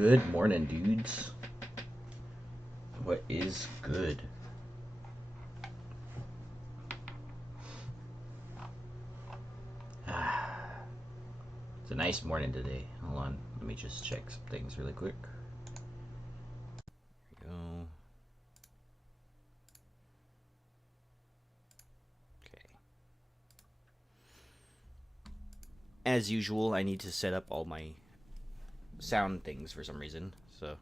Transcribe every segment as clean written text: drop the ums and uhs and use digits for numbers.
Good morning, dudes. What is good? It's a nice morning today. Hold on, let me just check some things really quick. There we go. Okay. As usual, I need to set up all my sound things for some reason, so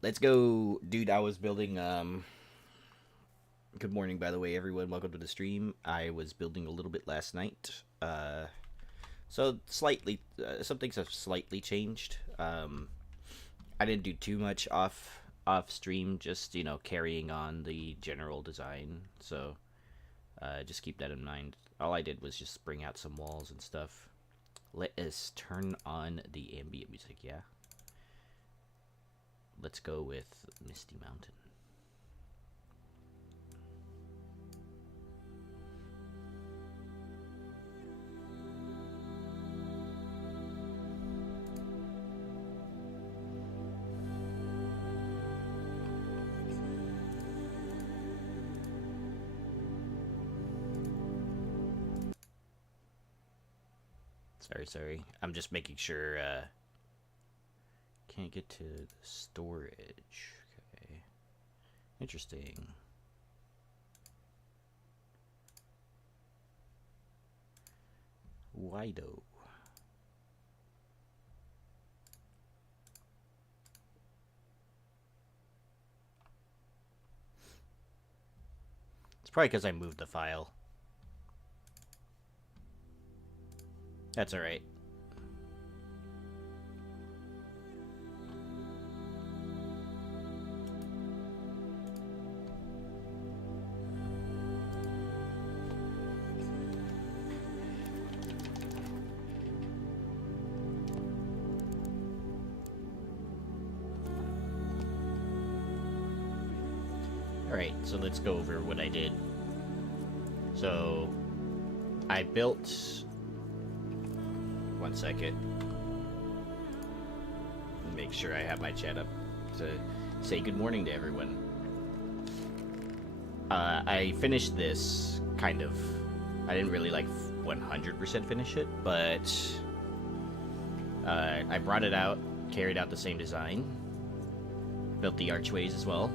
let's go. Dude, I was building good morning, by the way, everyone. Welcome to the stream. I was building a little bit last night, so slightly some things have slightly changed. I didn't do too much off stream, just carrying on the general design, so just keep that in mind. All I did was just bring out some walls and stuff. Let us turn on the ambient music, yeah? Let's go with Misty Mountain. Sorry. I'm just making sure, can't get to the storage. Okay. Interesting. Why though? It's probably because I moved the file. That's alright. Alright, so let's go over what I did. So, I built... One second. Make sure I have my chat up to say good morning to everyone. I finished this, kind of. I didn't really, 100% finish it, but... I brought it out, carried out the same design. Built the archways as well.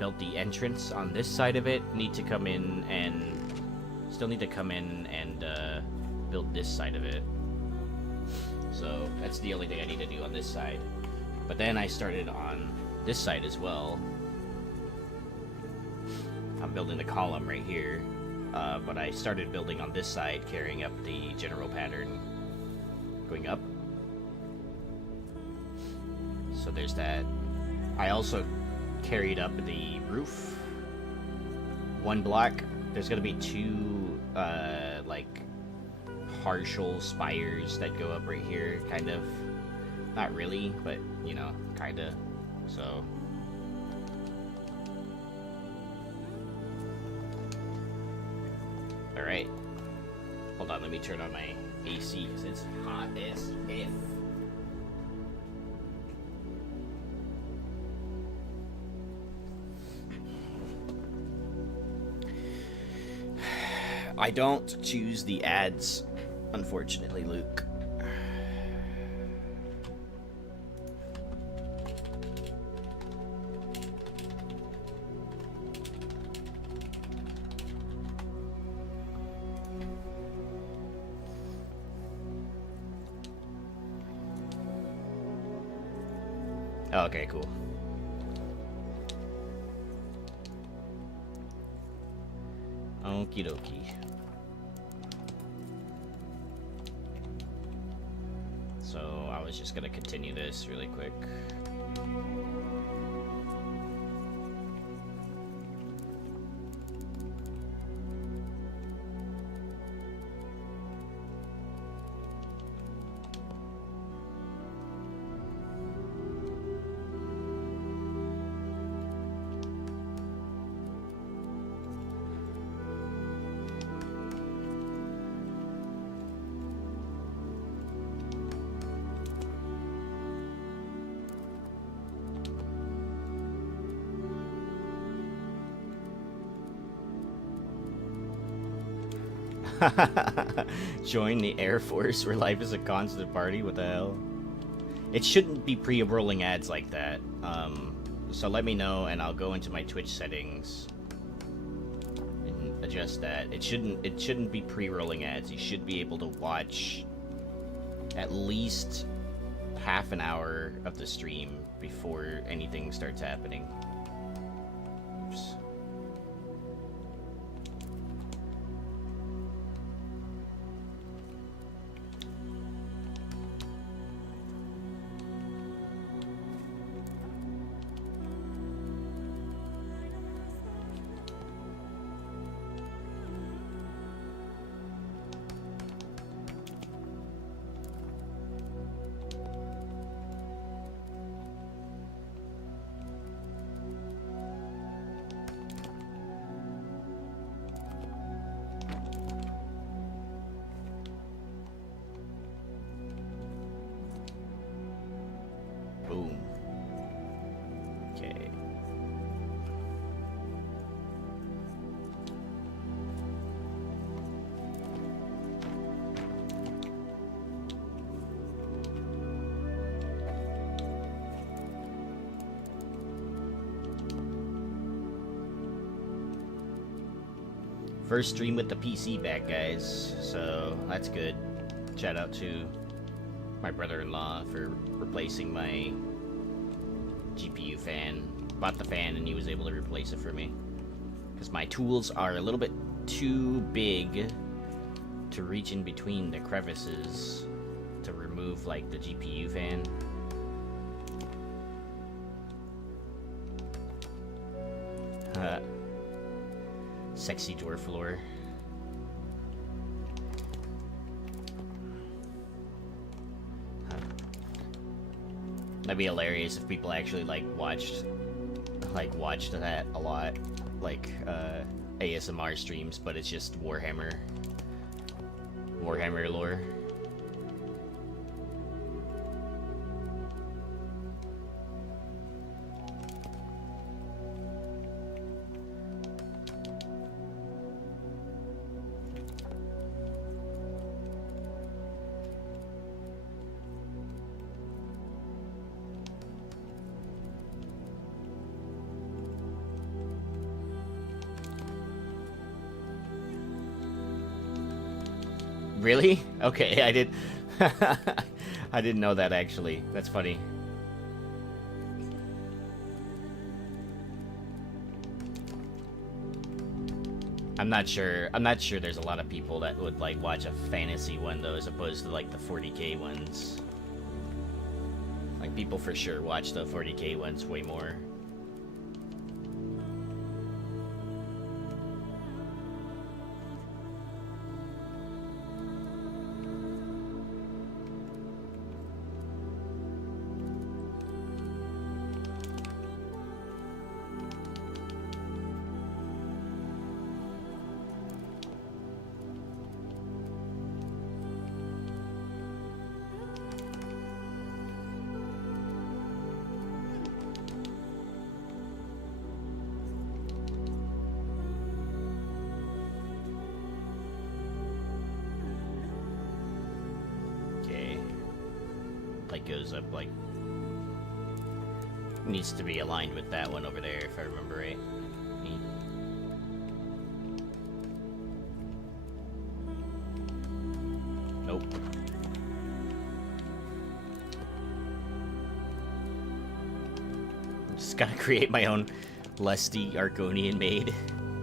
Built the entrance on this side of it. Still need to come in and, build this side of it. So that's the only thing I need to do on this side. But then I started on this side as well. I'm building the column right here. But I started building on this side, carrying up the general pattern going up. So there's that. I also carried up the roof one block. There's gonna be two partial spires that go up right here, kind of. Not really, but kinda. So alright, hold on, let me turn on my AC because it's hot as F. I don't choose the ads, unfortunately, Luke. Okay, cool. Okie dokie. So I was just gonna continue this really quick. Join the Air Force where life is a constant party? What the hell? It shouldn't be pre-rolling ads like that. So let me know and I'll go into my Twitch settings and adjust that. It shouldn't be pre-rolling ads. You should be able to watch at least half an hour of the stream before anything starts happening. Oops. Boom. Okay. First stream with the PC back, guys, so that's good. Shout out to my brother-in-law for replacing my GPU fan. Bought the fan and he was able to replace it for me. Because my tools are a little bit too big to reach in between the crevices to remove, like, the GPU fan. Sexy dwarf lore. That'd be hilarious if people actually watched that a lot, ASMR streams, but it's just Warhammer lore. Really? Okay, I did. I didn't know that actually. That's funny. I'm not sure there's a lot of people that would watch a fantasy one though, as opposed to the 40k ones. People for sure watch the 40k ones way more. Goes up needs to be aligned with that one over there if I remember right. Nope. I'm just gotta create my own lusty Argonian maid.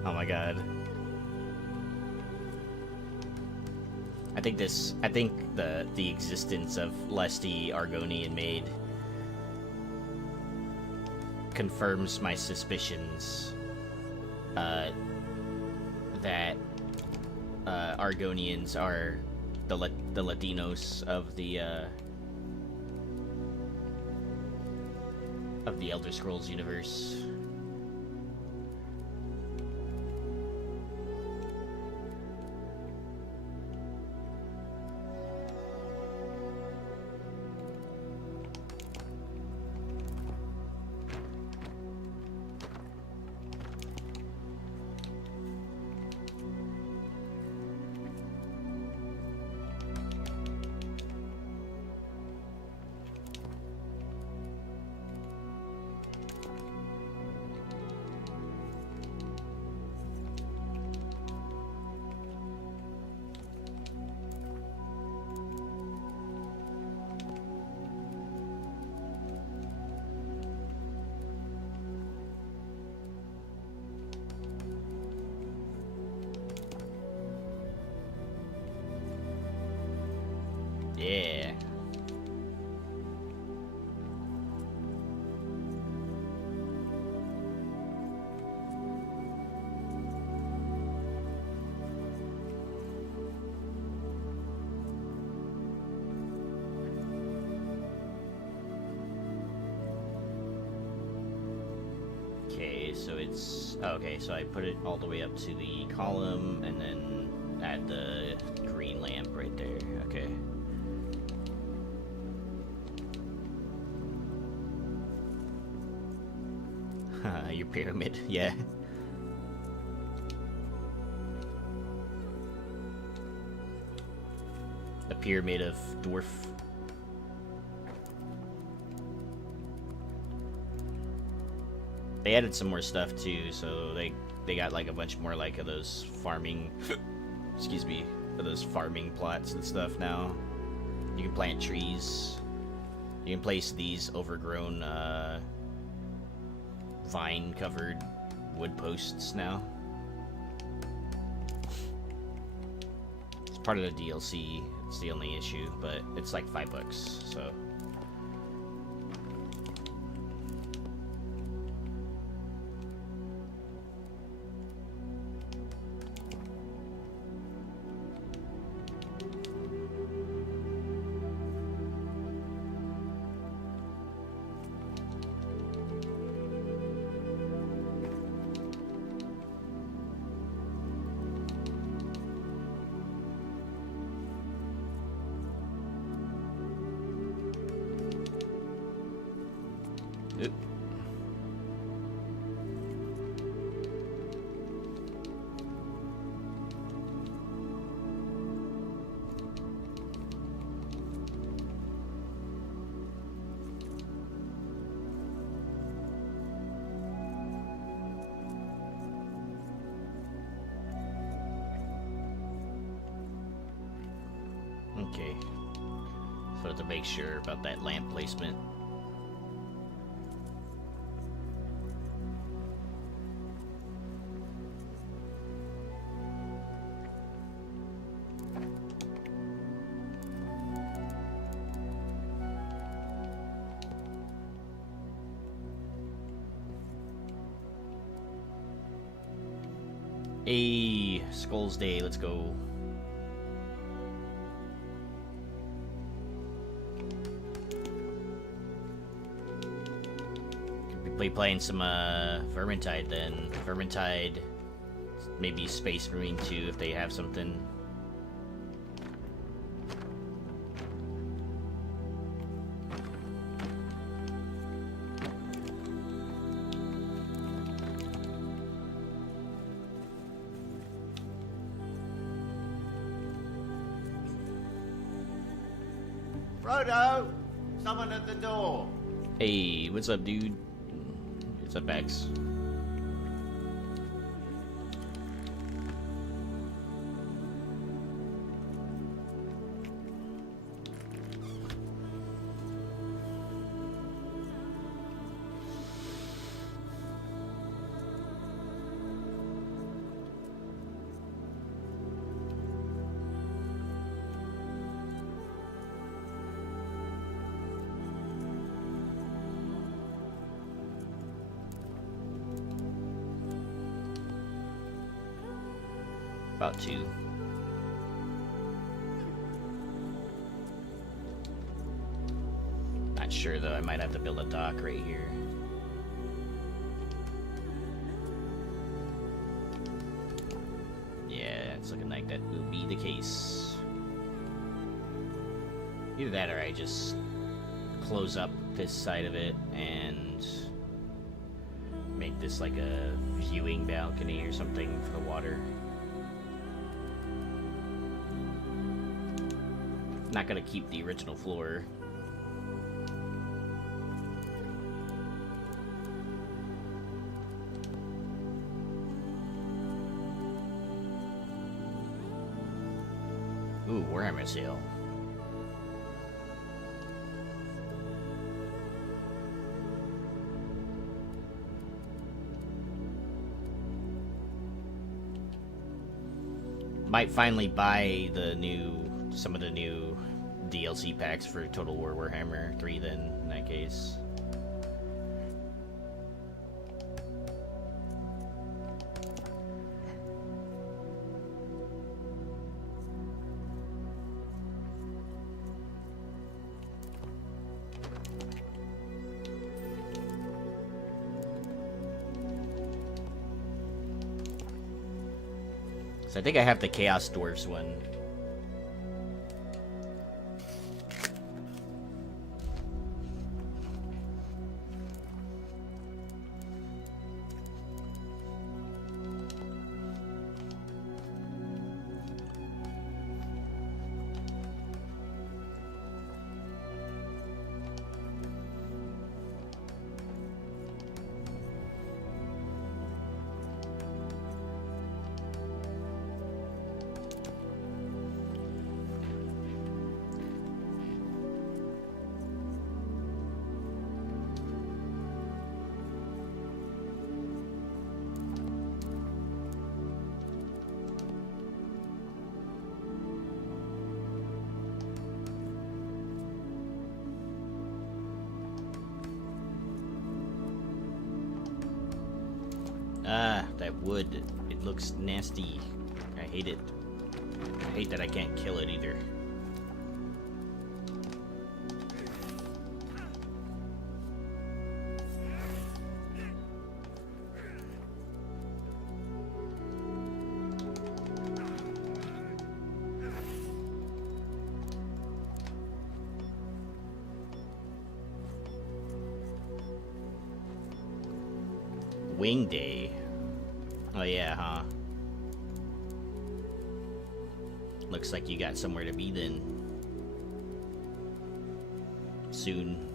Oh my god. I think the existence of lusty Argonian maid confirms my suspicions that Argonians are the Latinos of the Elder Scrolls universe. Yeah. Okay, so it's... Okay, so I put it all the way up to the column, and then add the green lamp right there. Okay. Your pyramid, yeah. The pyramid of dwarf. They added some more stuff too, so they got like a bunch more like of those farming excuse me, of those farming plots and stuff now. You can plant trees. You can place these overgrown vine covered wood posts now. It's part of the DLC. It's the only issue, but it's like $5, so. Oop. Okay. So I have to make sure about that lamp placement. Hey, Skulls Day, let's go. Could be playing some Vermintide then. Vermintide, maybe Space Marine 2 if they have something. Frodo! Someone at the door. Hey, what's up, dude? What's up, Max? About 2. Not sure though, I might have to build a dock right here. Yeah, it's looking like that will be the case. Either that or I just close up this side of it and make this like a viewing balcony or something for the water. Not gonna keep the original floor. Ooh, Warhammer sale. Might finally buy the new, some of the new DLC packs for Total War Warhammer 3 then, in that case. So I think I have the Chaos Dwarves one. Ah, that wood. It looks nasty. I hate it. I hate that I can't kill it either. Wing Day. Oh yeah, huh? Looks like you got somewhere to be then. Soon.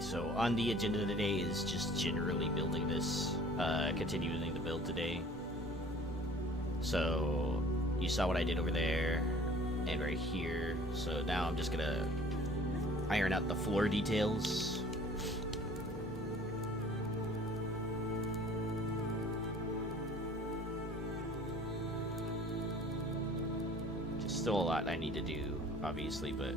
So on the agenda today is just generally building this, continuing the build today. So you saw what I did over there and right here. So now I'm just gonna iron out the floor details. Just still a lot I need to do, obviously, but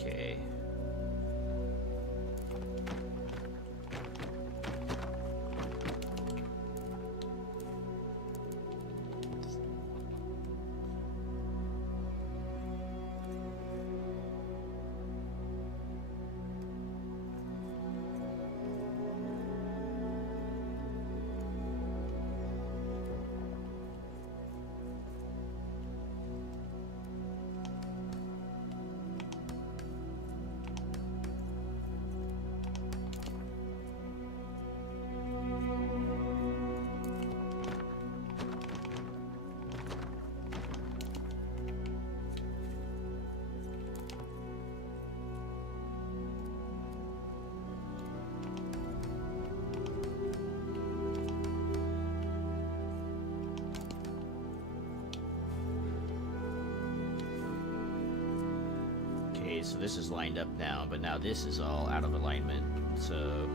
okay. Okay, so this is lined up now, but now this is all out of alignment, so...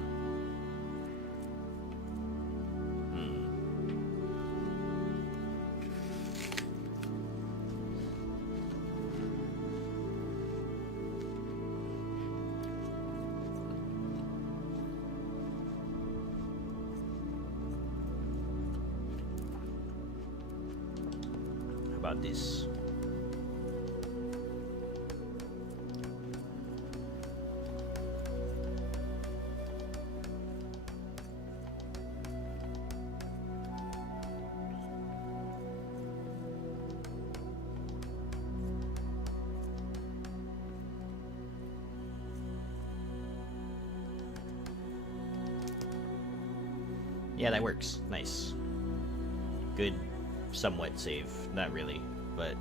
How about this? Yeah, that works. Nice. Good, somewhat save. Not really, but...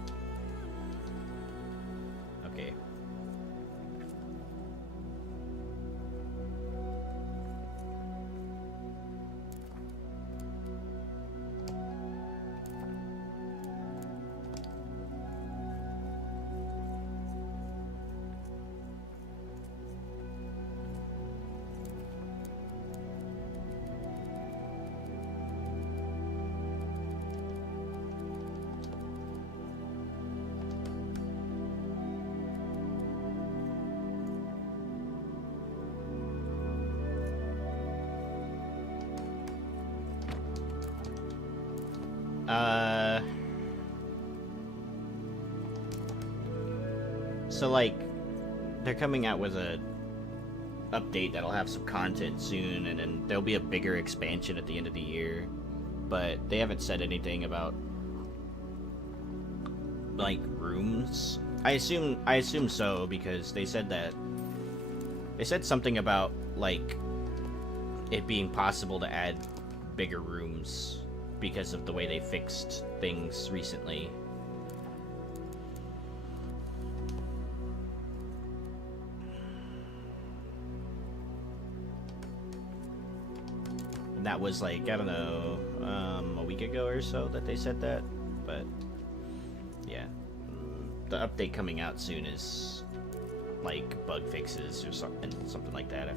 Okay. So, like, they're coming out with a update that'll have some content soon, and then there'll be a bigger expansion at the end of the year. But they haven't said anything about, like, rooms. I assume so, because they said something about, like, it being possible to add bigger rooms because of the way they fixed things recently. And that was like, I don't know, a week ago or so that they said that, but yeah. The update coming out soon is like bug fixes or something like that.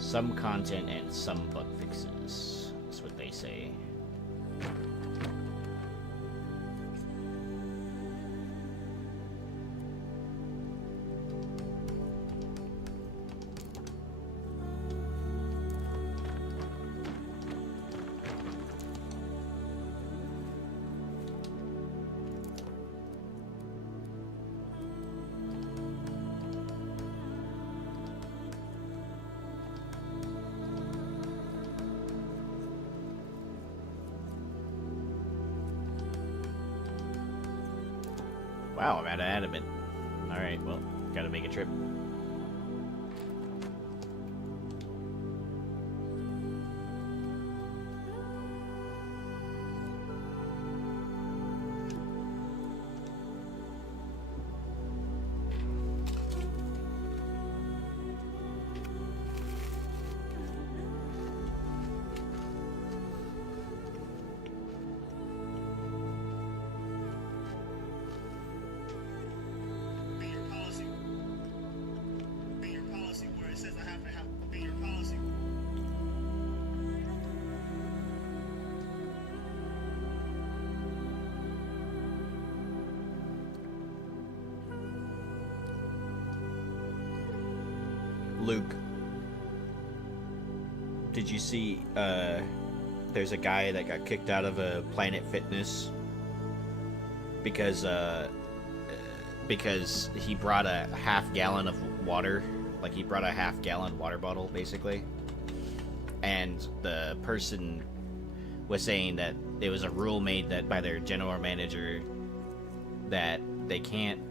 Some content and some bug fixes. That's what they say. Wow, I'm out of adamant. Alright, well, gotta make a trip. Luke, did you see, there's a guy that got kicked out of a Planet Fitness because he brought a half-gallon of water, like he brought a half-gallon water bottle, basically, and the person was saying that it was a rule made that by their general manager that they can't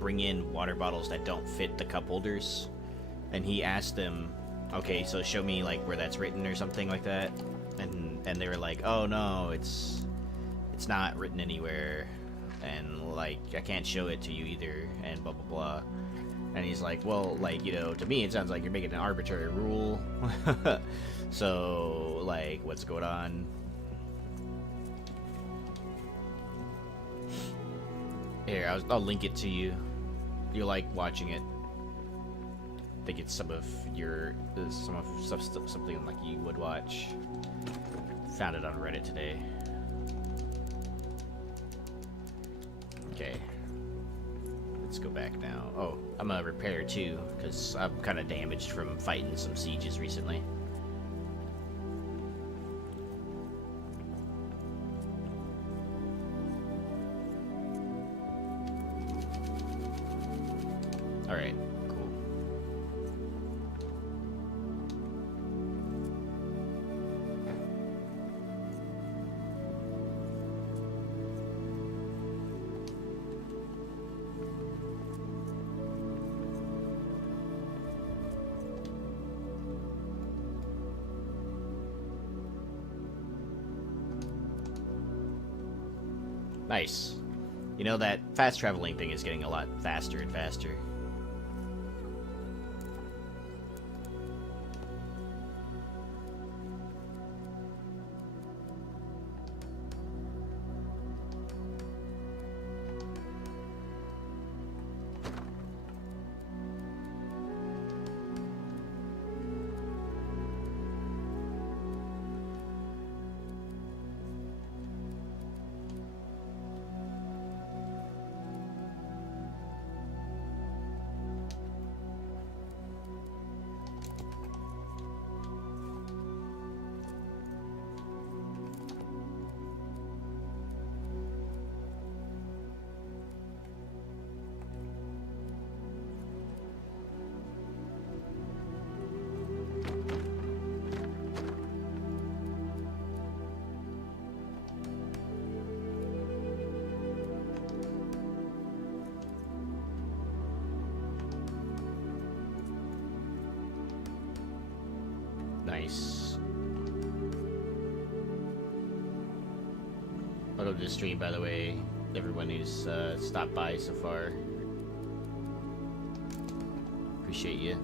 bring in water bottles that don't fit the cup holders, and he asked them, okay, so show me like where that's written or something like that, and they were like, oh no, it's not written anywhere, and like I can't show it to you either, and blah blah blah. And he's like, well, like, you know, to me it sounds like you're making an arbitrary rule. So like, what's going on? Here, I'll link it to you. You like watching it? I think it's some of something like you would watch. Found it on Reddit today. Okay, let's go back now. Oh, I'm a repair too, because I'm kind of damaged from fighting some sieges recently. Alright, cool. Nice. You know, that fast traveling thing is getting a lot faster and faster. Nice. Welcome to the stream, by the way. Everyone who's stopped by so far. Appreciate you.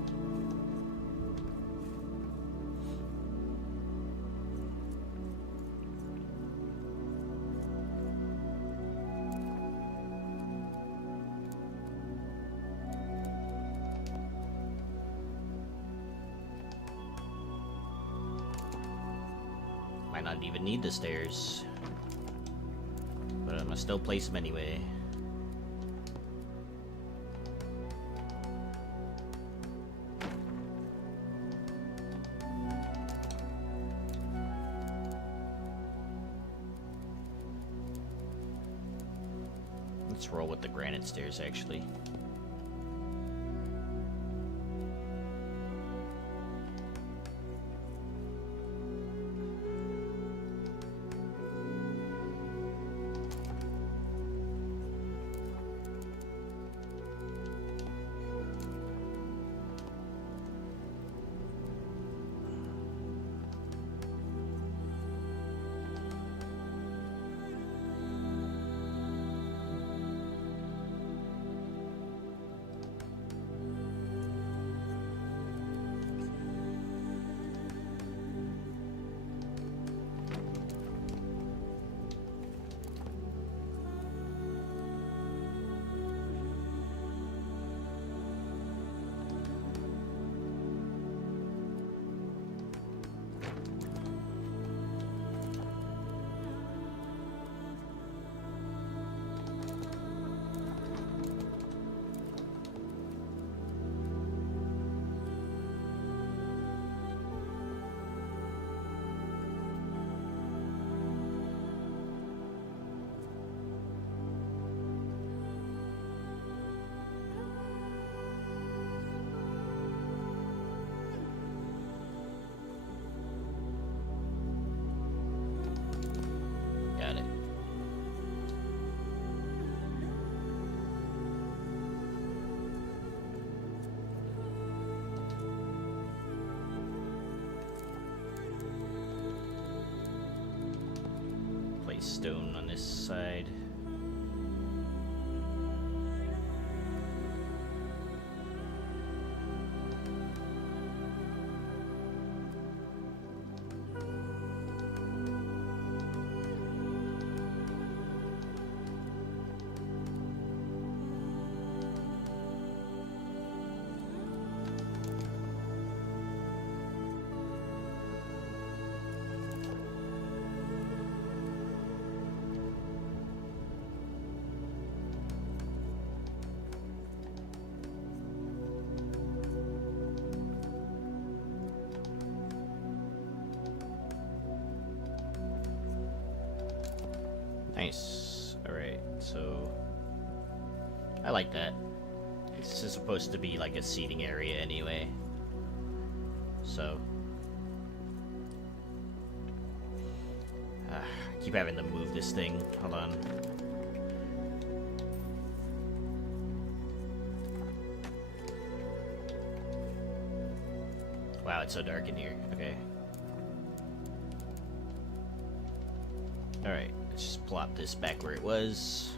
Might not even need the stairs, but I'm gonna still place them anyway. Let's roll with the granite stairs, actually. stone on this side. Nice. Alright, so I like that. This is supposed to be like a seating area anyway. So I keep having to move this thing. Hold on. Wow, it's so dark in here. Okay. Alright, let's just plop this back where it was.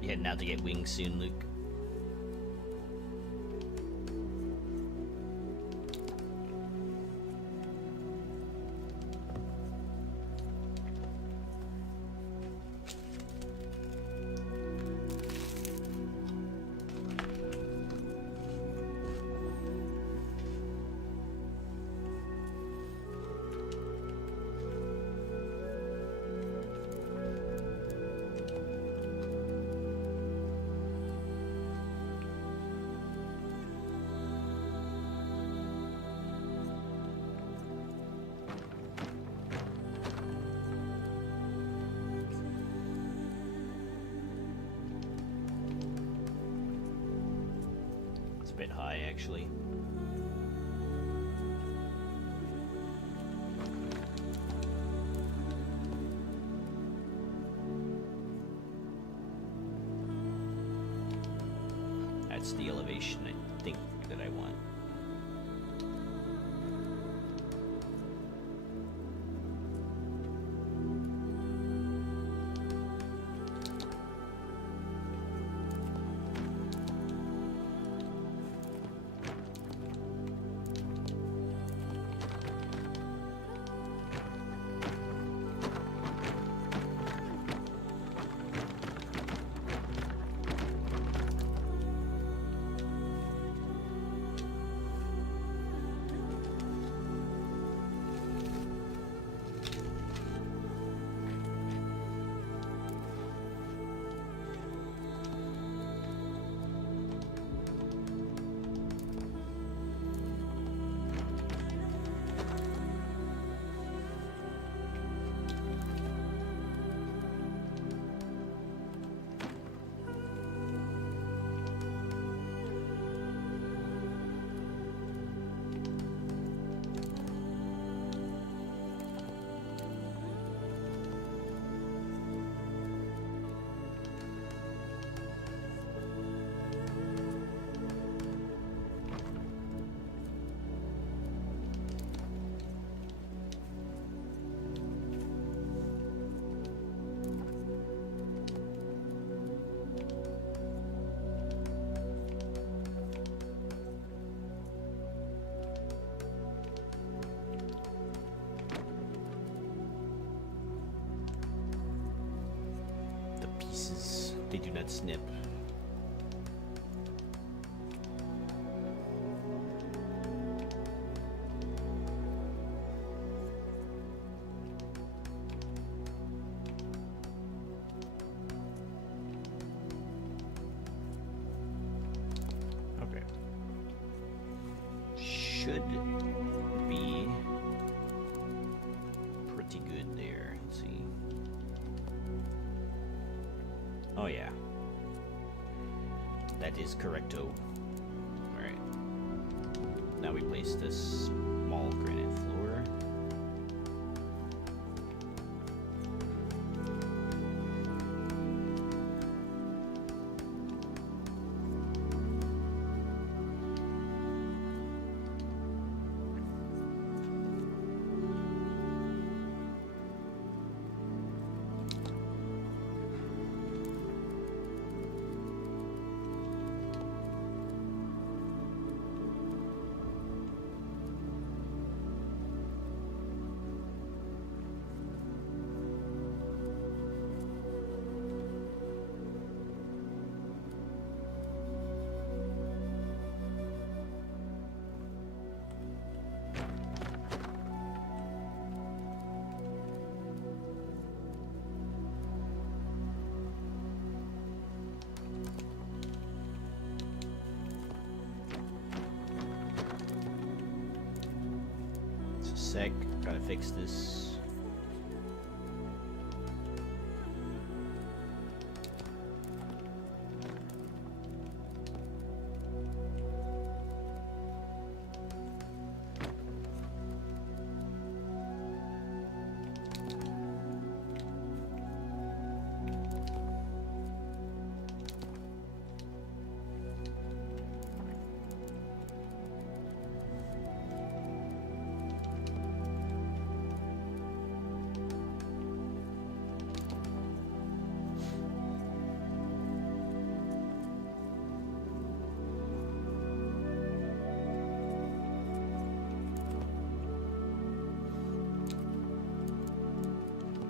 You heading out to get wings soon, Luke? A bit high, actually. That's the elevation I think that I want. They do not snip. Okay. Should be pretty good there. Let's see. Oh yeah. That is correcto. Alright. Now we place this small granite floor. Sec, gotta fix this.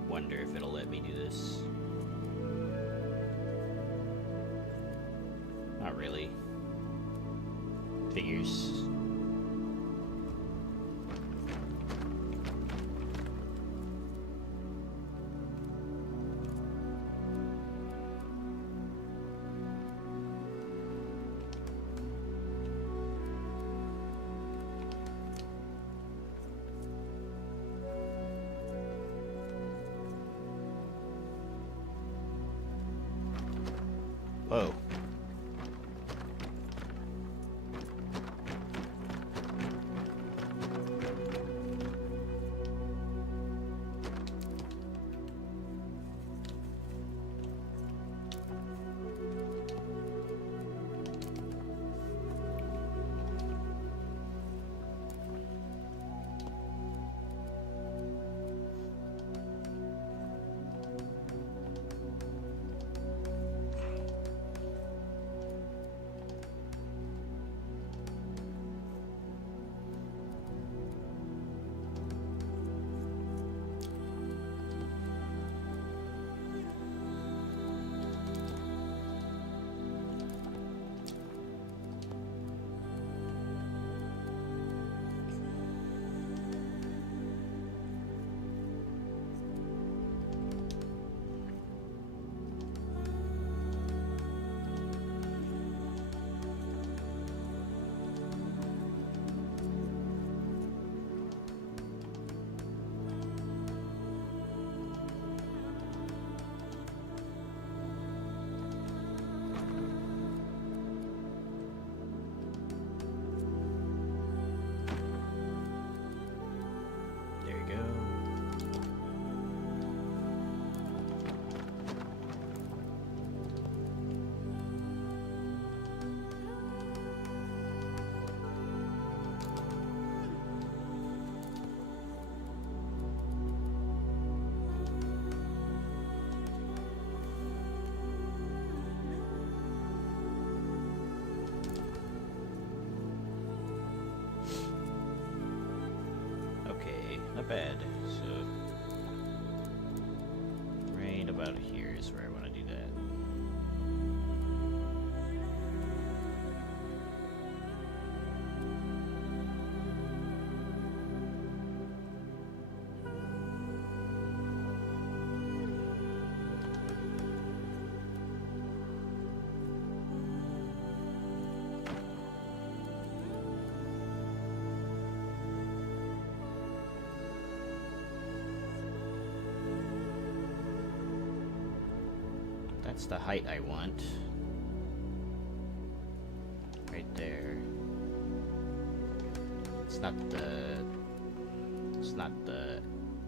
Wonder if it'll let me do this. Not really. Figures. Whoa. Not bad. So right about here is where I want to do that. That's the height I want. Right there. It's not the...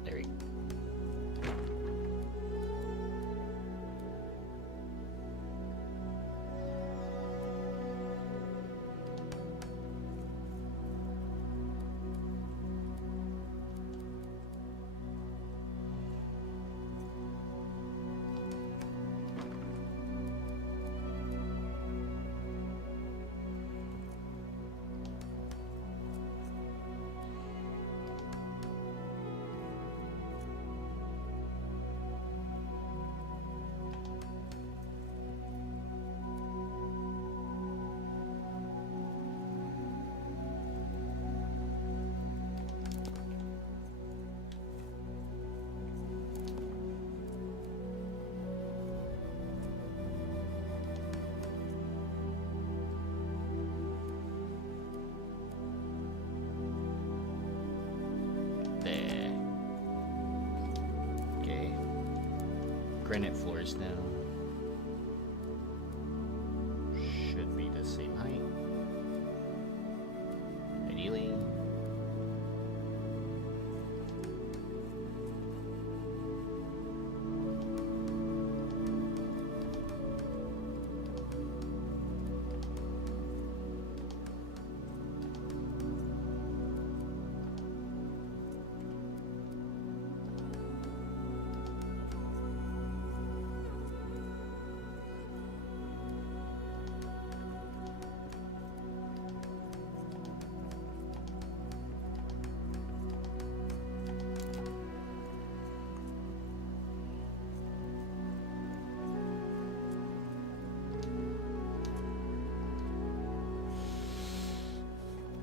There we go. Granite floors now. Should be the same height. Ideally.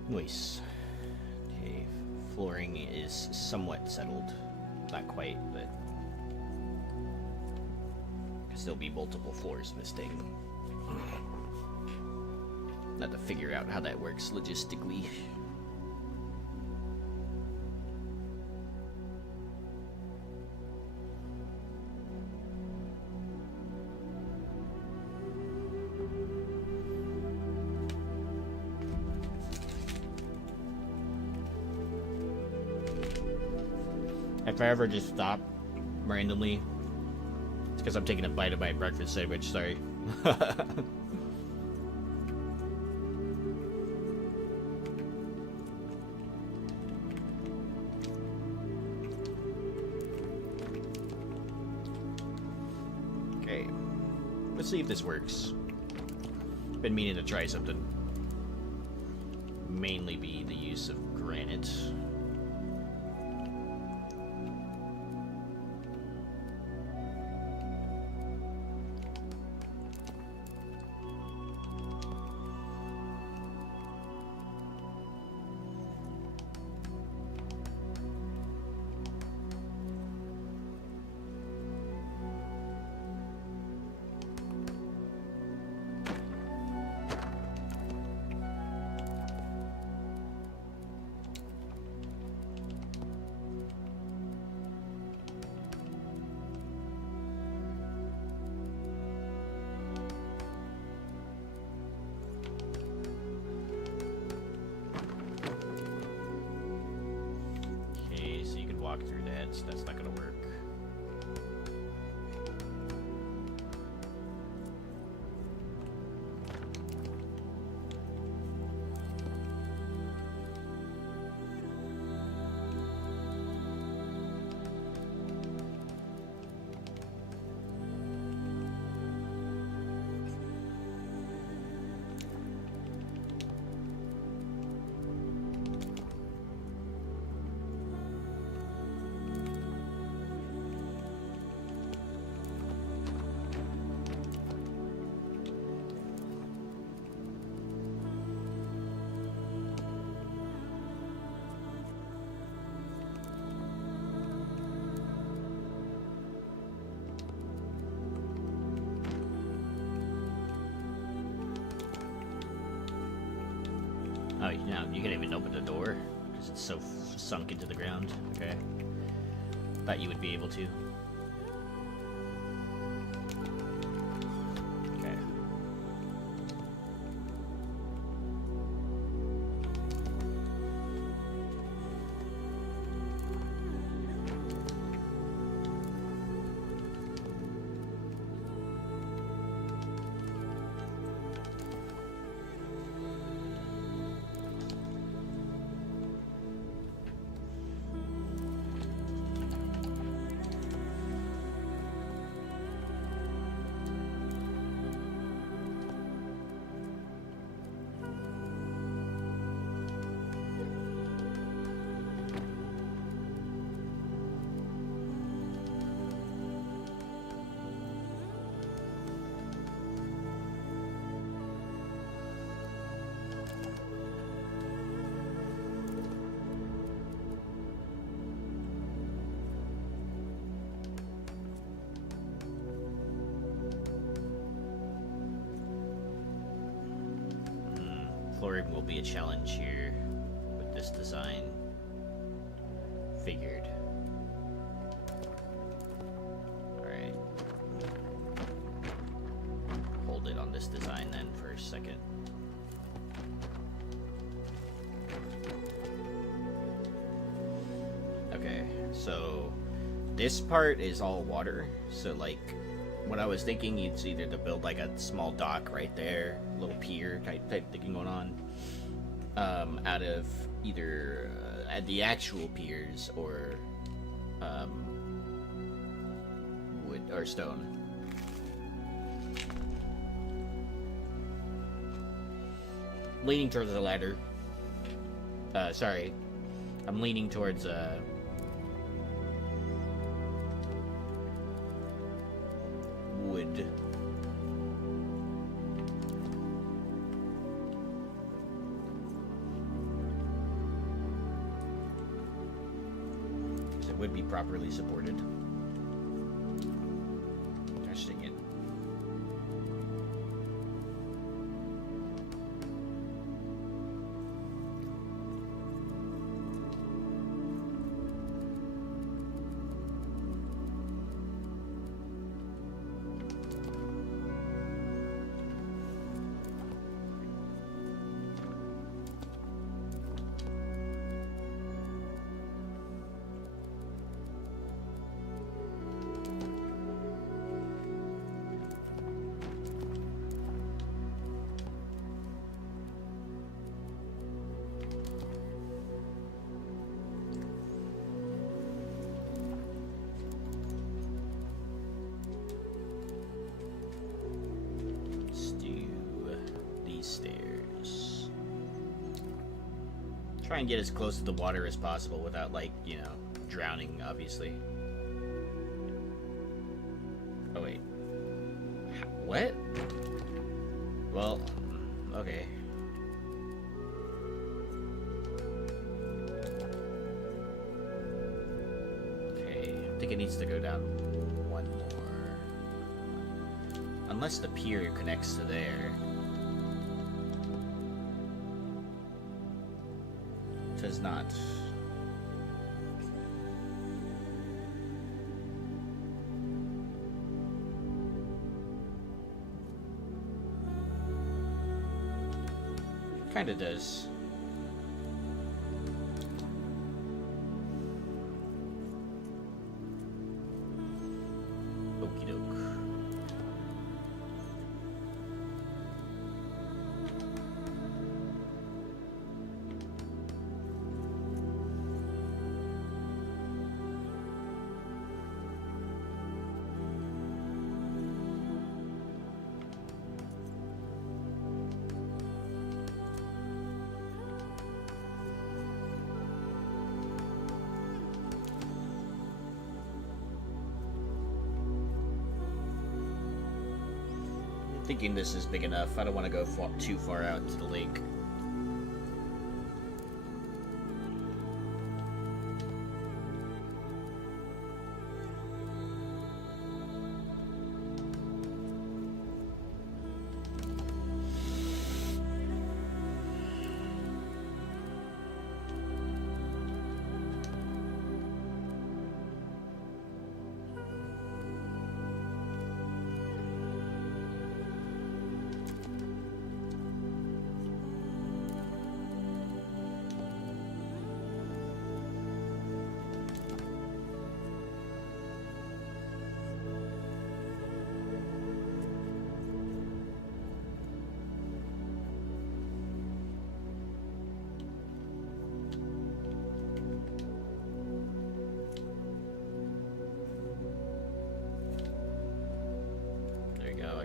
Nice. Okay, flooring is somewhat settled. Not quite, but could still be multiple floors in this thing. Not to figure out how that works logistically. If I ever just stop randomly, it's because I'm taking a bite of my breakfast sandwich, sorry. Okay, let's see if this works. Been meaning to try something. Mainly be the use of granite. Walk through that, so that's not gonna work. Oh, no, you can't even open the door because it's so sunk into the ground. Okay. Thought you would be able to. flooring will be a challenge here with this design. Figured. Alright. Hold it on this design then for a second. Okay, so this part is all water, so like what I was thinking, it's either to build like a small dock right there, little pier type thing going on, out of either the actual piers or wood or stone. Leaning towards the ladder. Sorry, I'm leaning towards wood. So it would be properly supported. Gosh dang it. Stairs. Try and get as close to the water as possible without, like, you know, drowning, obviously. Oh, wait. What? Well, okay. Okay, I think it needs to go down one more. Unless the pier connects to there. Does not. Kinda does. Okie doke. Thinking this is big enough. I don't want to go too far out to the lake.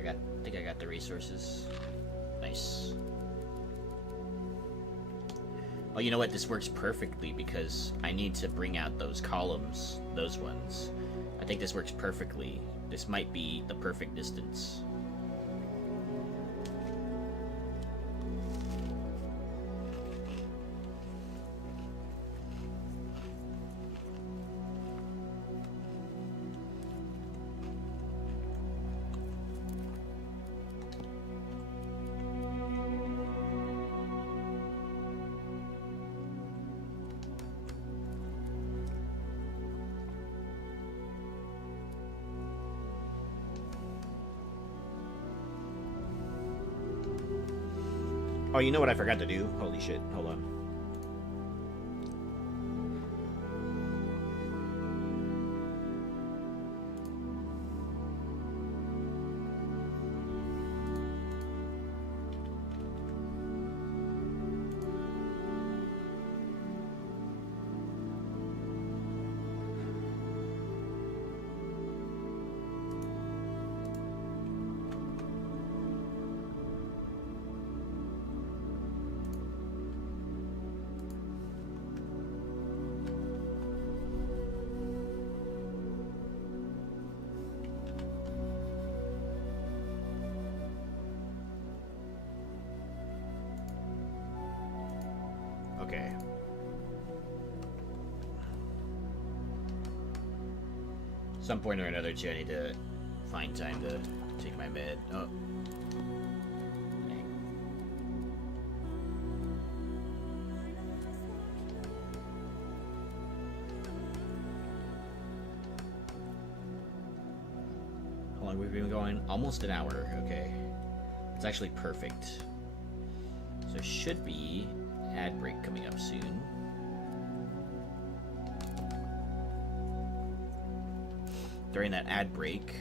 I think I got the resources. Nice. Oh, you know what? This works perfectly because I need to bring out those columns, those ones. I think this works perfectly. This might be the perfect distance. Oh, you know what I forgot to do? Holy shit. Hold on. Okay. Some point or another, too, I need to find time to take my med. Oh. Dang. How long have we been going? Almost an hour. Okay. It's actually perfect. So should be ad break coming up soon. During that ad break,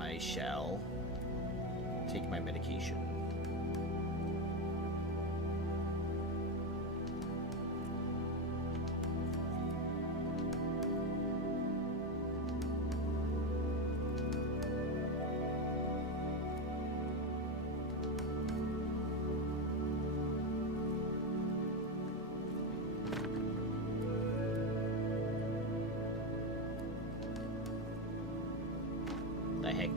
I shall take my medication. The heck?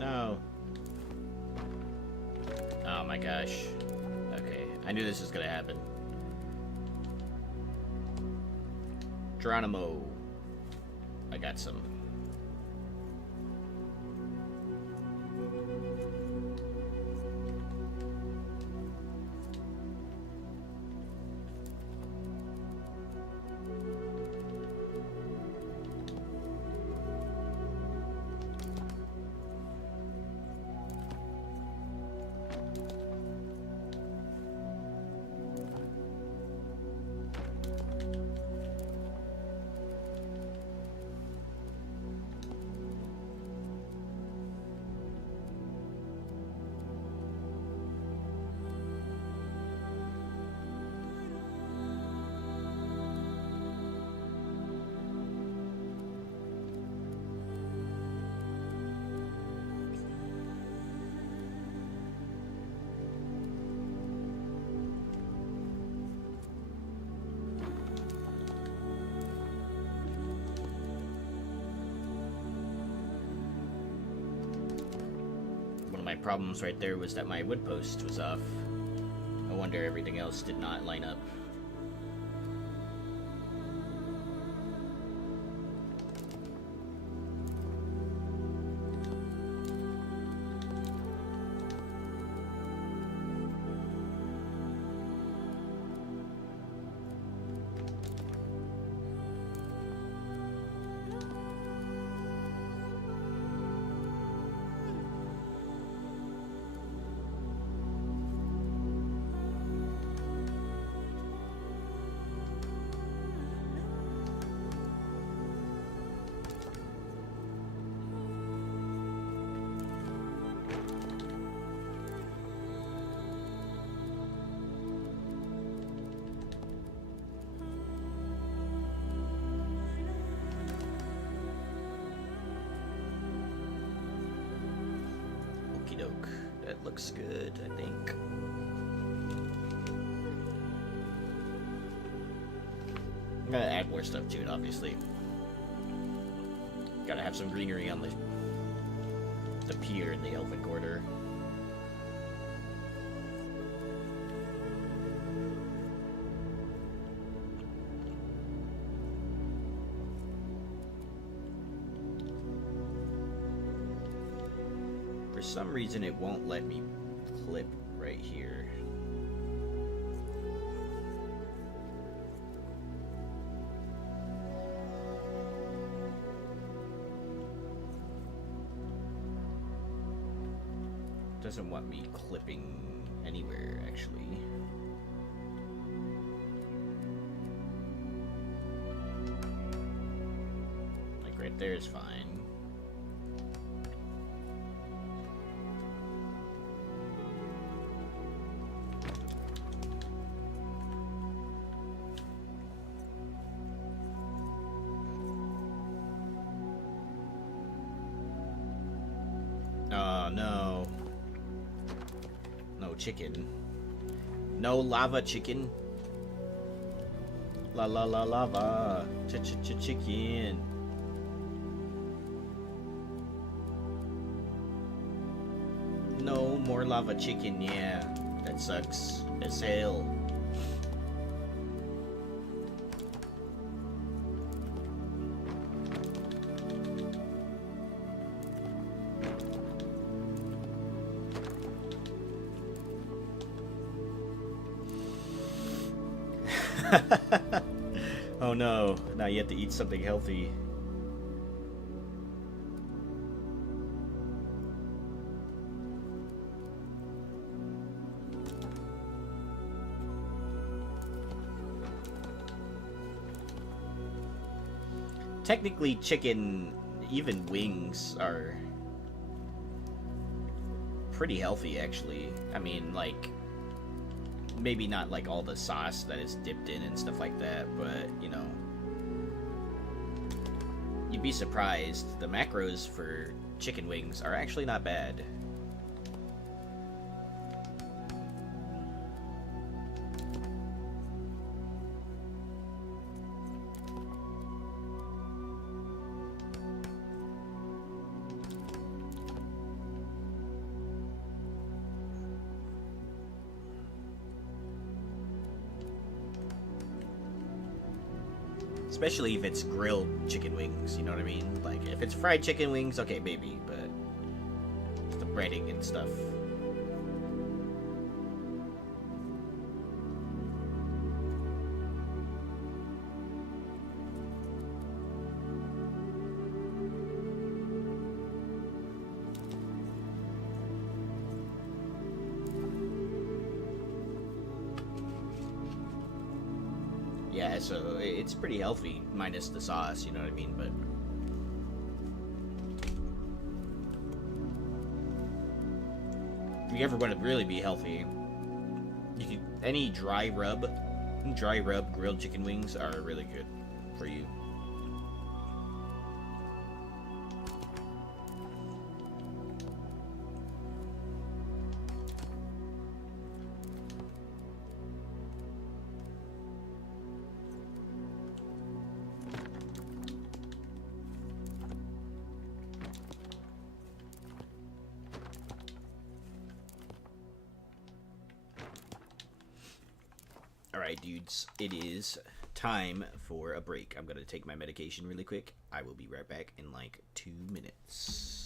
No. Oh my gosh. Okay, I knew this was gonna happen. Geronimo. I got some. My problems right there was that my wood post was off. I wonder everything else did not line up. That looks good, I think. I'm gonna add more stuff to it, obviously. Gotta have some greenery on the pier in the Elven Quarter. some reason it won't let me clip right here. Doesn't want me clipping anywhere, actually. Like right there is fine. Oh no. No chicken. No lava chicken. La la la lava. Chicken. No more lava chicken, yeah. That sucks as hell. Oh no, now you have to eat something healthy. Technically, chicken, even wings, are pretty healthy, actually. I mean, like, maybe not like all the sauce that is dipped in and stuff like that, but, you know, you'd be surprised. The macros for chicken wings are actually not bad. Especially if it's grilled chicken wings, you know what I mean? Like, if it's fried chicken wings, okay, maybe, but the breading and stuff. Yeah, so it's pretty healthy, minus the sauce, you know what I mean? But if you ever want to really be healthy, you can, any dry rub grilled chicken wings are really good for you. Alright, dudes, it is time for a break. I'm going to take my medication really quick. I will be right back in like 2 minutes.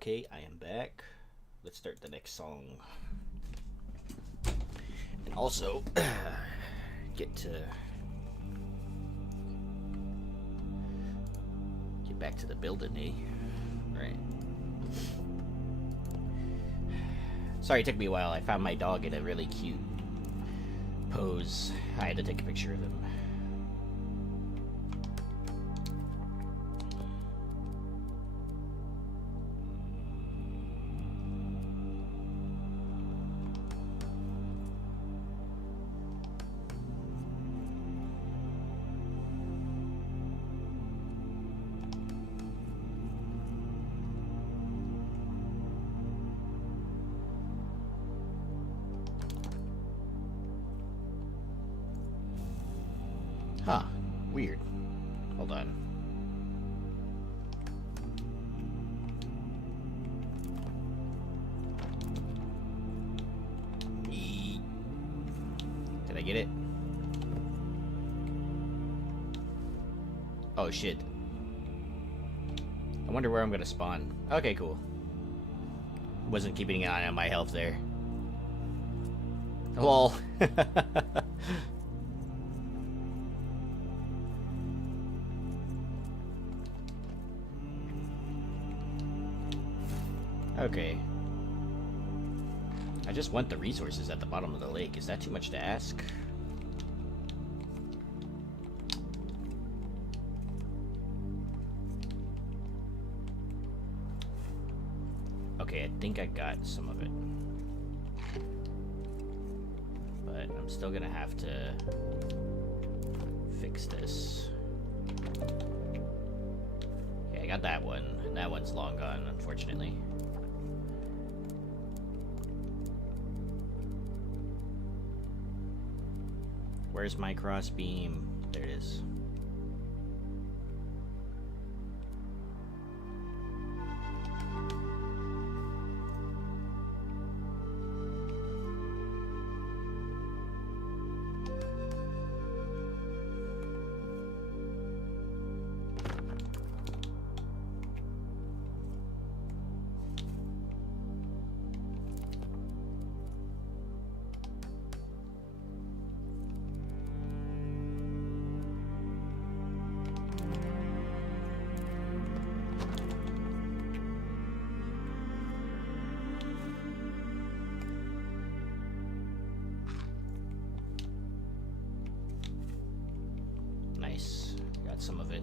Okay, I am back. Let's start the next song. And also, get back to the building, eh? Right. Sorry, it took me a while. I found my dog in a really cute pose. I had to take a picture of him. Huh. Weird. Hold on. Did I get it? Oh, shit. I wonder where I'm gonna spawn. Okay, cool. Wasn't keeping an eye on my health there. Lol. Okay. I just want the resources at the bottom of the lake. Is that too much to ask? Okay, I think I got some of it. But I'm still gonna have to fix this. Okay, I got that one. And that one's long gone, unfortunately. Where's my crossbeam? There it is. Nice. Got some of it.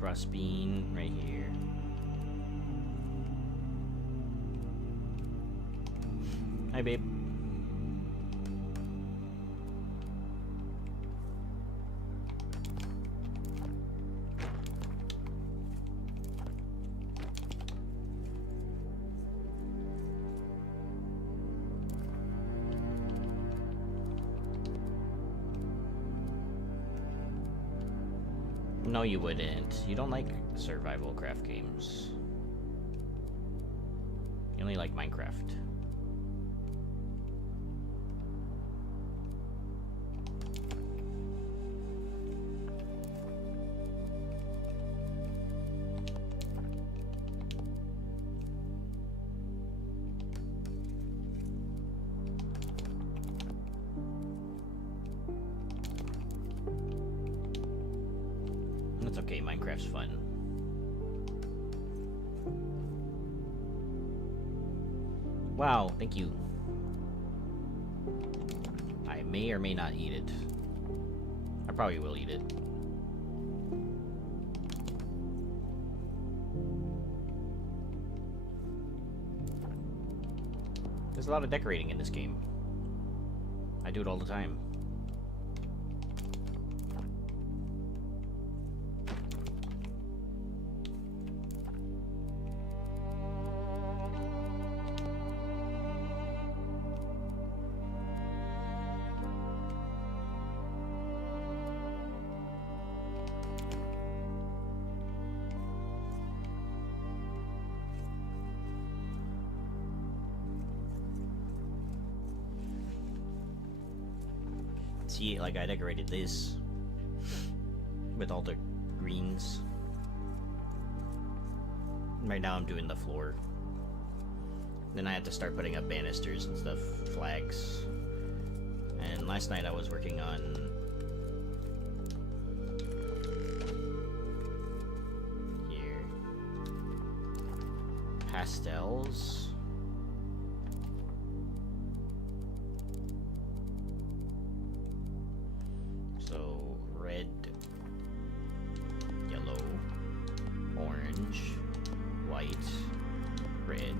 Crossbeam right here. Hi, babe. No, you wouldn't. You don't like survival craft games. You only like Minecraft. That's okay, Minecraft's fun. Wow, thank you. I may or may not eat it. I probably will eat it. There's a lot of decorating in this game. I do it all the time. See, like I decorated this with all the greens. Right now I'm doing the floor. Then I have to start putting up banisters and stuff, flags. And last night I was working on here. Pastels. So red, yellow, orange, white, red,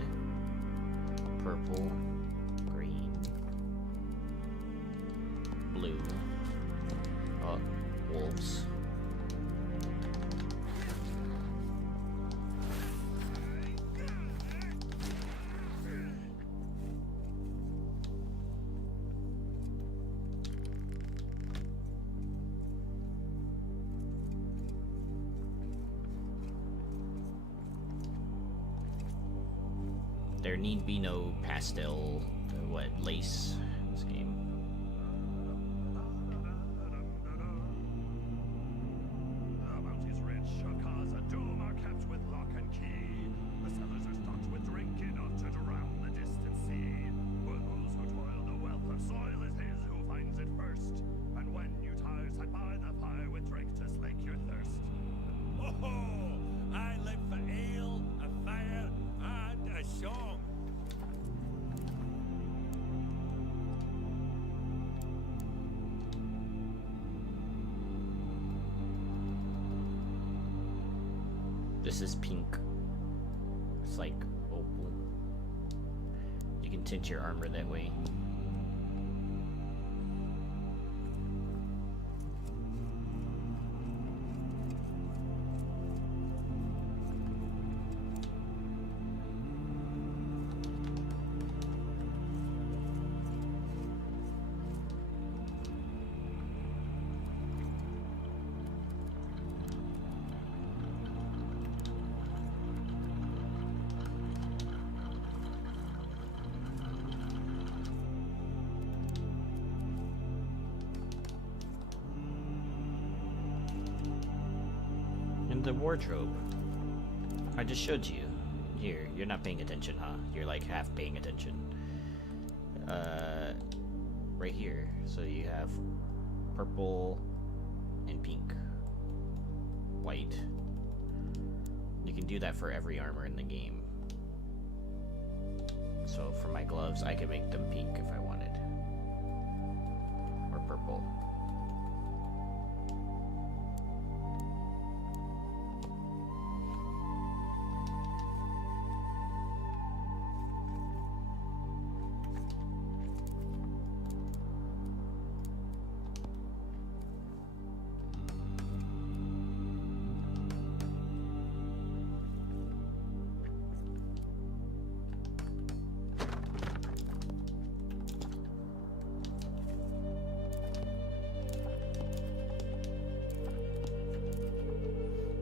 purple, green, blue, wolves. There need be no pastel, lace in this game. The bounty's rich, our cars are doom are kept with lock and key. The cellars are stocked with drink enough to drown the distant sea. For those who toil, the wealth of soil is his who finds it first. And when you tire, sit by the fire with drink to slake your thirst. Oh, I live for ale, a fire, and a song. This is pink. It's like opal. You can tint your armor that way. The wardrobe. I just showed you. Here, you're not paying attention, huh? You're like half paying attention. Right here. So you have purple and pink. White. You can do that for every armor in the game. So for my gloves, I can make them pink if I wanted. Or purple.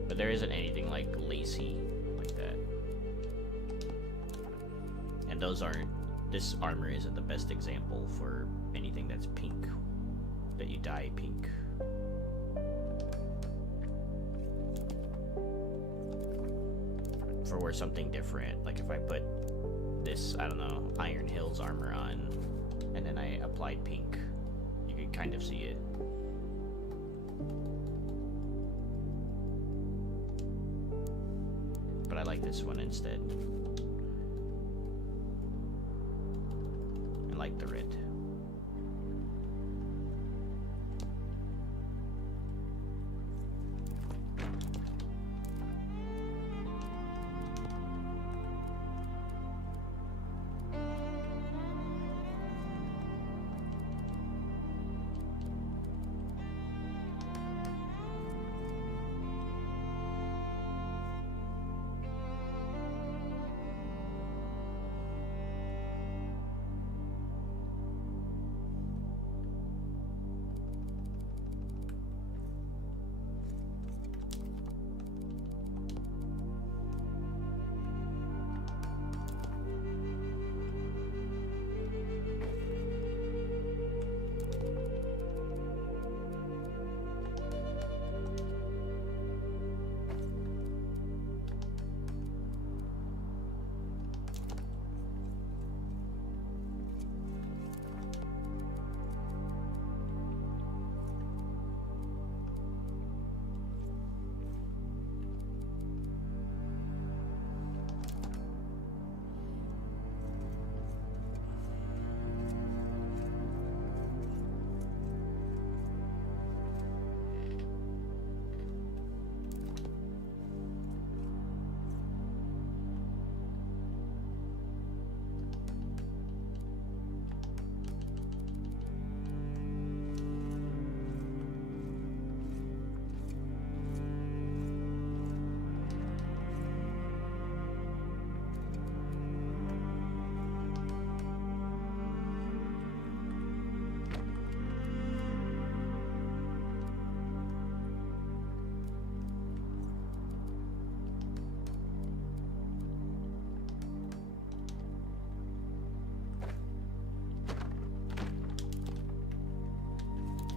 But there isn't anything like lacy like that. And those aren't, this armor isn't the best example for anything that's pink, that you dye pink. For where something different, like if I put this, I don't know, Iron Hills armor on, and then I applied pink, you could kind of see it. like this one instead. I like the red.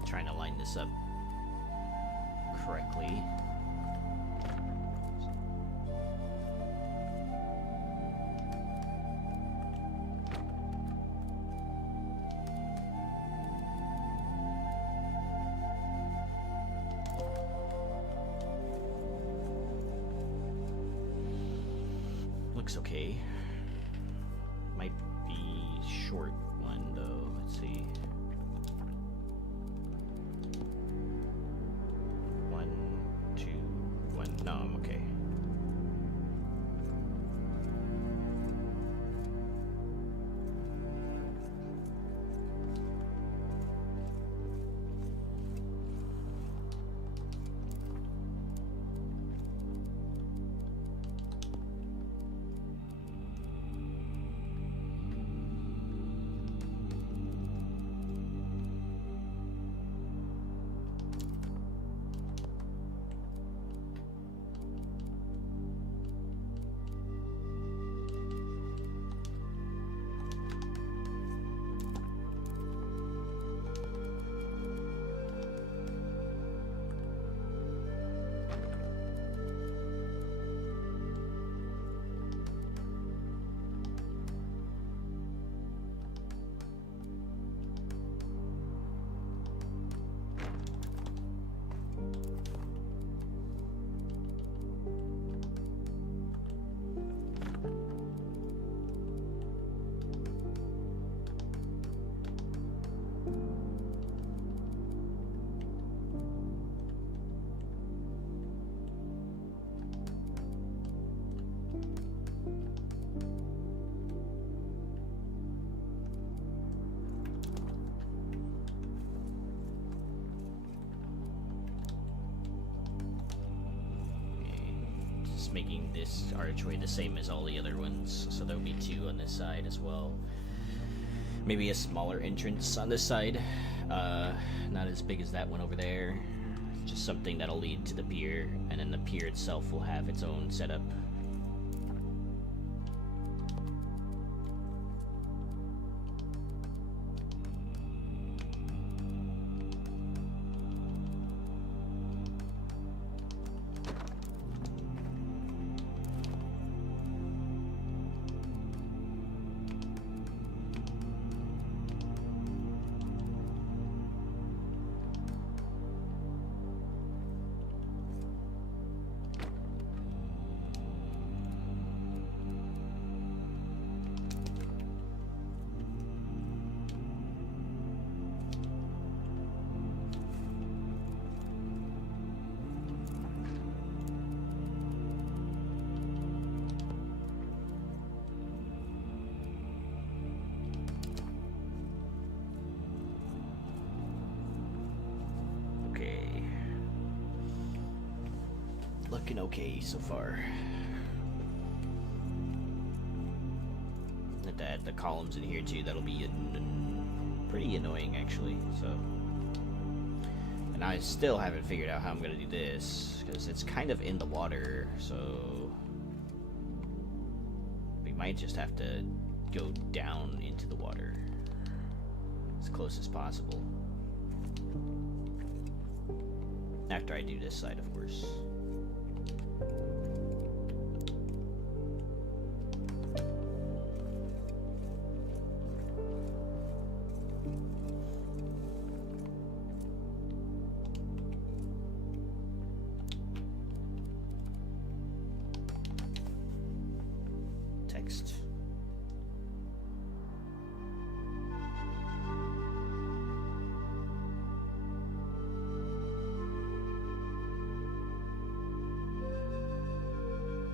Trying to line this up correctly. Looks okay. Might be short one though. Let's see. 1, 2, 1. No, I'm okay. Making this archway the same as all the other ones, so there'll be 2 on this side as well. Maybe a smaller entrance on this side, not as big as that one over there. Just something that'll lead to the pier, and then the pier itself will have its own setup. looking okay so far. The columns in here too, that'll be pretty annoying actually. So, and I still haven't figured out how I'm gonna do this because it's kind of in the water, so we might just have to go down into the water as close as possible. After I do this side, of course. Text.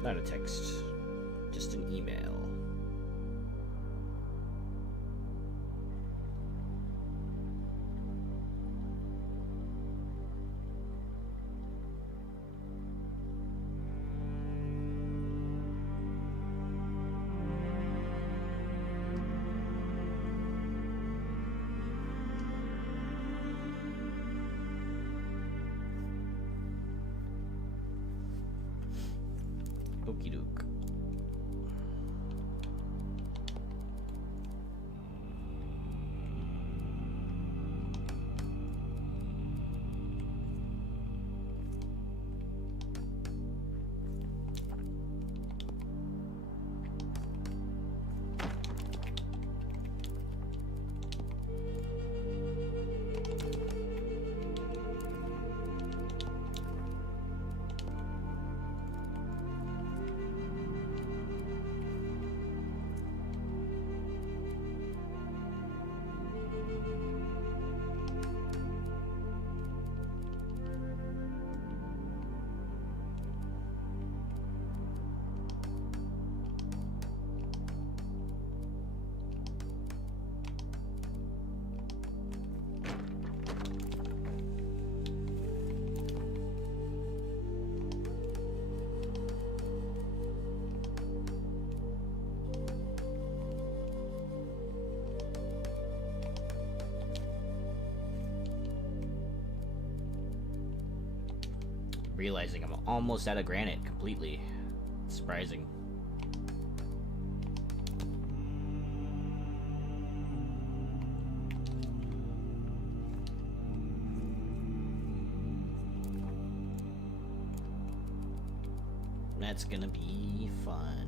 Not a text, just an email. Okie doke. Realizing I'm almost out of granite completely. It's surprising. That's gonna be fun.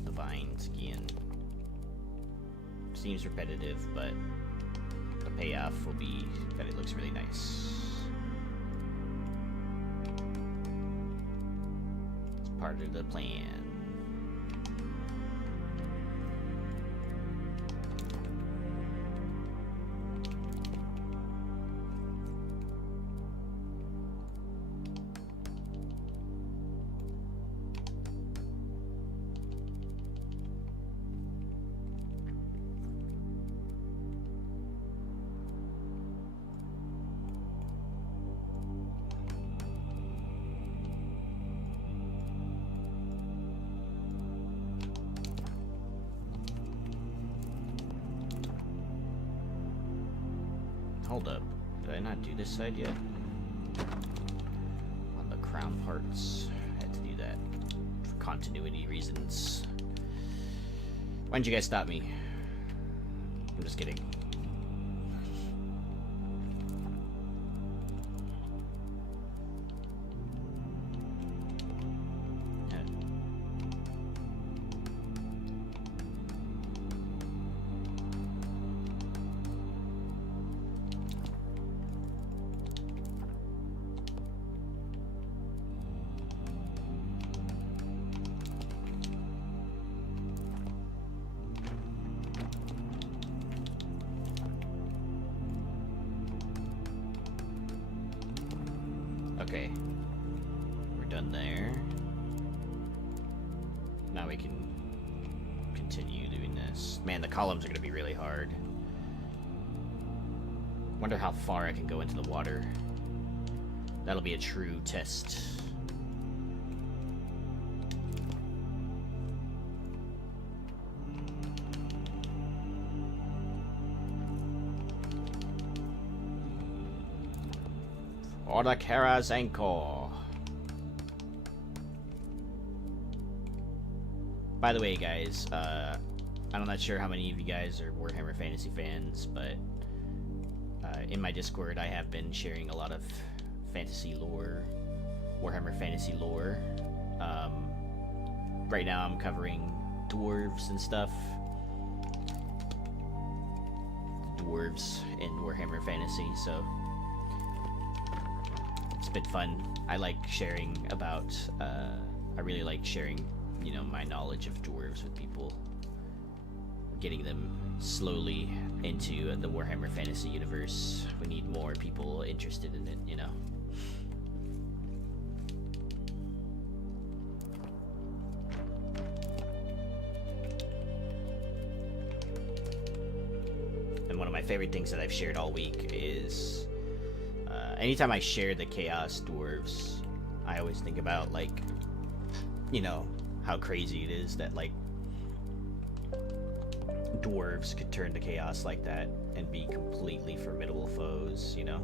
of the vines again. Seems repetitive, but the payoff will be that it looks really nice. It's part of the plan. Hold up. Did I not do this side yet? On the crown parts. I had to do that for continuity reasons. Why didn't you guys stop me? I'm just kidding. Okay, we're done there. Now we can continue doing this. Man, the columns are gonna be really hard. Wonder how far I can go into the water. That'll be a true test. Order Kara's Anchor. By the way, guys, I'm not sure how many of you guys are Warhammer Fantasy fans, but in my Discord I have been sharing a lot of fantasy lore, Warhammer Fantasy lore. Right now I'm covering dwarves and stuff. Dwarves in Warhammer Fantasy, so it's been fun. I like sharing about, I really like sharing, you know, my knowledge of dwarves with people. Getting them slowly into the Warhammer Fantasy universe. We need more people interested in it, you know. And one of my favorite things that I've shared all week is anytime I share the Chaos Dwarves, I always think about, like, you know, how crazy it is that, like, dwarves could turn to chaos like that and be completely formidable foes, you know?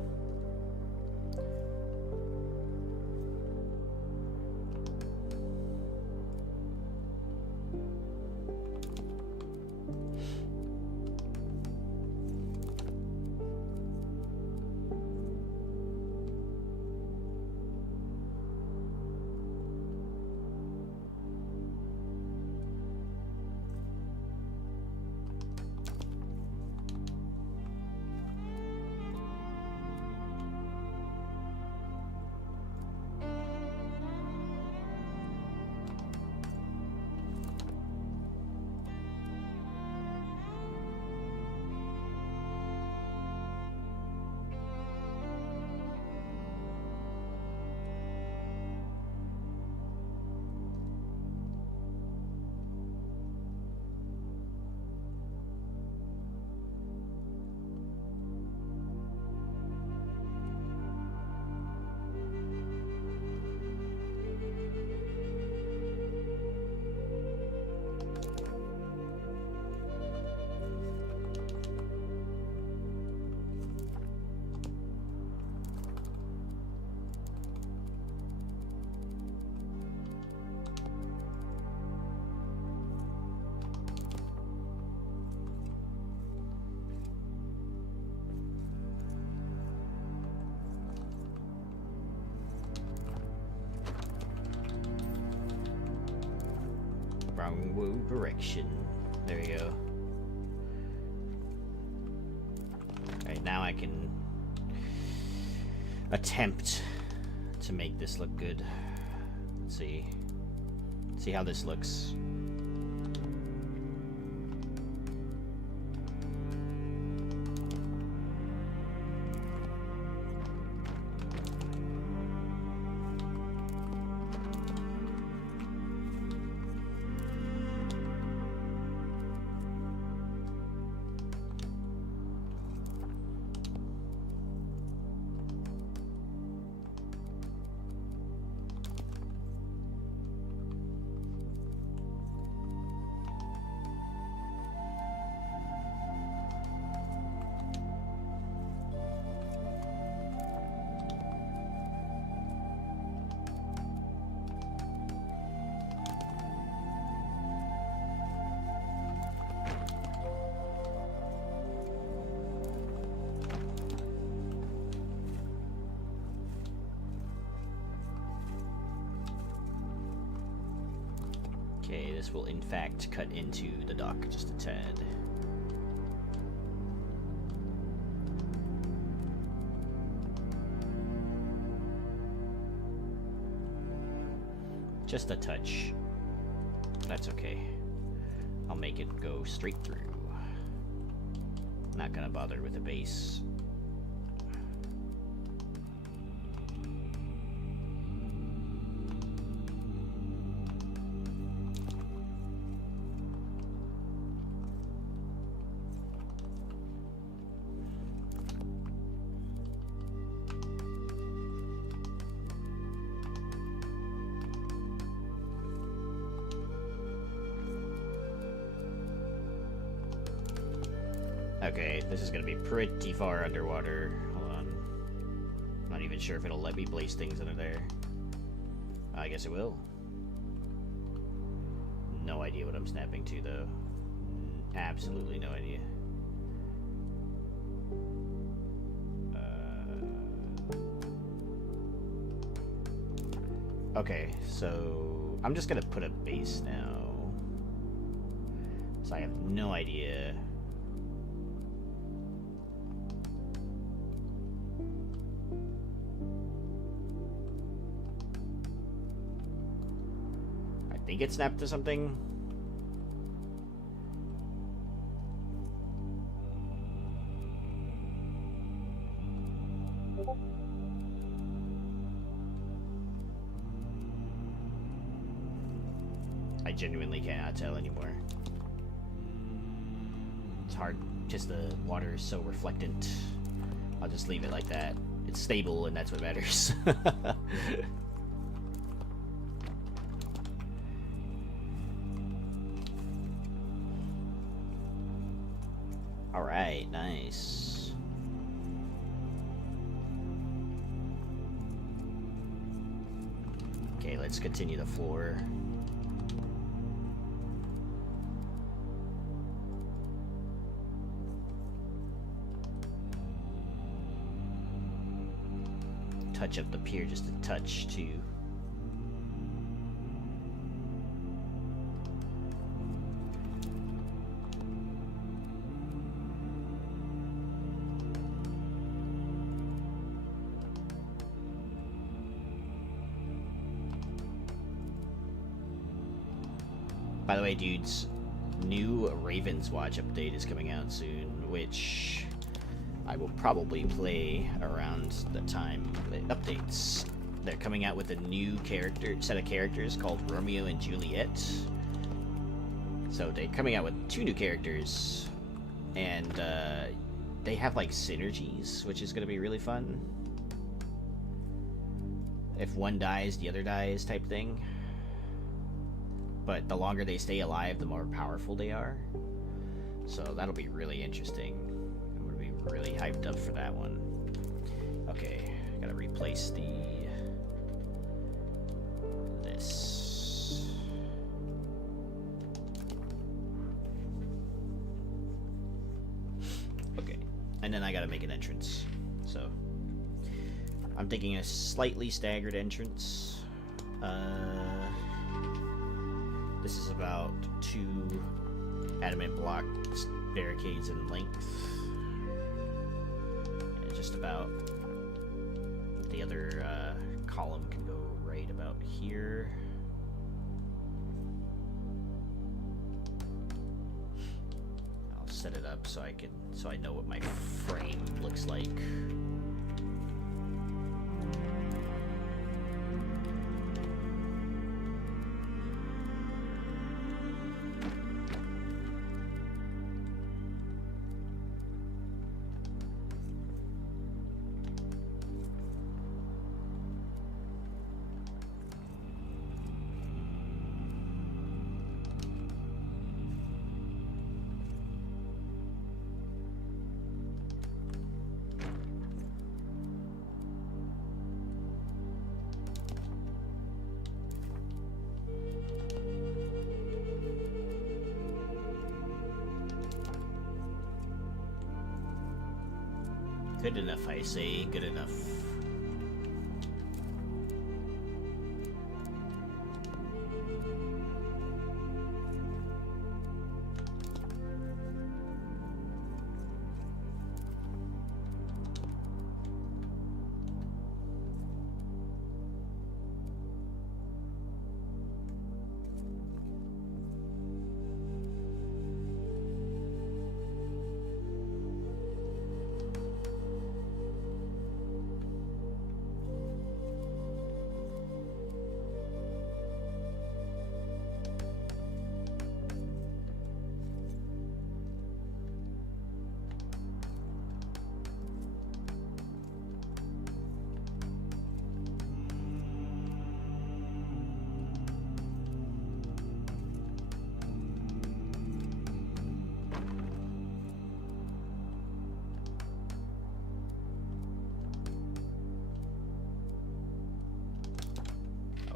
wrong direction. There we go. Alright, now I can attempt to make this look good. Let's see. See how this looks. Okay, this will in fact cut into the dock just a tad. Just a touch. That's okay. I'll make it go straight through. Not gonna bother with the base. Okay, this is gonna be pretty far underwater. Hold on. Not even sure if it'll let me place things under there. I guess it will. No idea what I'm snapping to, though. Absolutely no idea. Okay, so I'm just gonna put a base now. So I have no idea. I think it snapped to something. I genuinely cannot tell anymore. It's hard, just the water is so reflectant. I'll just leave it like that. It's stable and that's what matters. Alright, nice. Okay, let's continue the floor. Touch up the pier just a touch too. By the way, dudes, new Raven's Watch update is coming out soon, which I will probably play around the time it updates. They're coming out with a new set of characters called Romeo and Juliet. So they're coming out with 2 new characters, and they have like synergies, which is going to be really fun. If one dies, the other dies type thing. But the longer they stay alive, the more powerful they are. So that'll be really interesting. I'm gonna be really hyped up for that one. Okay, gotta replace this. Okay, and then I gotta make an entrance. So I'm thinking a slightly staggered entrance. This is about 2 adamant block barricades in length. And just about the other column can go right about here. I'll set it up so I know what my frame looks like. Good enough, I say. Good enough.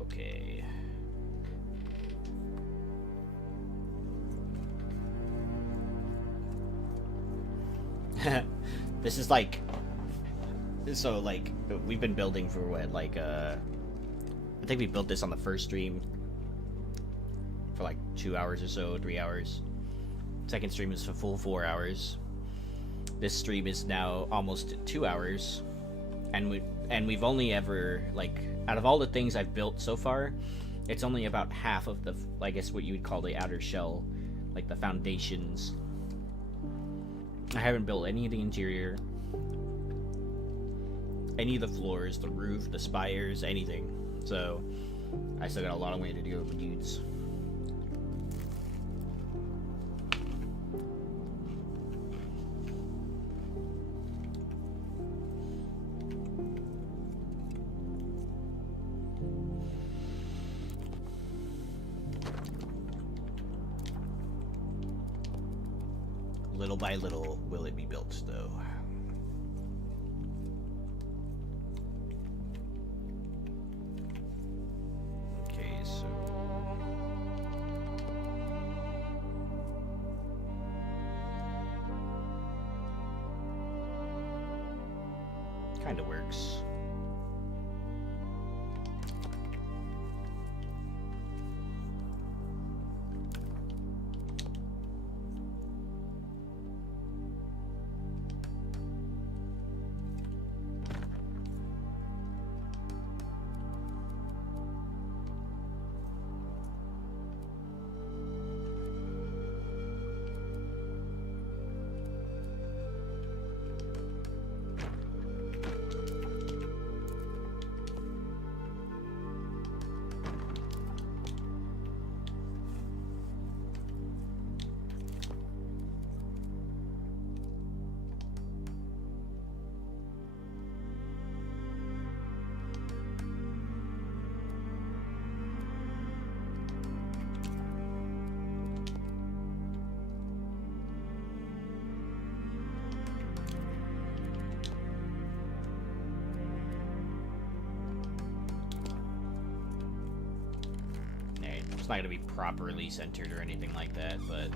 Okay. This is like, so like we've been building for what, like I think we built this on the first stream for like 2 hours or so, 3 hours. Second stream is a full 4 hours. This stream is now almost 2 hours, and we've only ever, like, out of all the things I've built so far, it's only about half of the, I guess what you would call the outer shell, like the foundations. I haven't built any of the interior, any of the floors, the roof, the spires, anything. So I still got a lot of way to do with dudes. Little by little will it be built, though. Okay, so kind of works. It's not going to be properly centered or anything like that, but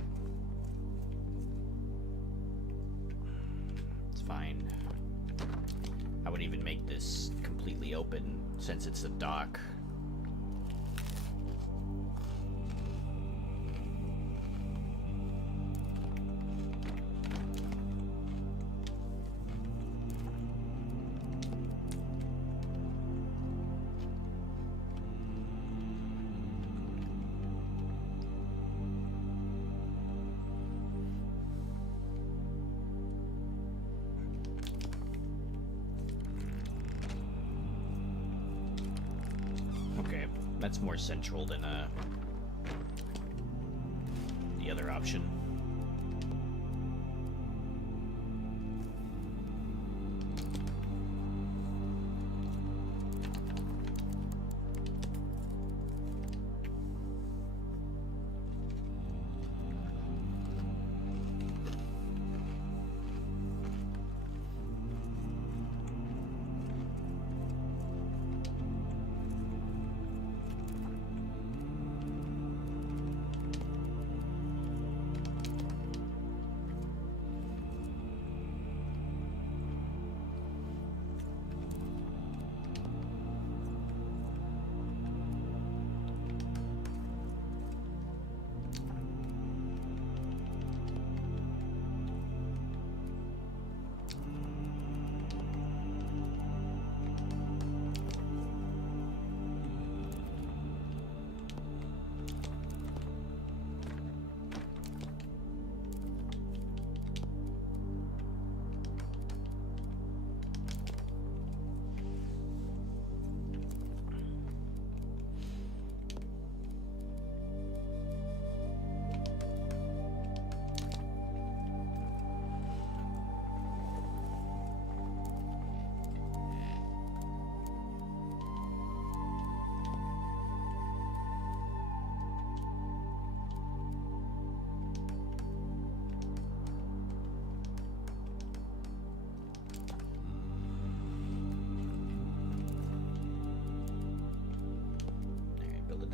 it's fine. I would even make this completely open since it's a dock. Okay, that's more central than the other option.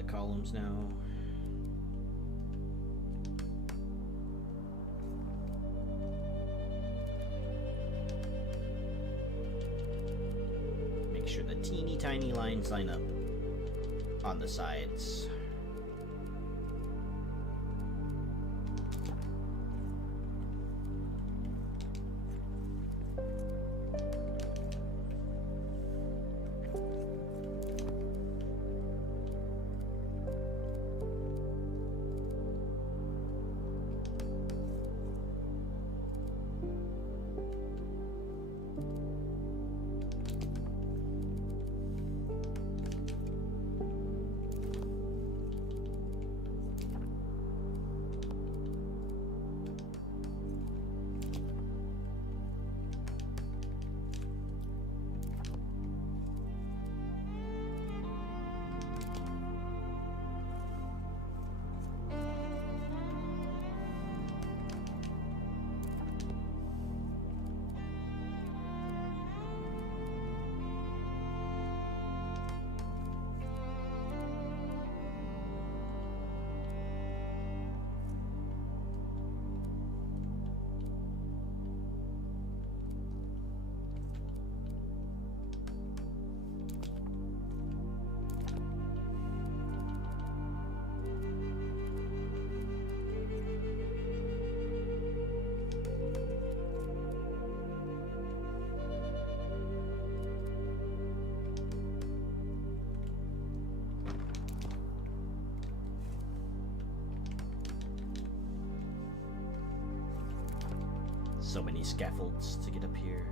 Columns now. Make sure the teeny tiny lines line up on the sides. So many scaffolds to get up here.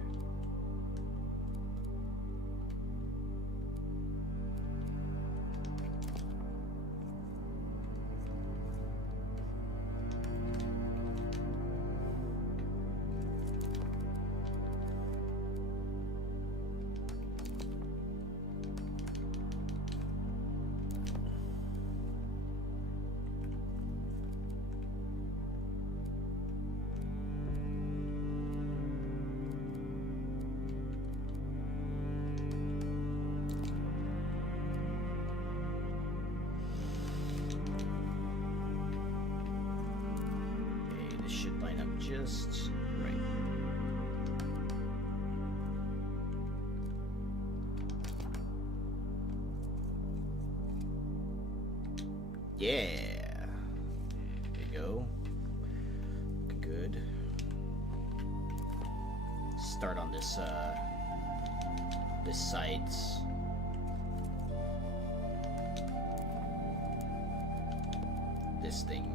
Just right. Yeah. There you go. Good. Start on this sides. This thing.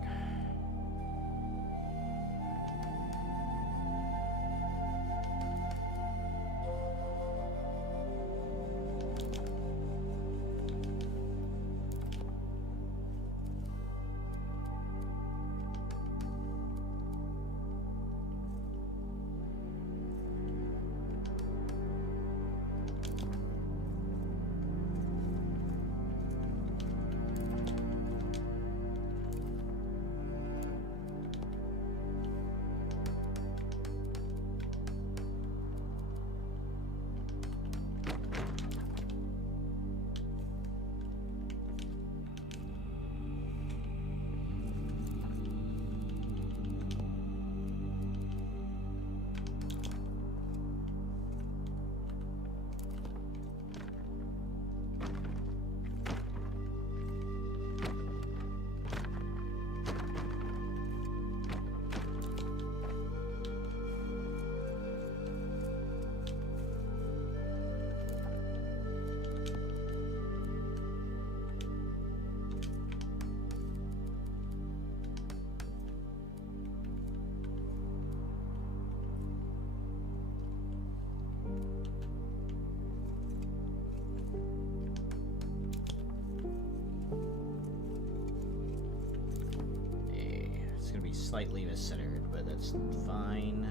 slightly miscentered, but that's fine.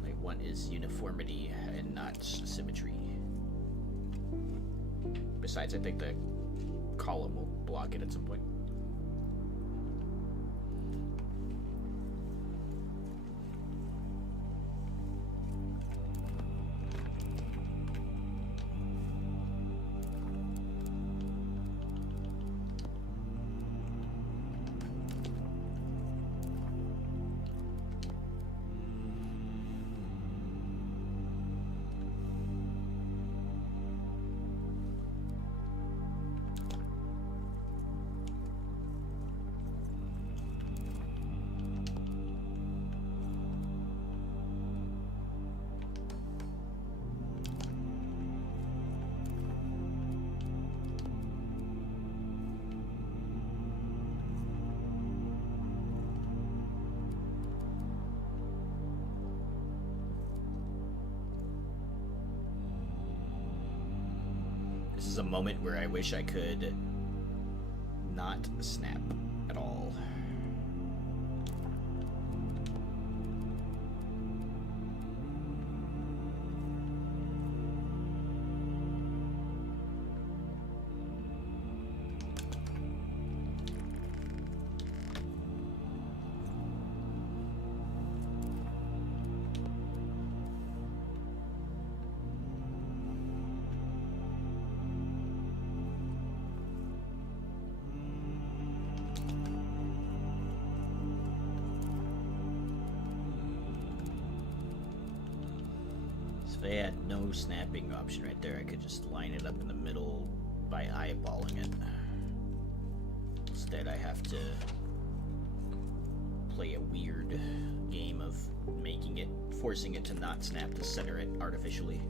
What I want is uniformity and not symmetry. Besides, I think the column will block it at some point. This is a moment where I wish I could not snap at all. If I had no snapping option right there, I could just line it up in the middle by eyeballing it. Instead, I have to play a weird game of forcing it to not snap to center it artificially.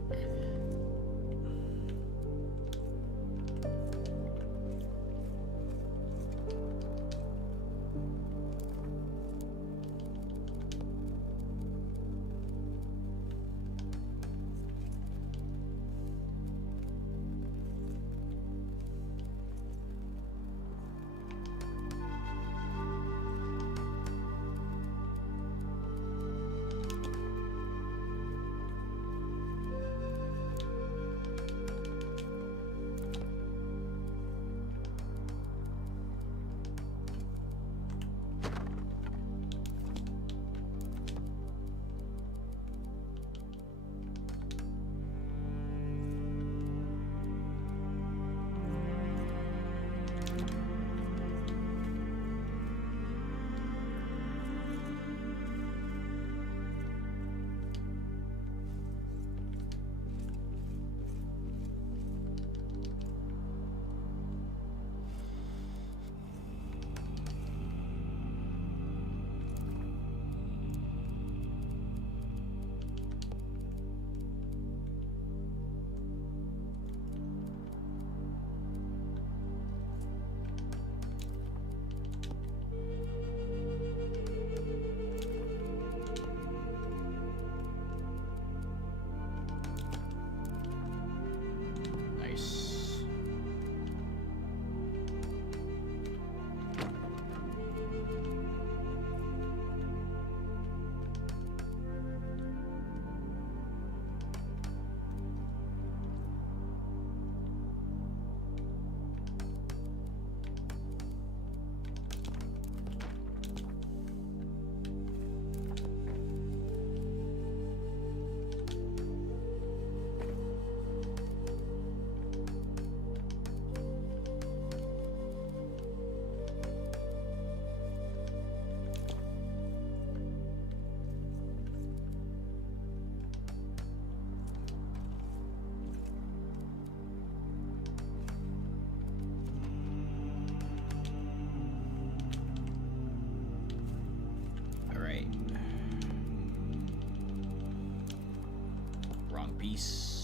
Piece.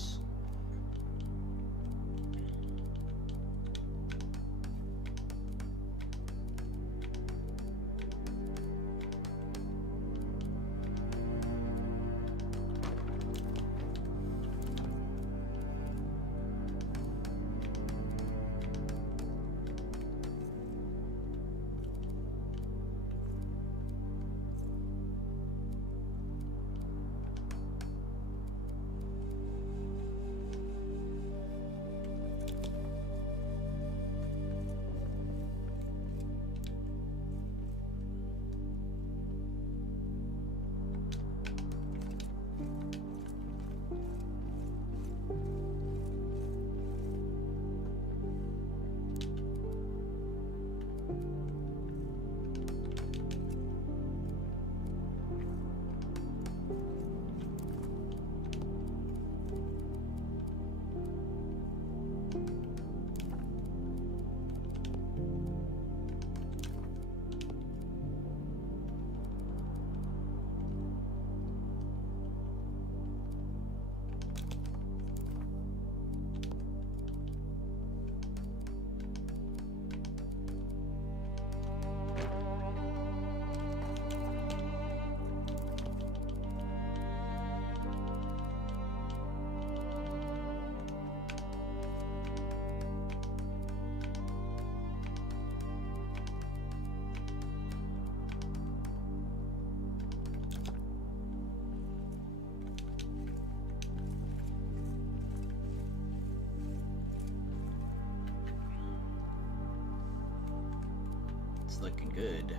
is looking good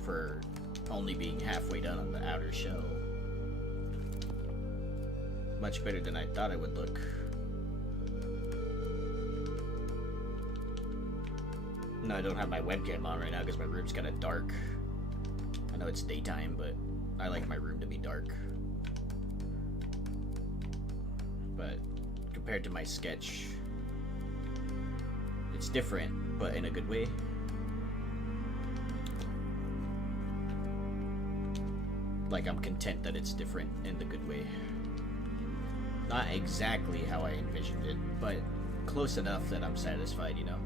for only being halfway done on the outer shell. Much better than I thought it would look. No, I don't have my webcam on right now because my room's kind of dark. I know it's daytime, but I like my room to be dark. But compared to my sketch, it's different, but in a good way. Like, I'm content that it's different in the good way. Not exactly how I envisioned it, but close enough that I'm satisfied, you know?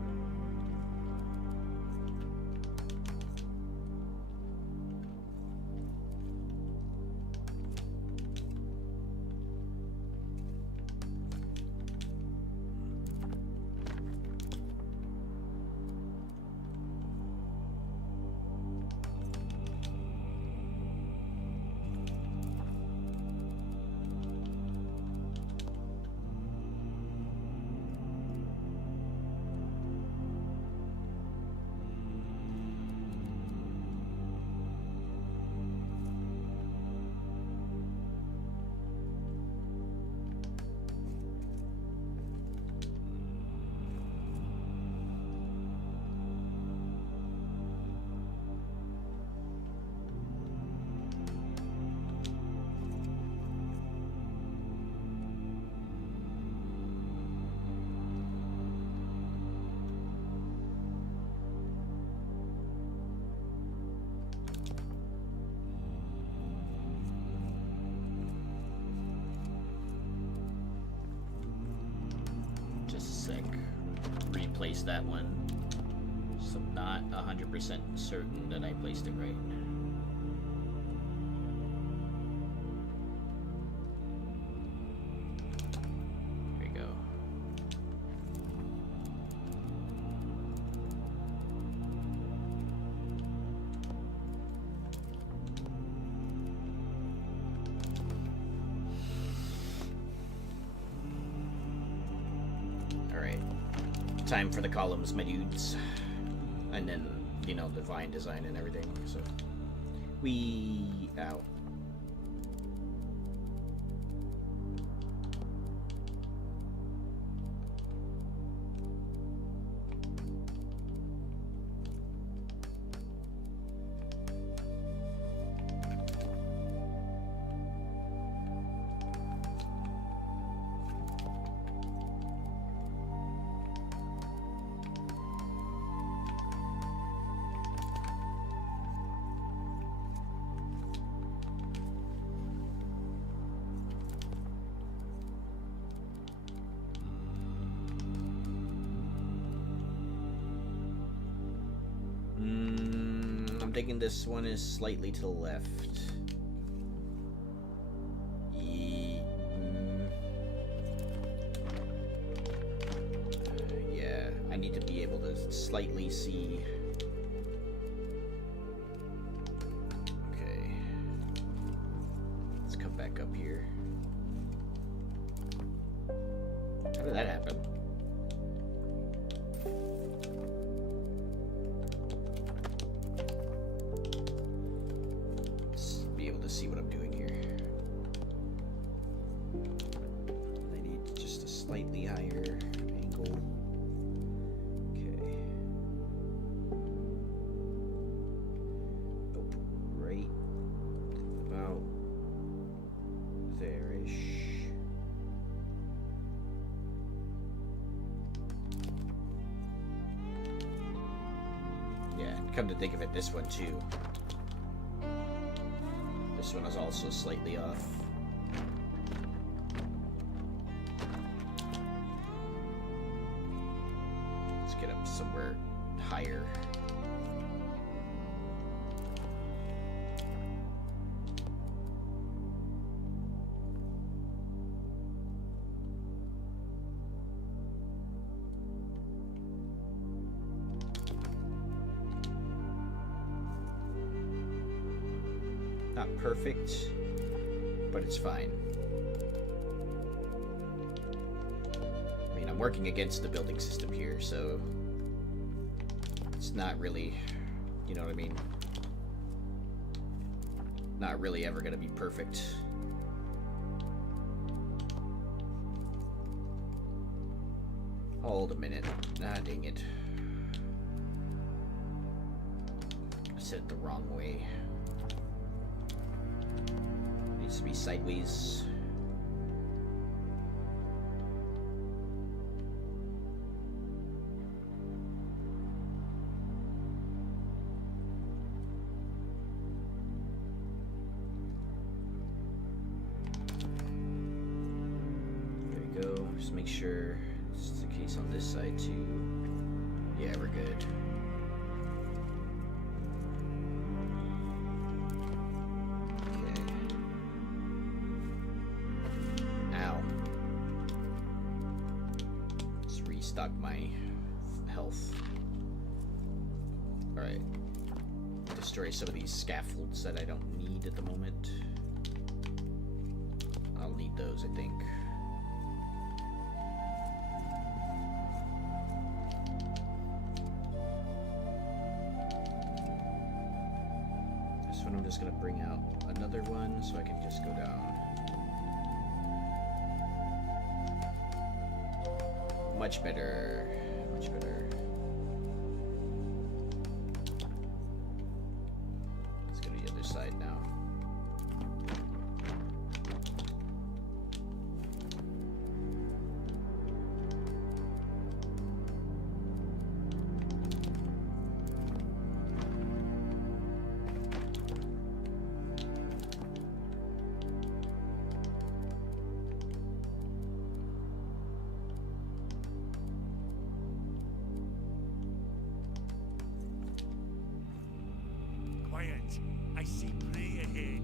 Replace that one. So I'm not 100% certain that I placed it right. There we go. Alright. Time for the columns, my dudes. And then, you know, the vine design and everything, so. We out. I'm thinking this one is slightly to the left. Yeah, I need to be able to slightly see. Okay. Let's come back up here. How did that happen? See what I'm doing here. I need just a slightly higher angle. Okay. Nope. Right about there-ish. Yeah, come to think of it, this one too. This one is also slightly off. Let's get up somewhere higher. Not perfect, but it's fine. I mean, I'm working against the building system here, so it's not really You know what I mean? Not really ever gonna be perfect. Hold a minute. Ah, dang it. I said it the wrong way. Needs to be sideways. There we go. Just make sure it's the case on this side too. Yeah, we're good. Restock my health. Alright. Destroy some of these scaffolds that I don't need at the moment. I'll need those, I think. This one I'm just gonna bring out another one so I can just go down. Much better. Much better. Let's go to the other side now. Quiet. I see prey ahead.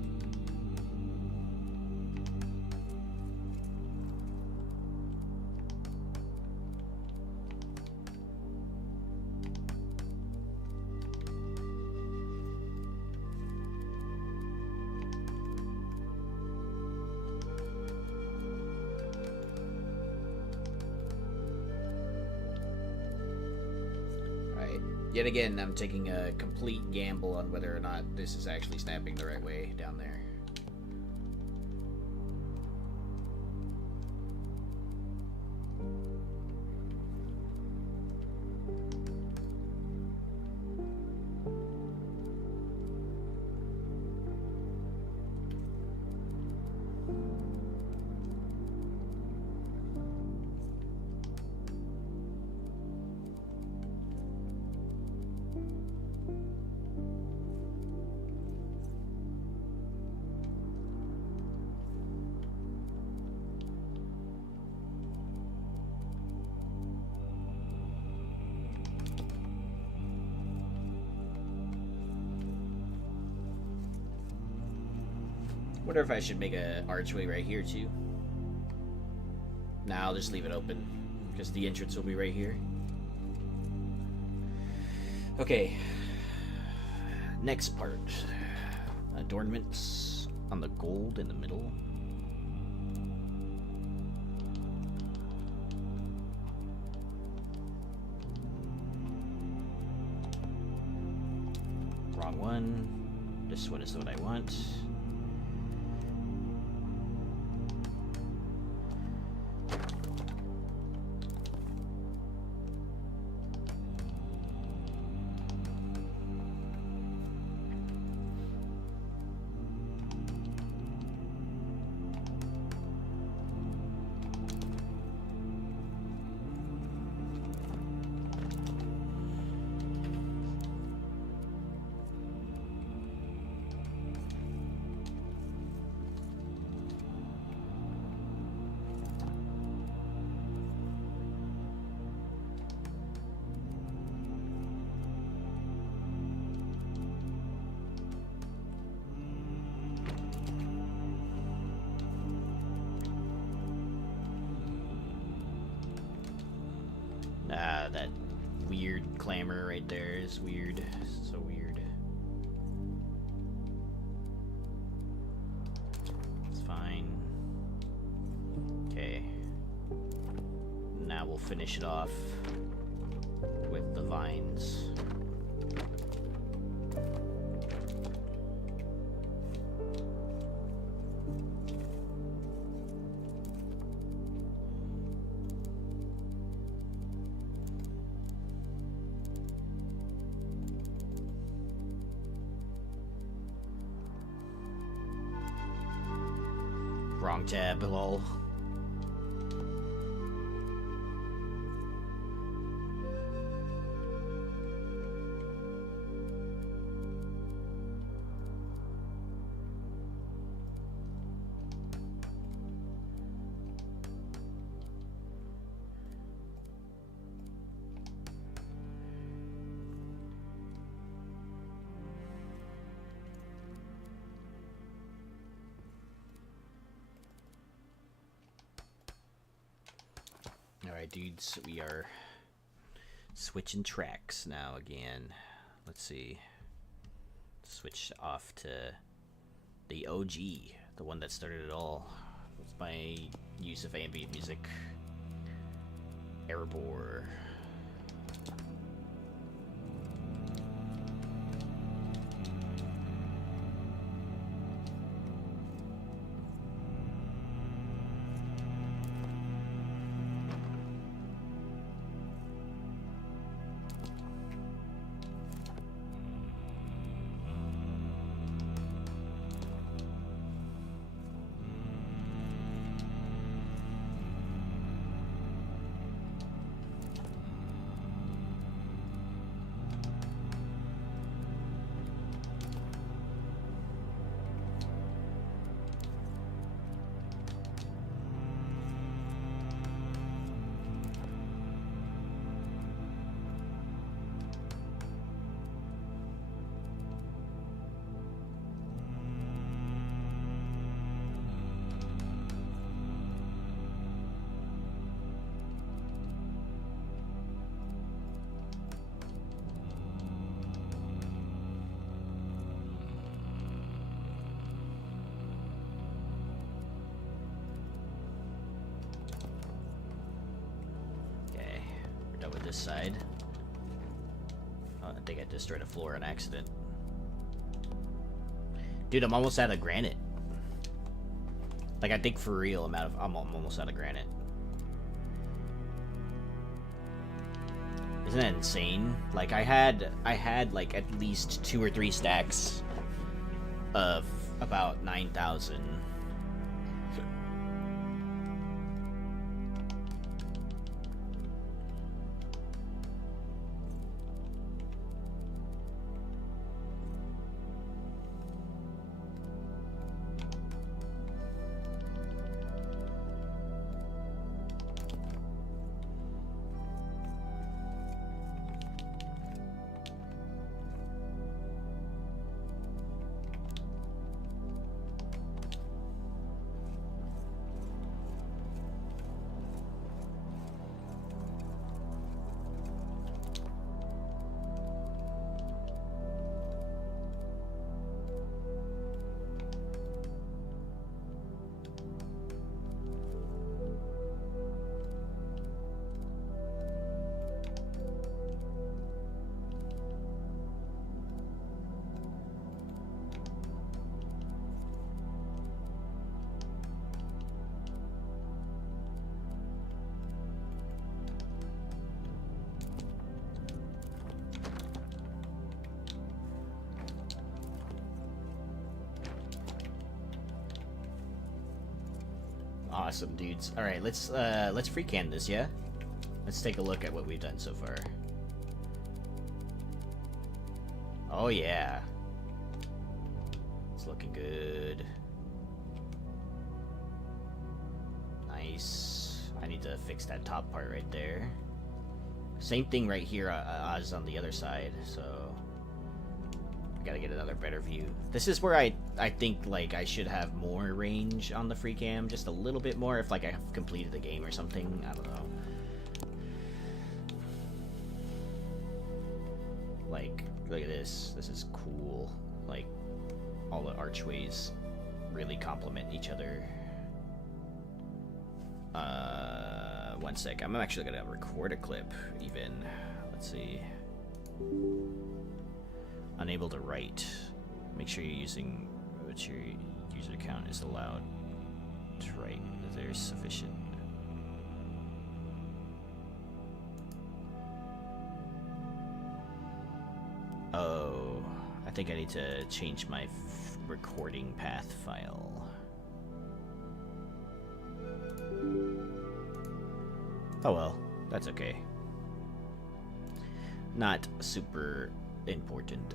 Yet again, I'm taking a complete gamble on whether or not this is actually snapping the right way down there. Wonder if I should make an archway right here too. Nah, I'll just leave it open because the entrance will be right here. Okay. Next part. Adornments on the gold in the middle. Wrong one. This one is what I want. That weird clamor right there is weird. So weird. It's fine. Okay. Now we'll finish it off with the vines. wrong tab, lol. Alright, dudes, we are switching tracks now again. Let's see. Switch off to the OG, the one that started it all. What's my use of ambient music? Erebor. With this side. Oh, I think I destroyed a floor on accident. Dude, I'm almost out of granite. Like, I think for real, I'm almost out of granite. Isn't that insane? Like, I had like at least 2 or 3 stacks of about 9,000. Awesome, dudes. All right, let's free can this, yeah? Let's take a look at what we've done so far. Oh yeah, it's looking good. Nice. I need to fix that top part right there. Same thing right here as on the other side. So I gotta get another better view. This is where I think like I should have more range on the free cam, just a little bit more if like I have completed the game or something. I don't know. Like, look at this. This is cool. Like, all the archways really complement each other. One sec. I'm actually gonna record a clip even. Let's see. Unable to write. Make sure you're using what your user account is allowed to write. There's sufficient. Oh, I think I need to change my recording path file. Oh well, that's okay. Not super important,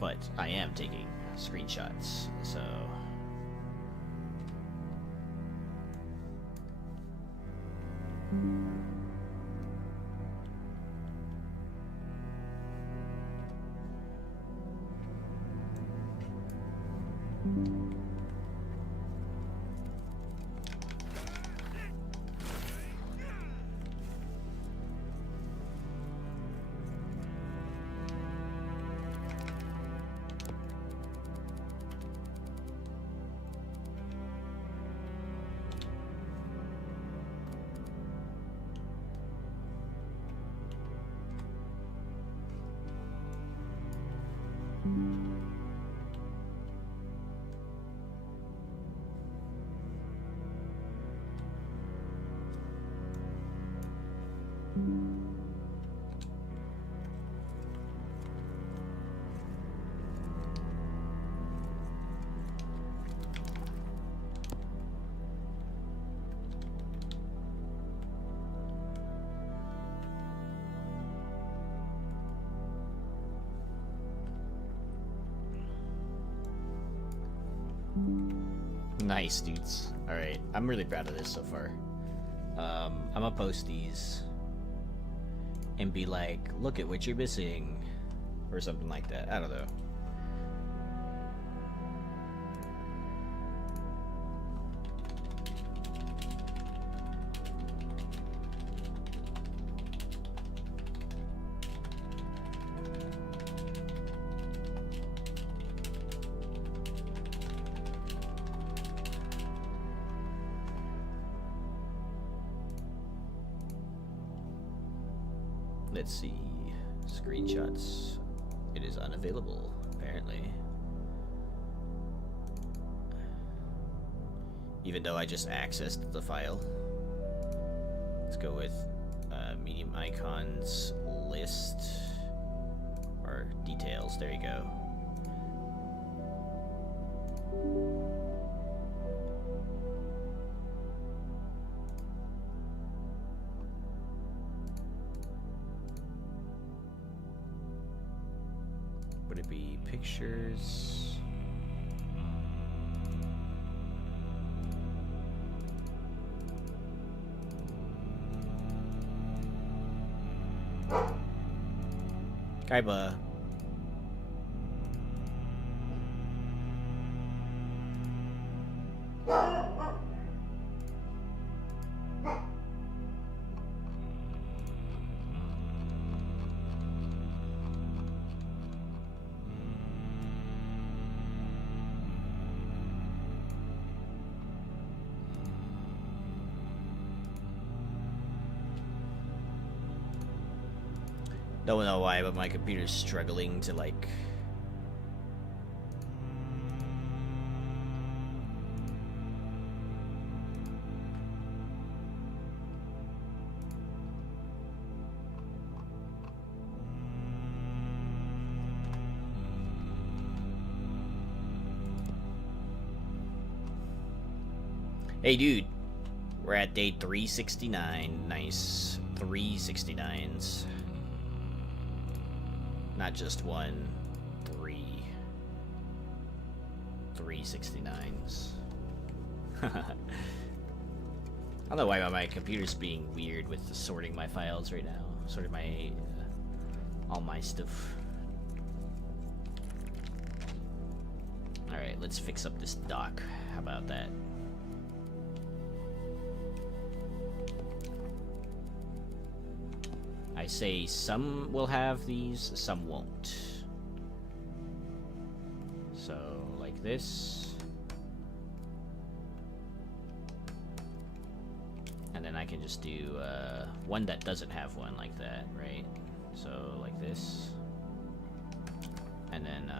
but I am taking screenshots, so... Nice, dudes. Alright, I'm really proud of this so far. I'm gonna post these and be like, look at what you're missing, or something like that. I don't know. Let's see. Screenshots. It is unavailable, apparently. Even though I just accessed the file. Let's go with medium icons, list, or details. There you go. Would it be pictures? Kaiba. Don't know why, but my computer's struggling to like... Hey dude, we're at day 369. Nice. 369s. Not just one, 369s. I don't know why my computer's being weird with sorting my files right now. Sorting my all my stuff. Alright, let's fix up this dock. How about that? I say some will have these, some won't. So, like this. And then I can just do one that doesn't have one like that, right? So, like this. And then,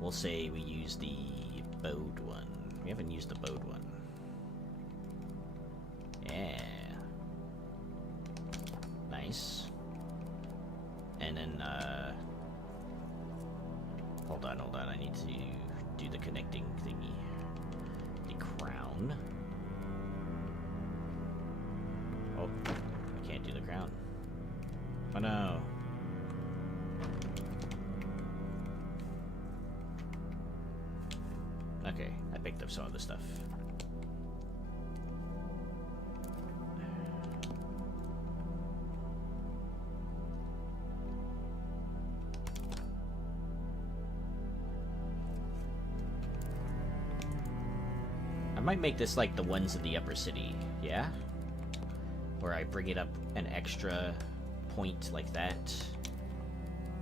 we'll say we use the bowed one. We haven't used the bowed one. Yeah. Nice. And then, hold on, I need to do the connecting thingy. The crown. can't do the crown. Oh no. Okay, I picked up some of the stuff. I might make this like the ones in the upper city, yeah? Where I bring it up an extra point like that,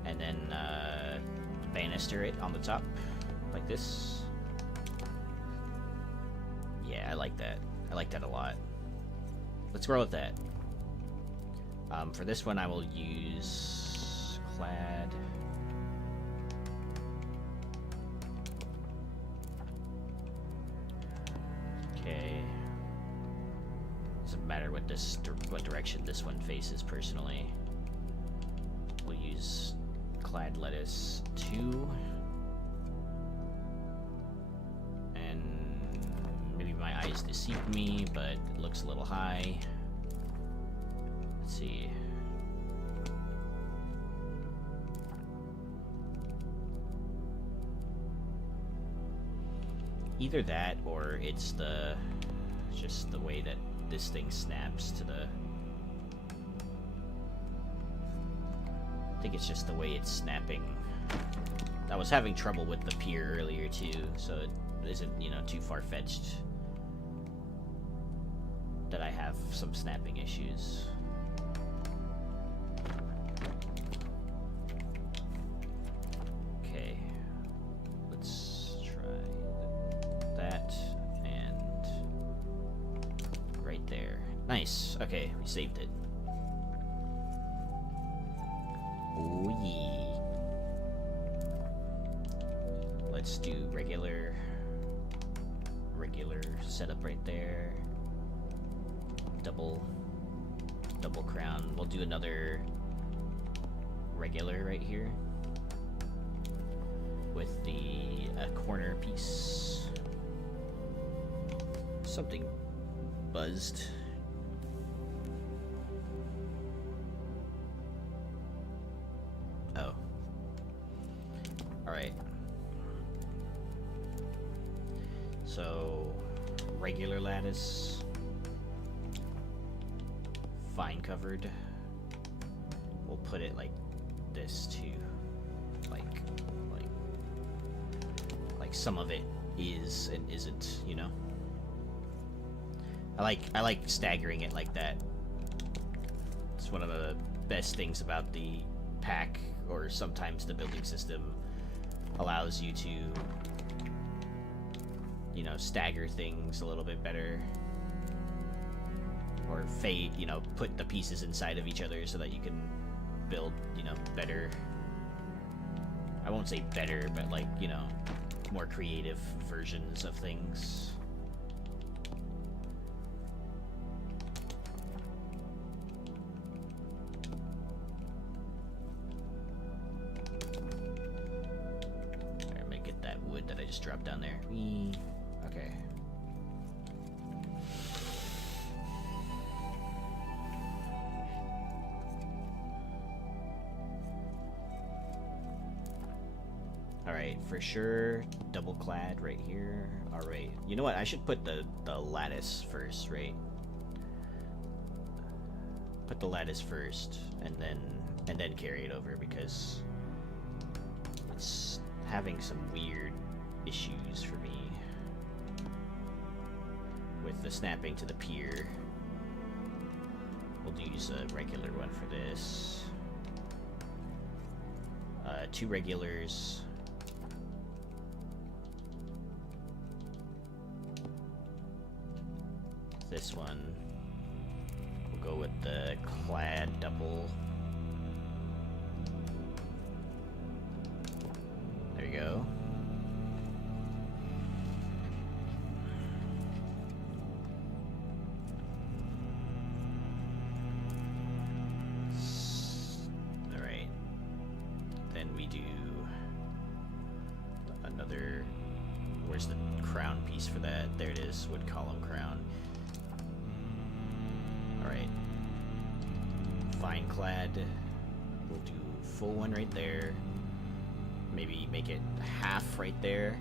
and then banister it on the top, like this. Yeah, I like that. I like that a lot. Let's roll with that. For this one, I will use clad. Okay. Doesn't matter what what direction this one faces. Personally, we'll use clad lettuce 2. My eyes deceive me, but it looks a little high. Let's see. Either that, or it's just the way that this thing snaps to the... I think it's just the way it's snapping. I was having trouble with the pier earlier too, so it isn't, you know, too far-fetched that I have some snapping issues. Okay, let's try that, and right there. Nice. Okay, we saved it. Oh yeah. Let's do regular setup right there. Double crown. We'll do another regular right here with the corner piece. Something buzzed. Oh. Alright. So, regular lattice. Fine covered. We'll put it like this too. Like some of it is and isn't, you know? I like staggering it like that. It's one of the best things about the pack, or sometimes the building system allows you to, you know, stagger things a little bit better. Or fade, you know, put the pieces inside of each other so that you can build, you know, better. I won't say better, but like, you know, more creative versions of things. Alright, I'm gonna get that wood that I just dropped down there. Okay. Alright, for sure, double clad right here. Alright, you know what, I should put the lattice first, right? Put the lattice first, and then carry it over, because it's having some weird issues for me with the snapping to the pier. We'll use a regular one for this. 2 regulars. This one, we'll go with the clad double. There you go. Alright. Then we do another... Where's the crown piece for that? There it is, wood column crown. Alright. vine clad. We'll do full one right there. Maybe make it half right there.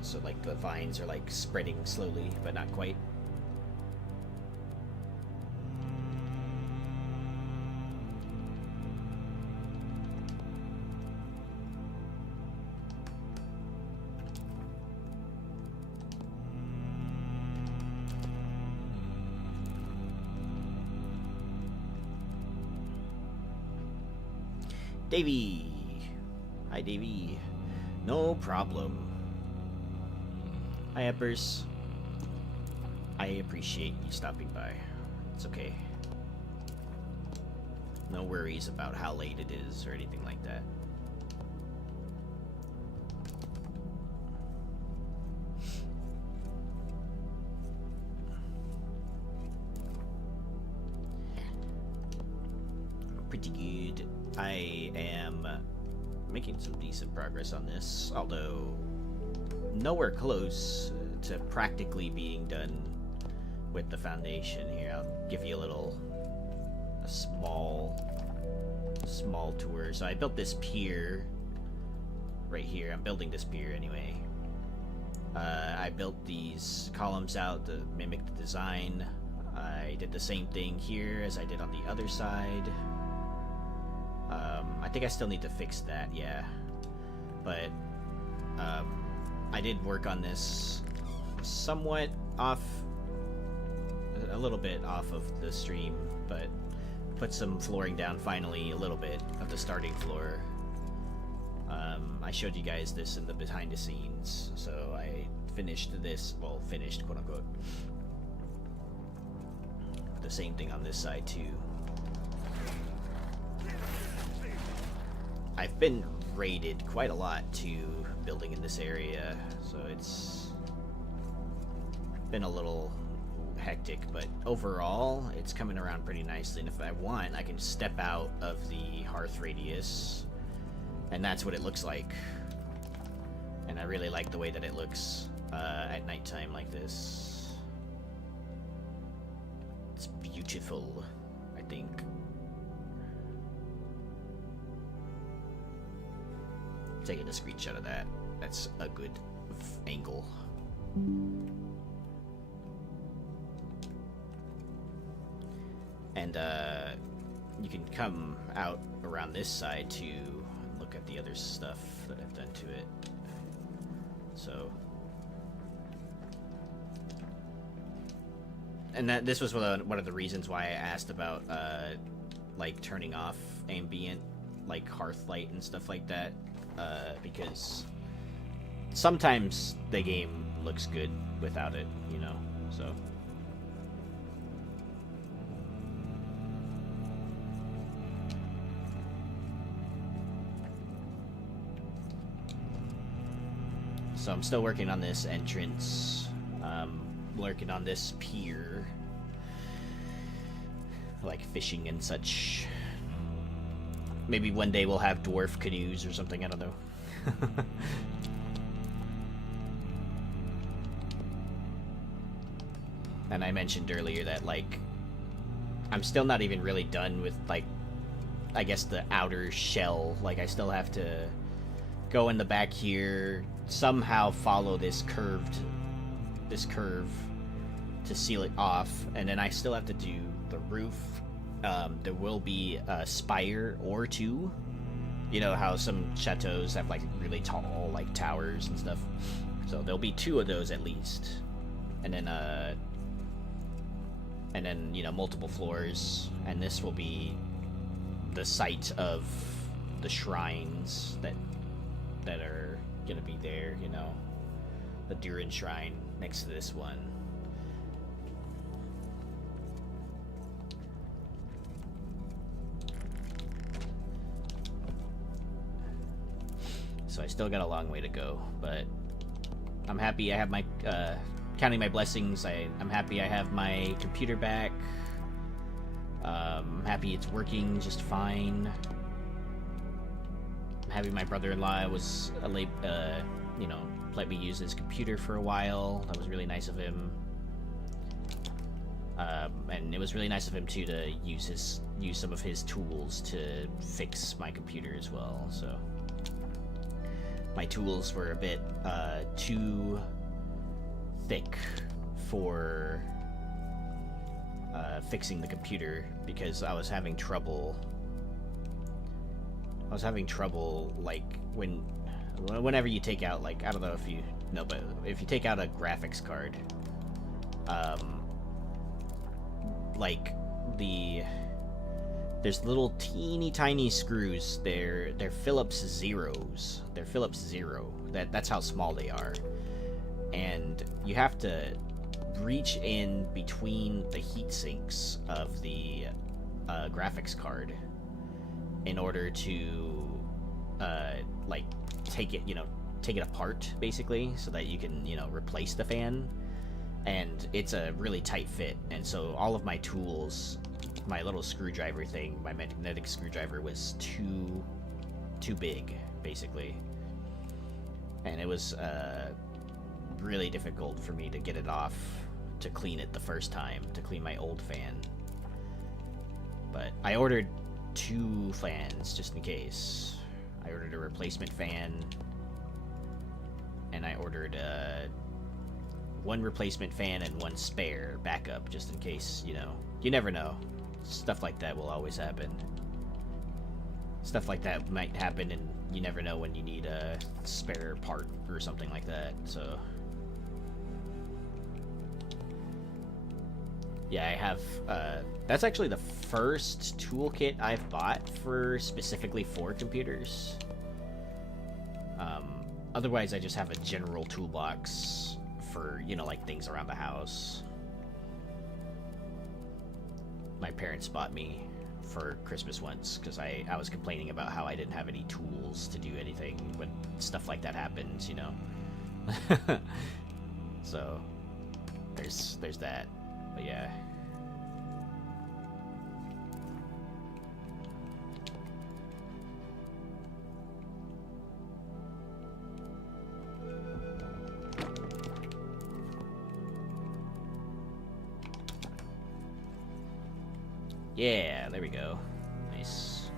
So like the vines are like spreading slowly, but not quite. Davy! Hi, Davy. No problem. Hi, Eppers. I appreciate you stopping by. It's okay. No worries about how late it is or anything like that. Pretty good. I am making some decent progress on this, although nowhere close to practically being done with the foundation here. I'll give you a small tour. So I built this pier right here. I'm building this pier anyway. I built these columns out to mimic the design. I did the same thing here as I did on the other side. I think I still need to fix that, yeah. But I did work on this somewhat off, a little bit off of the stream, but put some flooring down finally, a little bit of the starting floor. I showed you guys this in the behind the scenes, so I finished this, well, finished, quote unquote. The same thing on this side too. I've been raided quite a lot to building in this area, so it's been a little hectic, but overall it's coming around pretty nicely. And if I want, I can step out of the hearth radius, and that's what it looks like. And I really like the way that it looks at nighttime like this. It's beautiful, I think. Taking a screenshot of that. That's a good angle. And you can come out around this side to look at the other stuff that I've done to it. So, and this was one of the reasons why I asked about like turning off ambient, like hearth light and stuff like that. Because sometimes the game looks good without it, you know, so. So I'm still working on this entrance, working on this pier, like fishing and such. Maybe one day we'll have dwarf canoes or something, I don't know. And I mentioned earlier that, like, I'm still not even really done with, like, I guess the outer shell. Like, I still have to go in the back here, somehow follow this curve to seal it off, and then I still have to do the roof. There will be a spire or two. You know how some chateaus have like really tall like towers and stuff. So there'll be two of those at least, and then you know, multiple floors. And this will be the site of the shrines that are gonna be there. You know, the Durin shrine next to this one. So I still got a long way to go, but I'm happy I have my, counting my blessings, I'm happy I have my computer back. I'm happy it's working just fine. I'm happy my brother-in-law was, you know, let me use his computer for a while. That was really nice of him. And it was really nice of him too to use some of his tools to fix my computer as well. So my tools were a bit too thick for fixing the computer because I was having trouble. Like whenever you take out, like, I don't know if you know, but if you take out a graphics card, like there's little teeny tiny screws. They're Phillips zeros. They're Phillips zero. That's how small they are, and you have to reach in between the heat sinks of the graphics card in order to like take it apart, basically, so that you can replace the fan. And it's a really tight fit, and so all of my tools, my little screwdriver thing, my magnetic screwdriver, was too big, basically, and it was really difficult for me to get it off, to clean it the first time, to clean my old fan. But I ordered 2 fans just in case. I ordered a replacement fan, and I ordered 1 replacement fan and 1 spare backup, just in case. You never know. Stuff like that will always happen. Stuff like that might happen, and you never know when you need a spare part or something like that. So yeah, I have that's actually the first toolkit I've bought specifically for computers. Otherwise I just have a general toolbox for, like, things around the house. My parents bought me for Christmas once because I was complaining about how I didn't have any tools to do anything when stuff like that happens, So there's that. But yeah. Yeah, there we go. Nice.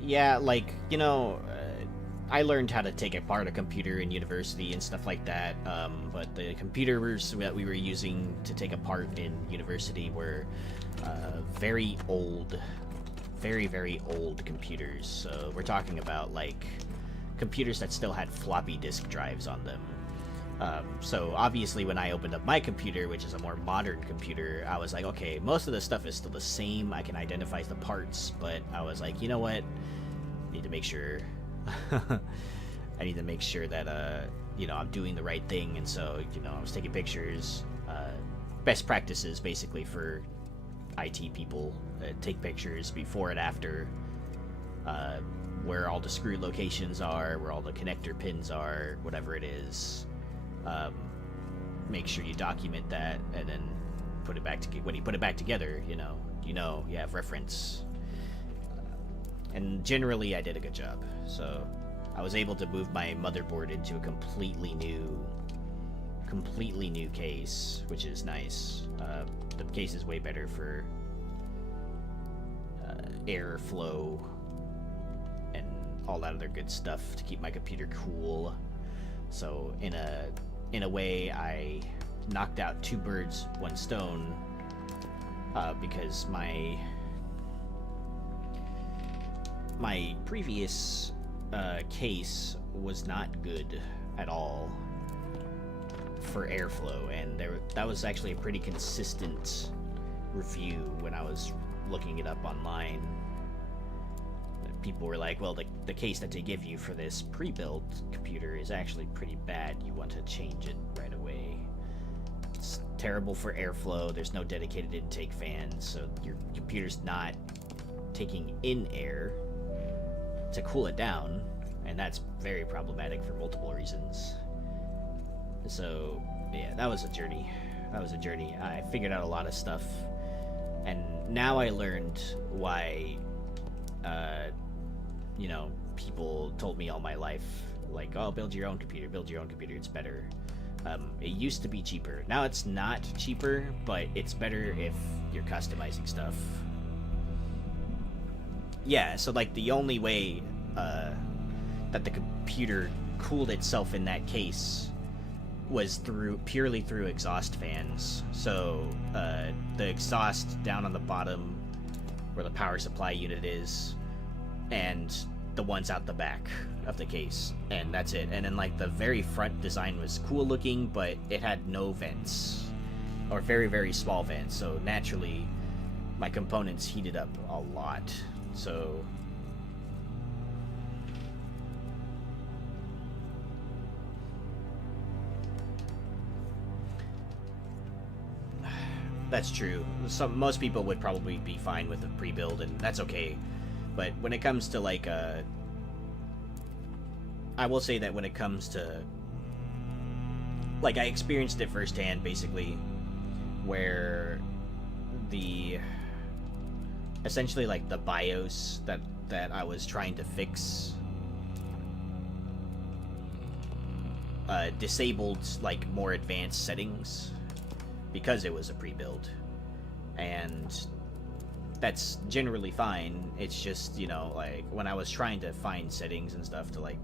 Yeah, like, I learned how to take apart a computer in university and stuff like that, but the computers that we were using to take apart in university were very old, very, very old computers. So we're talking about, like, computers that still had floppy disk drives on them. So obviously when I opened up my computer, which is a more modern computer, I was like, okay, most of the stuff is still the same. I can identify the parts, but I was like, you know what? I need to make sure I need to make sure that I'm doing the right thing. And so, I was taking pictures, best practices basically for IT people. Take pictures before and after, where all the screw locations are, where all the connector pins are, whatever it is. Make sure you document that, and then put it back together. When you put it back together, you have reference. And generally, I did a good job. So I was able to move my motherboard into a completely new case, which is nice. The case is way better for airflow and all that other good stuff to keep my computer cool. So in a way, I knocked out 2 birds, 1 stone, because my previous case was not good at all for airflow, and that was actually a pretty consistent review when I was looking it up online. People were like, well, the case that they give you for this pre-built computer is actually pretty bad. You want to change it right away. It's terrible for airflow. There's no dedicated intake fans, so your computer's not taking in air to cool it down, and that's very problematic for multiple reasons. So, yeah, that was a journey. I figured out a lot of stuff, and now I learned why people told me all my life, like, oh, build your own computer, it's better. It used to be cheaper. Now it's not cheaper, but it's better if you're customizing stuff. Yeah, so like the only way that the computer cooled itself in that case was purely through exhaust fans. So the exhaust down on the bottom where the power supply unit is, and the ones out the back of the case, and that's it. And then like the very front design was cool looking, but it had no vents, or very, very small vents, so naturally my components heated up a lot. So that's true. Most people would probably be fine with a pre-build, and that's okay. But when it comes to like I will say that when it comes to, like, I experienced it firsthand, basically, where essentially like the BIOS that I was trying to fix disabled like more advanced settings because it was a pre-build, and that's generally fine. It's just, you know, like when I was trying to find settings and stuff to like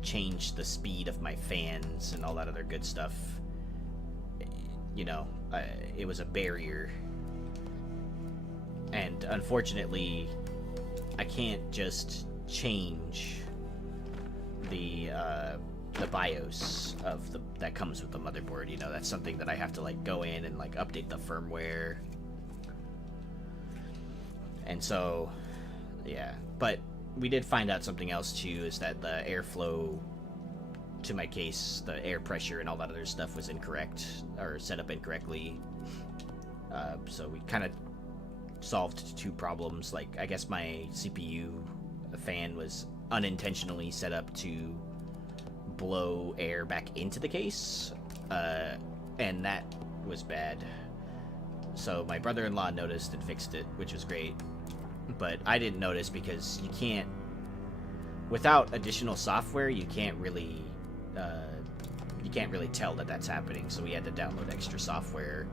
change the speed of my fans and all that other good stuff, you know, it was a barrier. And unfortunately, I can't just change the BIOS of that comes with the motherboard. You know, that's something that I have to like go in and like update the firmware. And so, yeah. But we did find out something else too, is that the airflow to my case, the air pressure and all that other stuff was incorrect, or set up incorrectly. So we kind of solved two problems. Like, I guess my CPU fan was unintentionally set up to blow air back into the case, and that was bad. So my brother-in-law noticed and fixed it, which was great. But I didn't notice because you can't, without additional software, you can't really tell that that's happening. So we had to download extra software,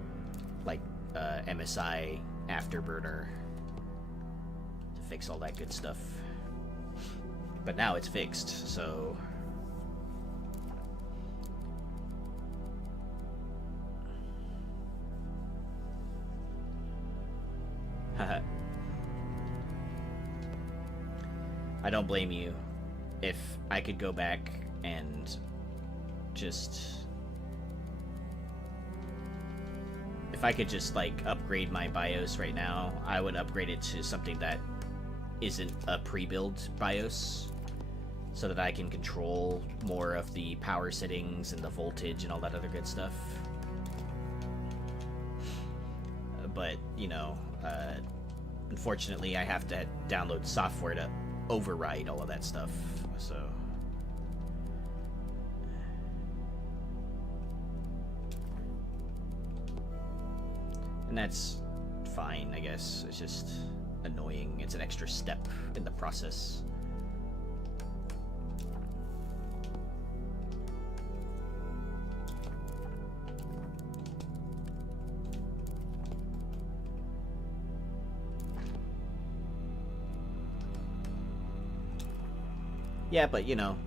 like MSI Afterburner, to fix all that good stuff. But now it's fixed, so I don't blame you. If I could go back and just... if I could just, like, upgrade my BIOS right now, I would upgrade it to something that isn't a pre-built BIOS, so that I can control more of the power settings and the voltage and all that other good stuff. But, you know, unfortunately I have to download software to override all of that stuff, so... and that's fine, I guess. It's just annoying. It's an extra step in the process. Yeah, but, you know,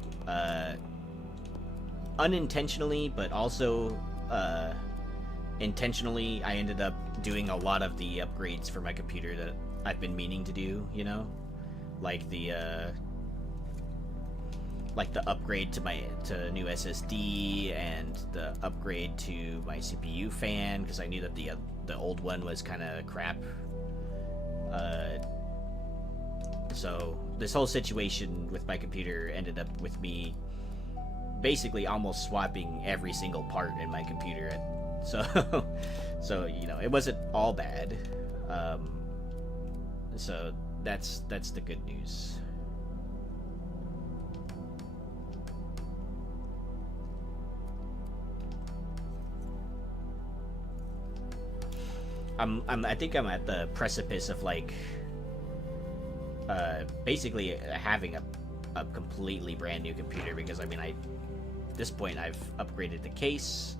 unintentionally, but also intentionally, I ended up doing a lot of the upgrades for my computer that I've been meaning to do, you know? Like the upgrade to new SSD, and the upgrade to my CPU fan, because I knew that the old one was kind of crap. So this whole situation with my computer ended up with me basically almost swapping every single part in my computer. So you know, it wasn't all bad. So that's the good news. I think I'm at the precipice of like basically having a completely brand new computer because I mean, at this point I've upgraded the case,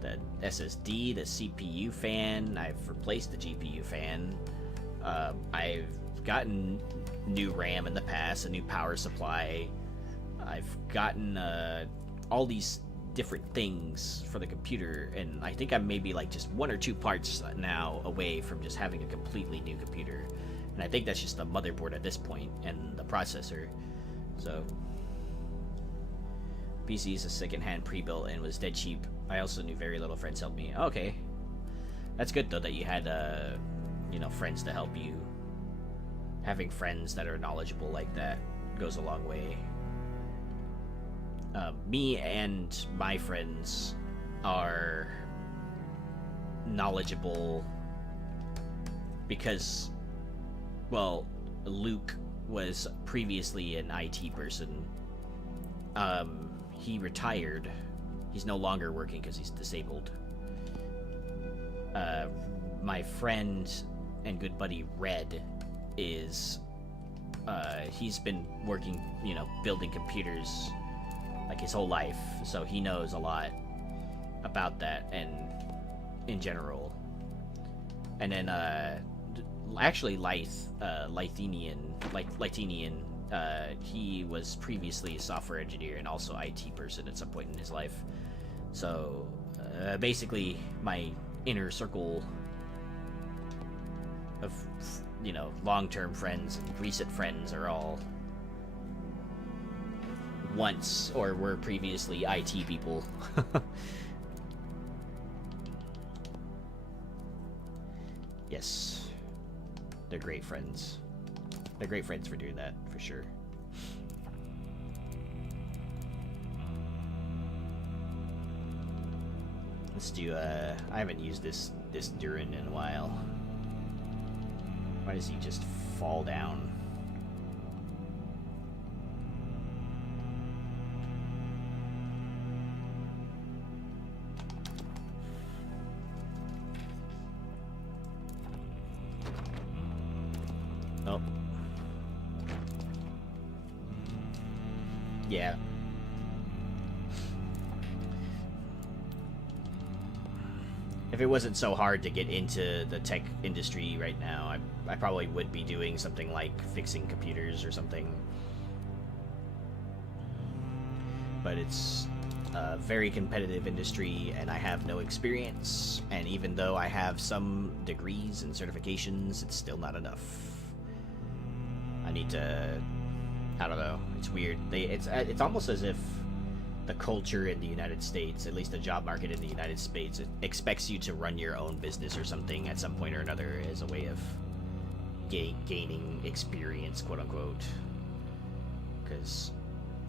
the SSD, the CPU fan. I've replaced the GPU fan. I've gotten new RAM in the past, a new power supply. I've gotten all these different things for the computer, and I think I'm maybe like just 1 or 2 parts now away from just having a completely new computer. And I think that's just the motherboard at this point and the processor. So PC is a second-hand pre-built and was dead cheap. I also knew very little friends helped me. Okay, that's good though that you had you know, friends to help you. Having friends that are knowledgeable like that goes a long way. Me and my friends are knowledgeable because, well, Luke was previously an IT person. He retired. He's no longer working because he's disabled. My friend and good buddy Red is, he's been working, you know, building computers like his whole life, so he knows a lot about that and in general. And then actually Lythenian, he was previously a software engineer and also IT person at some point in his life. So basically my inner circle of, you know, long-term friends and recent friends are all once or were previously IT people. Yes, they're great friends. They're great friends for doing that, for sure. Let's do, I haven't used this Durin in a while. Why does he just fall down? Oh. Yeah. If it wasn't so hard to get into the tech industry right now, I probably would be doing something like fixing computers or something. But it's a very competitive industry, and I have no experience. And even though I have some degrees and certifications, it's still not enough. I need to... I don't know. It's weird. It's almost as if the culture in the United States, at least the job market in the United States, it expects you to run your own business or something at some point or another as a way of gaining experience, quote unquote. Because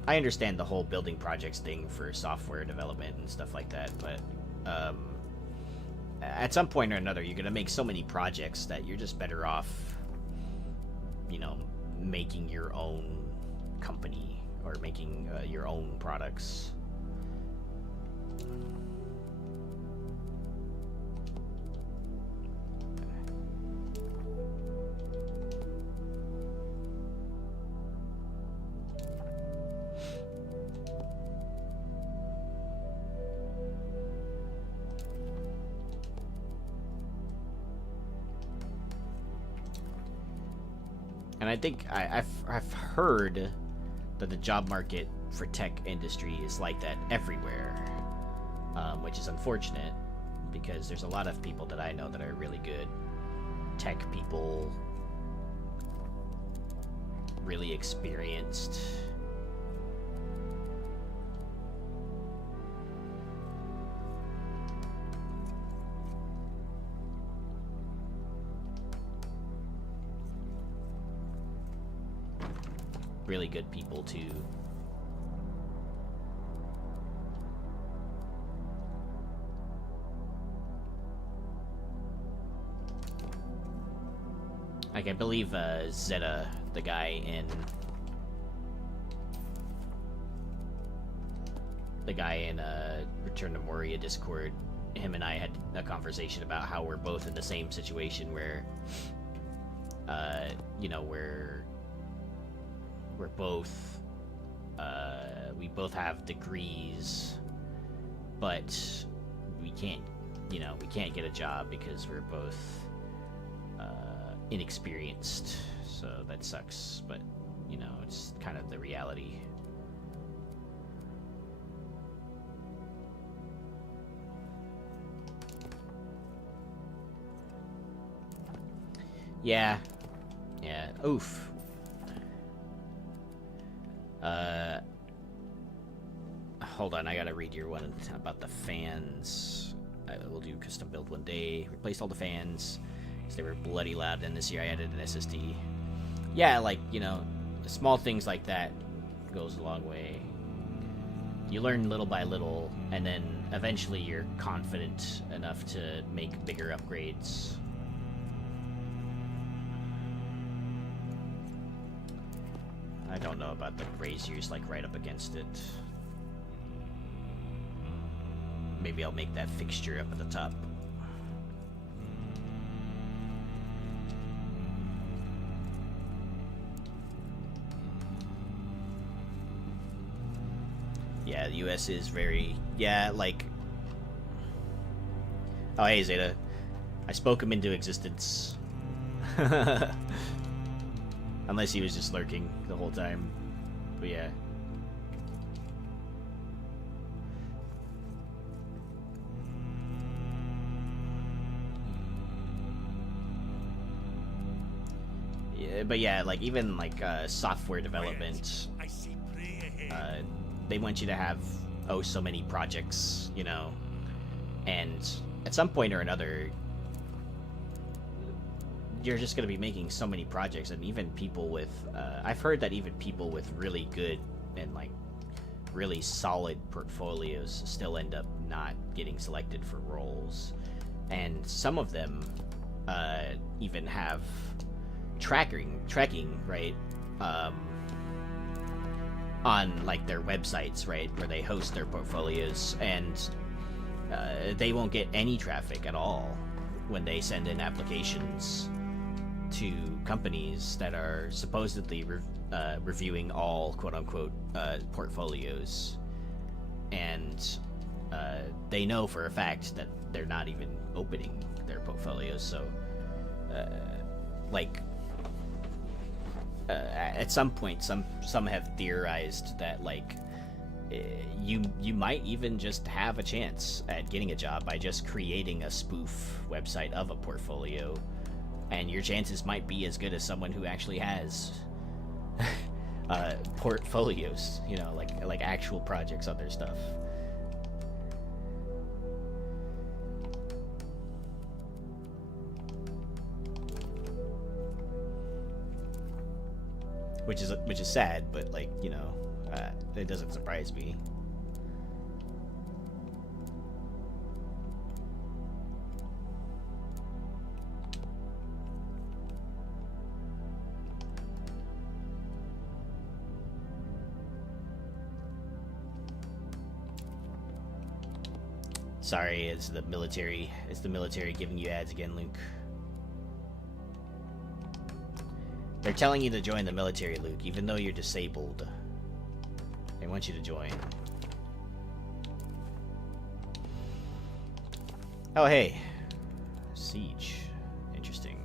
I understand the whole building projects thing for software development and stuff like that, but at some point or another, you're going to make so many projects that you're just better off, you know, making your own company or making your own products. And I think I've heard that the job market for tech industry is like that everywhere, which is unfortunate because there's a lot of people that I know that are really good tech people, really experienced. Really good people too. Like I believe Zeta, the guy in Return to Moria Discord, him and I had a conversation about how we're both in the same situation where you know, we're both We both have degrees, but we can't, we can't get a job because we're both inexperienced. So that sucks, but it's kind of the reality. Yeah. Yeah. Oof. Hold on, I gotta read your one about the fans. I will do custom build one day. Replaced all the fans because they were bloody loud, and this year I added an SSD. Yeah, like, small things like that goes a long way. You learn little by little, and then eventually you're confident enough to make bigger upgrades. I don't know about the braziers, like, right up against it. Maybe I'll make that fixture up at the top. Yeah, the US is very... Yeah, like... Oh, hey, Zeta. I spoke him into existence. Unless he was just lurking the whole time. But yeah. But yeah, like, even, like, software development, they want you to have, so many projects, and at some point or another, you're just going to be making so many projects, and even people with, I've heard that even people with really good and, like, really solid portfolios still end up not getting selected for roles, and some of them, even have tracking, right, on, like, their websites, right, where they host their portfolios, and they won't get any traffic at all when they send in applications to companies that are supposedly reviewing all quote-unquote portfolios, and they know for a fact that they're not even opening their portfolios. So like, at some point, some have theorized that, like, you might even just have a chance at getting a job by just creating a spoof website of a portfolio, and your chances might be as good as someone who actually has portfolios, like actual projects on their stuff. Which is sad, but, like, it doesn't surprise me. Sorry, it's the military. It's the military giving you ads again, Luke. They're telling you to join the military, Luke, even though you're disabled. They want you to join. Oh, hey. Siege. Interesting.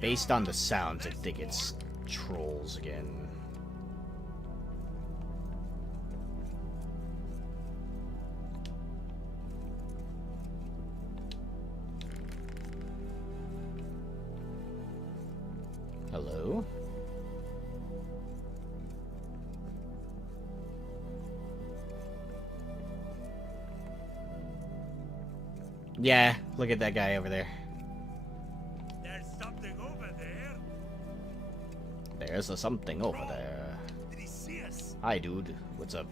Based on the sounds, I think it's trolls again. Hello? Yeah, look at that guy over there. There's something over there. There's something over there. Did he see us? Hi, dude. What's up?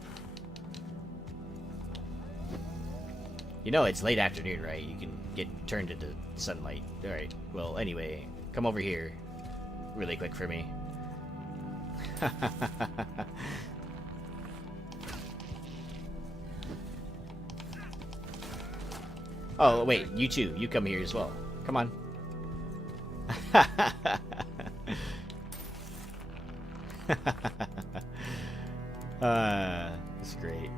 It's late afternoon, right? You can get turned into sunlight. Alright, well, anyway, come over here really quick for me. Oh, wait, you too. You come here as well. Come on. That's great.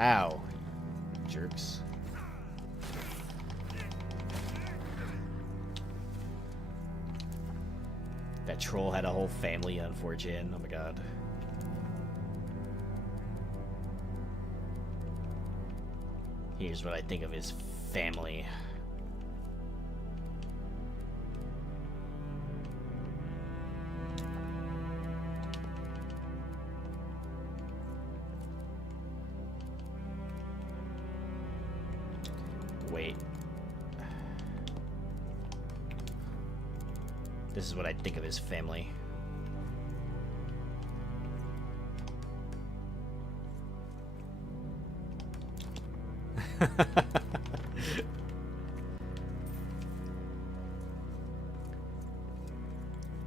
Ow. Jerks. That troll had a whole family on 4chan. Oh my god. Here's what I think of his family. Wait. This is what I think of his family.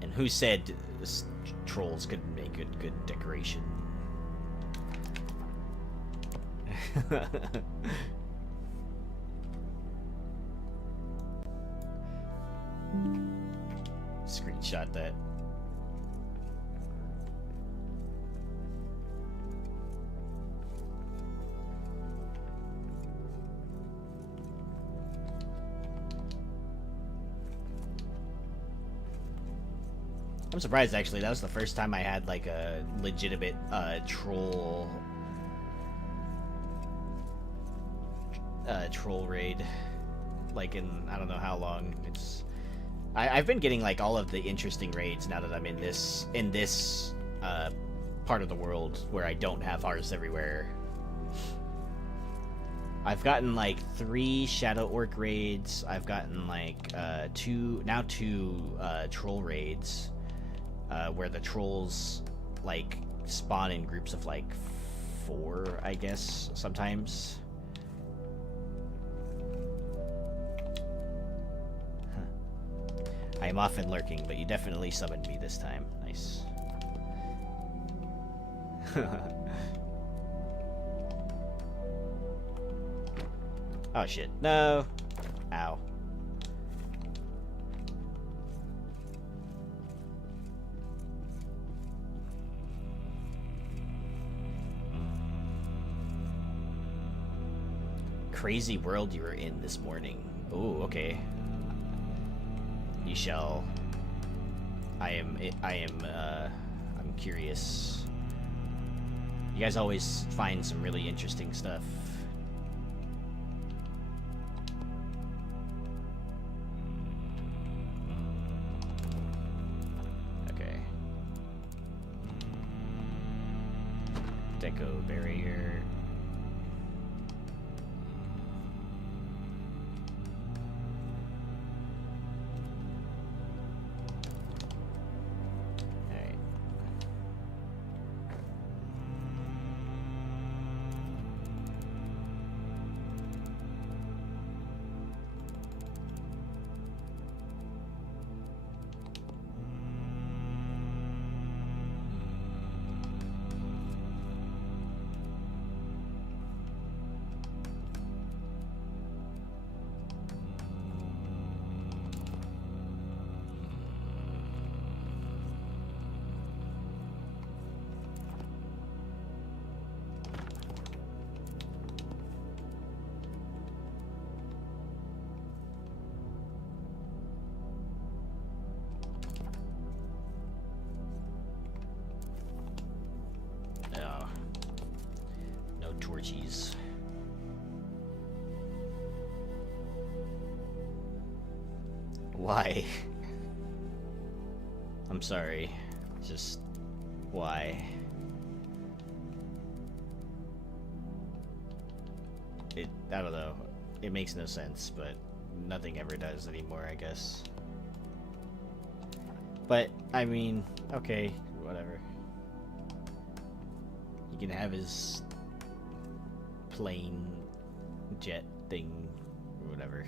And who said trolls could make a good decoration? Screenshot that. I'm surprised, actually. That was the first time I had, like, a legitimate, troll... troll raid. Like, in, I don't know how long. It's... I've been getting, like, all of the interesting raids now that I'm in this, part of the world where I don't have hearts everywhere. I've gotten, like, 3 Shadow Orc raids. I've gotten, like, 2 troll raids. Where the trolls, like, spawn in groups of, like, 4, I guess, sometimes. Huh. I am often lurking, but you definitely summoned me this time. Nice. Oh, shit. No! Ow. Crazy world you were in this morning. Oh, okay. You shall. I'm curious. You guys always find some really interesting stuff. Okay. Deco barrier. Torchies. Why? I'm sorry. Just why? I don't know. It makes no sense, but nothing ever does anymore, I guess. But I mean, okay, whatever. He can have his plane jet thing or whatever.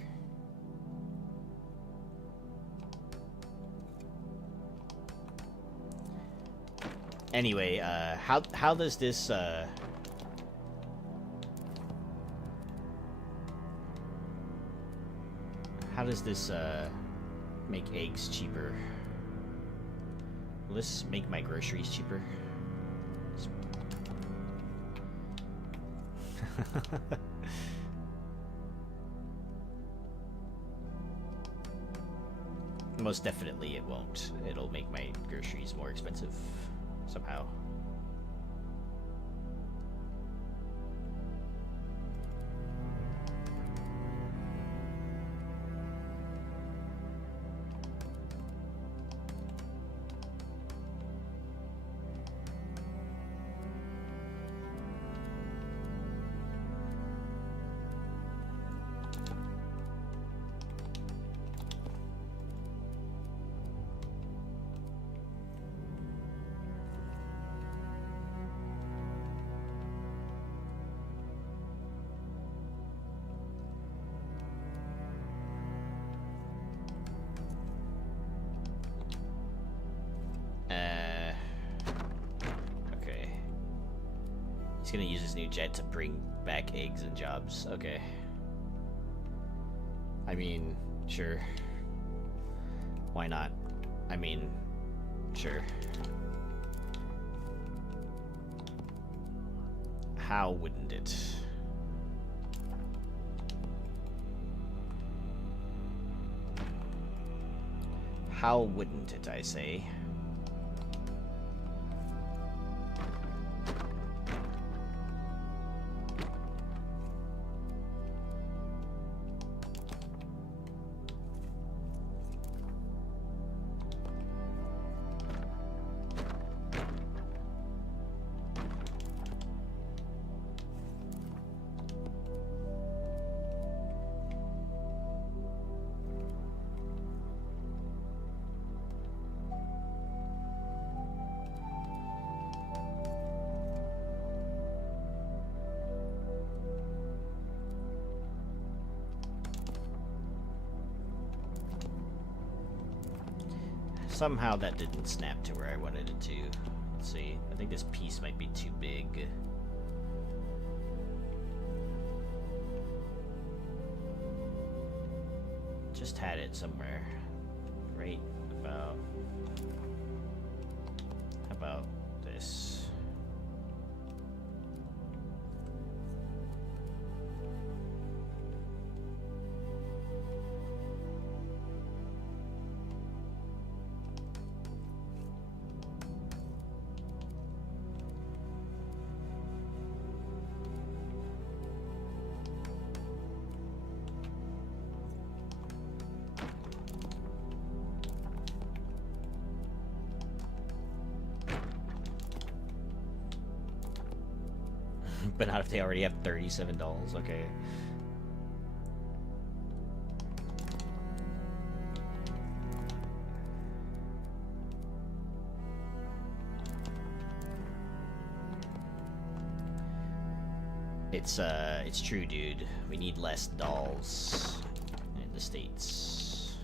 Anyway, how does this make eggs cheaper? Will this make my groceries cheaper? Most definitely it won't. It'll make my groceries more expensive somehow. Okay. He's gonna use his new jet to bring back eggs and jobs. Okay. I mean, sure. Why not? I mean, sure. How wouldn't it? How wouldn't it, I say? Somehow that didn't snap to where I wanted it to. Let's see. I think this piece might be too big. Just had it somewhere. Right about... How about this? But not if they already have $37. Okay. It's true, dude. We need less dolls in the States.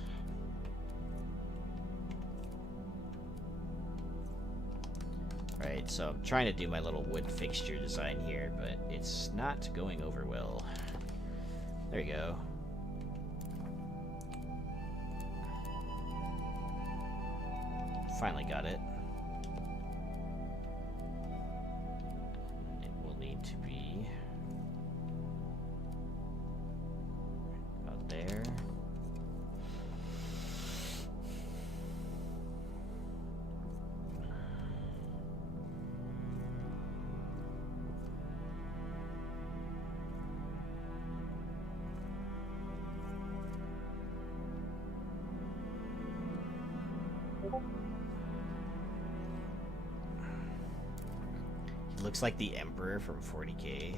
Right, so I'm trying to do my little wood fixture design here, but it's not going over well. There you go. Finally got it. It will need to be about there. Looks like the Emperor from 40K.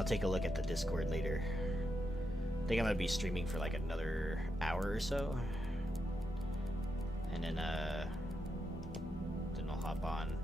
I'll take a look at the Discord later. I think I'm gonna be streaming for like another hour or so, and then I'll hop on.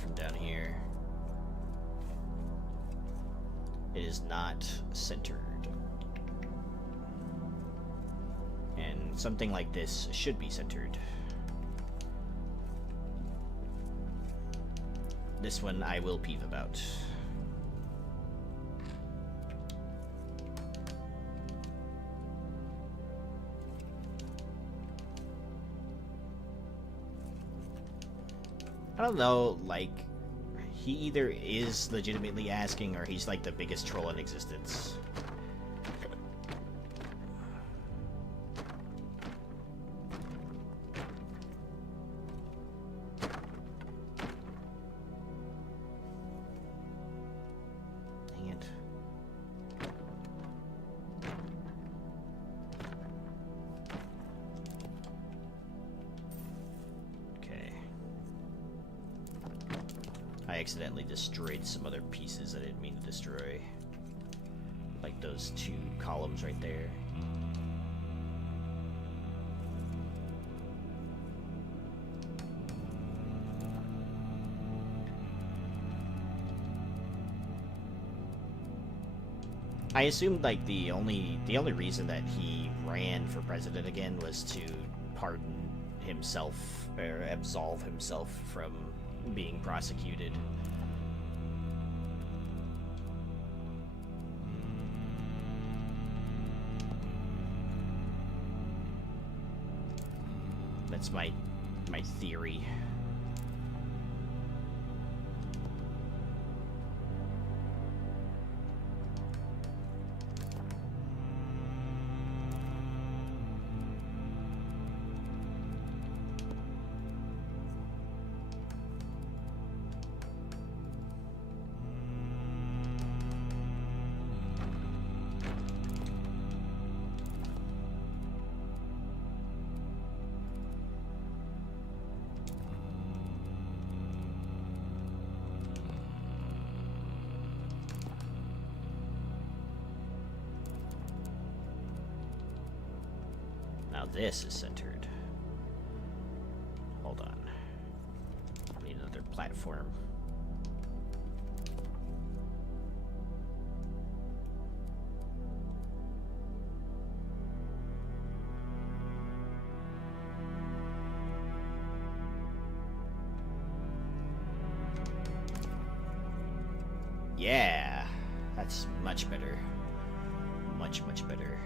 From down here, it is not centered, and something like this should be centered. This one I will peeve about. I don't know, like, he either is legitimately asking or he's like the biggest troll in existence. Dang it. I accidentally destroyed some other pieces I didn't mean to destroy. Like those two columns right there. I assumed like the only reason that he ran for president again was to pardon himself or absolve himself from being prosecuted. That's my theory. Now this is centered. Hold on. I need another platform. Yeah, that's much better. Much, much better.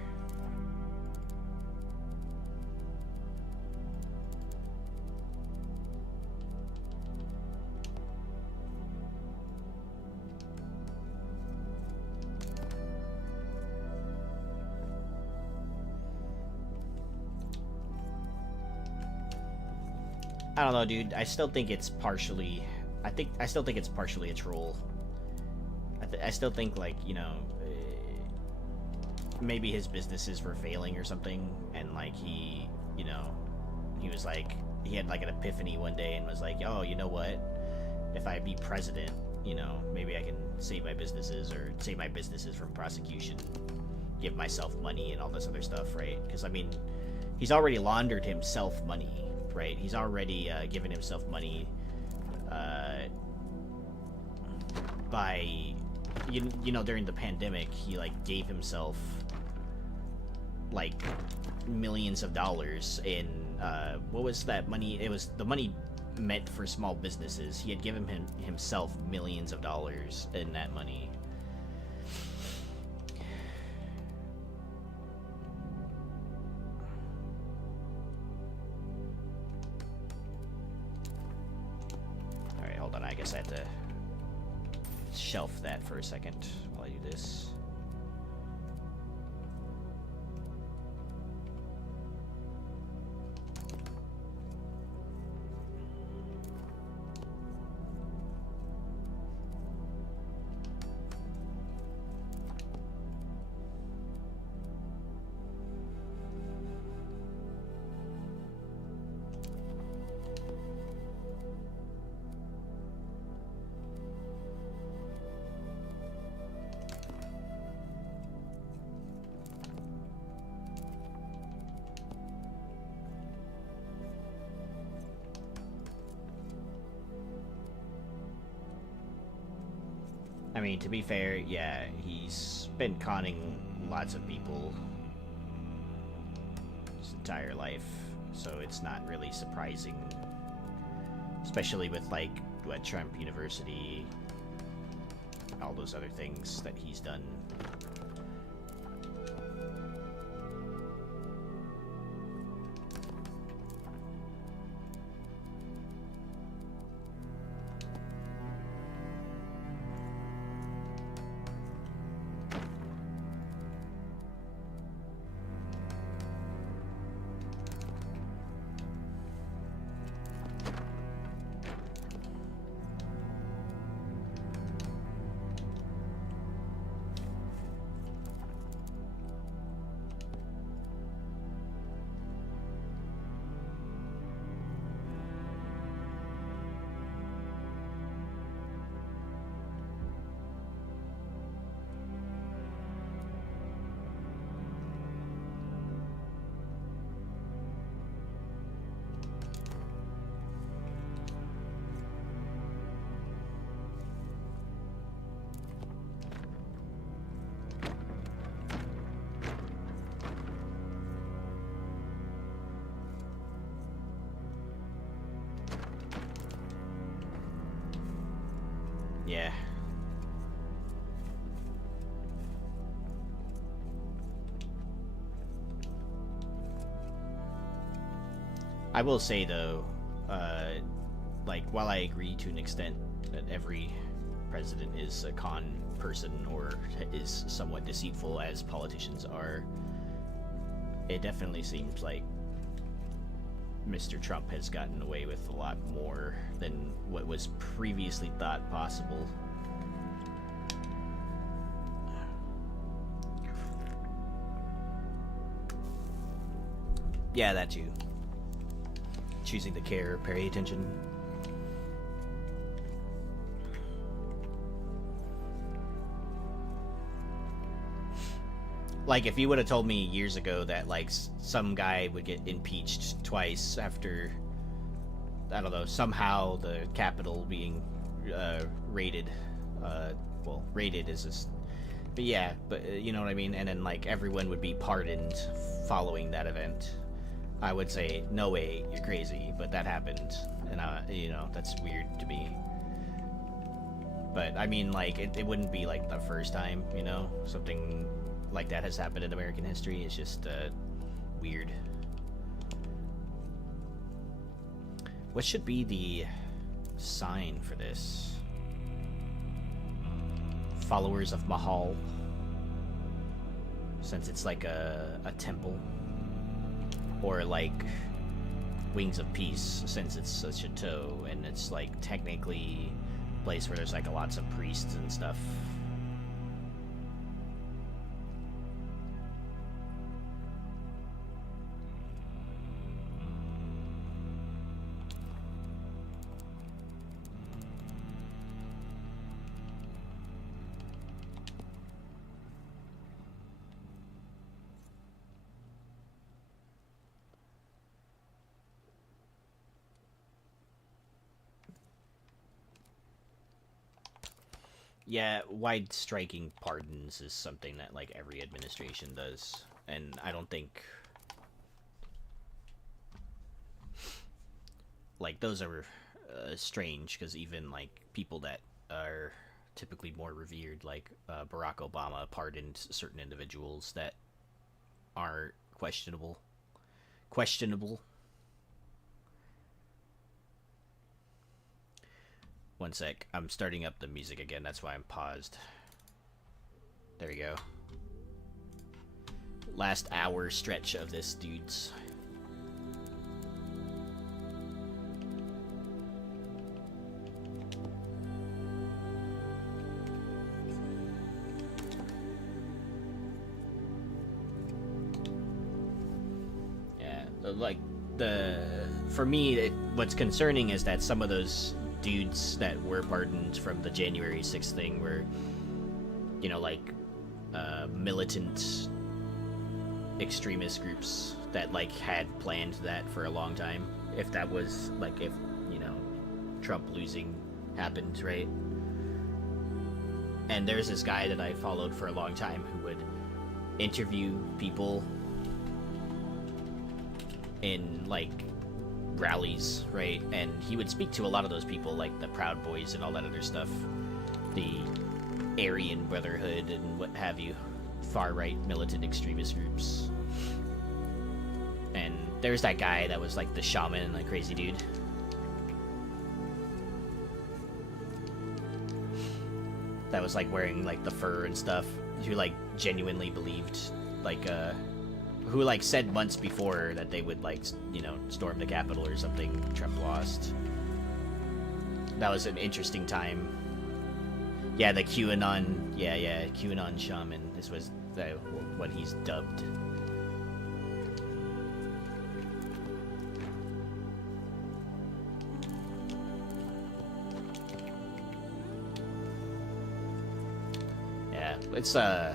I don't know, dude. I still think it's partially. I still think it's partially a troll. I still think, like, you know, maybe his businesses were failing or something, and like he, you know, he was like, he had like an epiphany one day and was like, oh, you know what? If I be president, you know, maybe I can save my businesses or save my businesses from prosecution, give myself money and all this other stuff, right? Because I mean, he's already laundered himself money. Right, he's already given himself money by, you know, during the pandemic, he like gave himself like millions of dollars in what was that money? It was the money meant for small businesses. He had given himself millions of dollars in that money. that for a second while I do this. I mean, to be fair, yeah, he's been conning lots of people his entire life, so it's not really surprising. Especially with, like, what, Trump University, all those other things that he's done. Yeah. I will say, though, like, while I agree to an extent that every president is a con person or is somewhat deceitful, as politicians are, it definitely seems like Mr. Trump has gotten away with a lot more than what was previously thought possible. Yeah, that too. Choosing to care, pay attention. Like, if you would have told me years ago that, like, some guy would get impeached twice after, I don't know, somehow the Capitol being raided, well, raided is just, but yeah, but you know what I mean? And then, like, everyone would be pardoned following that event, I would say, no way, you're crazy, but that happened, and, you know, that's weird to me. But, I mean, like, it wouldn't be, like, the first time, you know, something like that has happened in American history. It's just weird. What should be the sign for this? Followers of Mahal, since it's like a temple, or like Wings of Peace, since it's a chateau and it's like technically a place where there's like lots of priests and stuff. Yeah, wide striking pardons is something that like every administration does, and I don't think like those are strange, because even like people that are typically more revered, like Barack Obama, pardoned certain individuals that are questionable. One sec. I'm starting up the music again. That's why I'm paused. There we go. Last hour stretch of this, dudes. Yeah, like for me, what's concerning is that some of those dudes that were pardoned from the January 6th thing were, you know, like militant extremist groups that like had planned that for a long time. If that was like, if, you know, Trump losing happened, right? And there's this guy that I followed for a long time who would interview people in like rallies, right? And he would speak to a lot of those people, like the Proud Boys and all that other stuff, the Aryan Brotherhood and what have you, far-right militant extremist groups. And there's that guy that was like the shaman, like crazy dude. That was like wearing like the fur and stuff, who like genuinely believed, like who like said months before that they would like, you know, storm the Capitol or something. Trump lost. That was an interesting time. Yeah, the QAnon, yeah, QAnon shaman. This was what he's dubbed. Yeah, it's I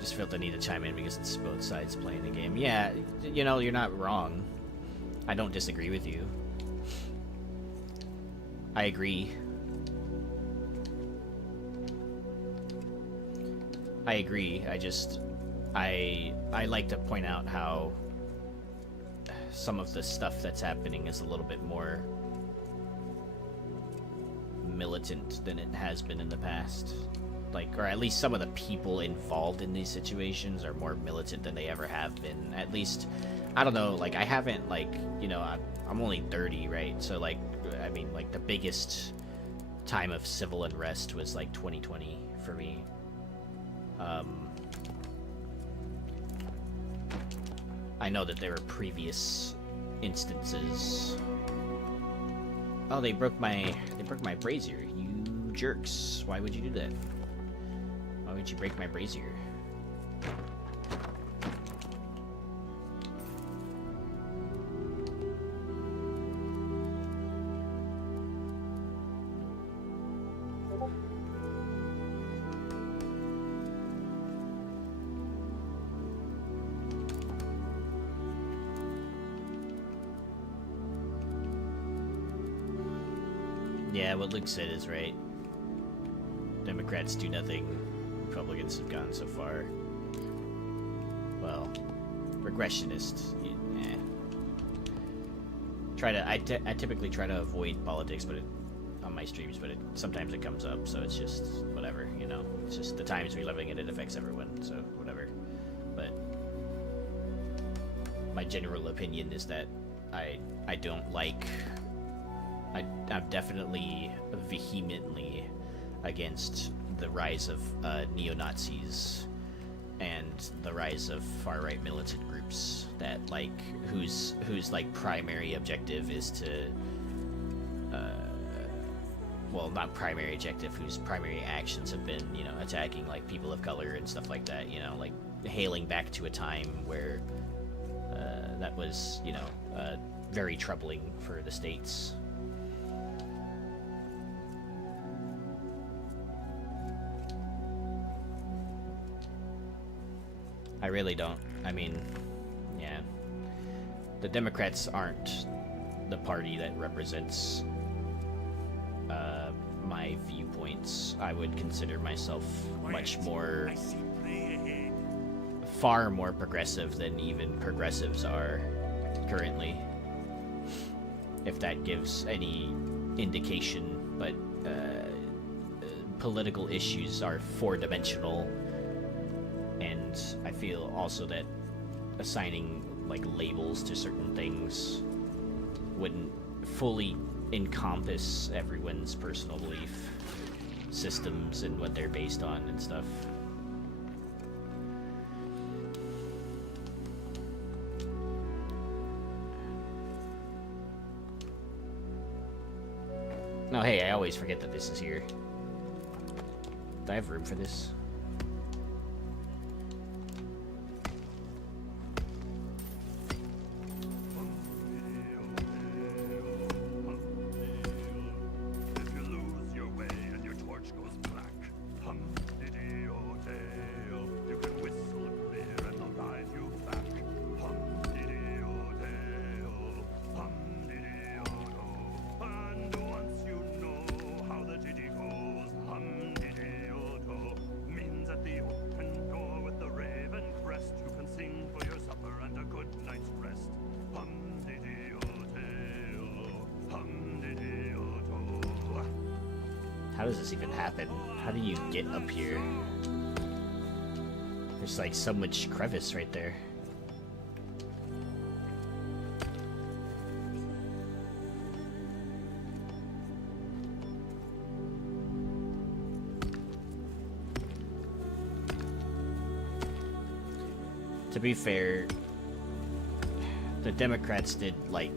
just felt the need to chime in because it's both sides playing the game. Yeah, you know, you're not wrong. I don't disagree with you. I agree. I agree. I like to point out how some of the stuff that's happening is a little bit more militant than it has been in the past. Like, or at least some of the people involved in these situations are more militant than they ever have been. At least, I don't know, like, I haven't, like, you know, I'm only 30, right? So, like, I mean, like, the biggest time of civil unrest was, like, 2020 for me. I know that there were previous instances. Oh, they broke my brazier. You jerks. Why would you do that? Why would you break my brazier? Yeah, what Luke said is right. Democrats do nothing. Republicans have gone so far. Well, regressionist. Eh. I typically try to avoid politics, but on my streams, but sometimes it comes up, so it's just whatever, you know. It's just the times we're living in, it affects everyone, so whatever. But my general opinion is that I don't like. I'm definitely vehemently against the rise of neo-Nazis and the rise of far-right militant groups that like whose like primary objective is to well, not primary objective, whose primary actions have been, you know, attacking like people of color and stuff like that, you know, like hailing back to a time where that was, you know, very troubling for the states. I really don't. I mean, yeah. The Democrats aren't the party that represents my viewpoints. I would consider myself much more, far more progressive than even progressives are currently. If that gives any indication, but political issues are four-dimensional. And I feel also that assigning like labels to certain things wouldn't fully encompass everyone's personal belief systems and what they're based on and stuff. No, hey, I always forget that this is here. Do I have room for this? If you lose your way and your torch goes black, hum-diddy-o-dale, you can whistle clear and they'll guide you back. Hum-diddy-o-dale, hum-diddy-o-do. And once you know how the diddy goes, hum-diddy-o-do, means at the open door with the raven crest, you can sing for your supper and a good night's rest. Hum-diddy-o-dale, hum-diddy-o-do. How does this even happen? How do you get up here? There's like so much crevice right there. To be fair, the Democrats did like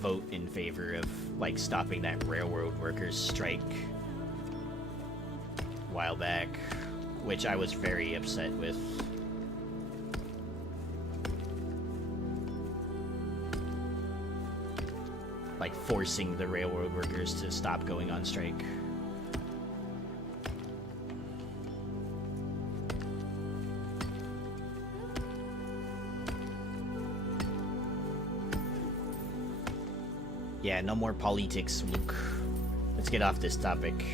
vote in favor of like stopping that railroad workers strike a while back, which I was very upset with. Like forcing the railroad workers to stop going on strike. Yeah, no more politics, Luke. Let's get off this topic.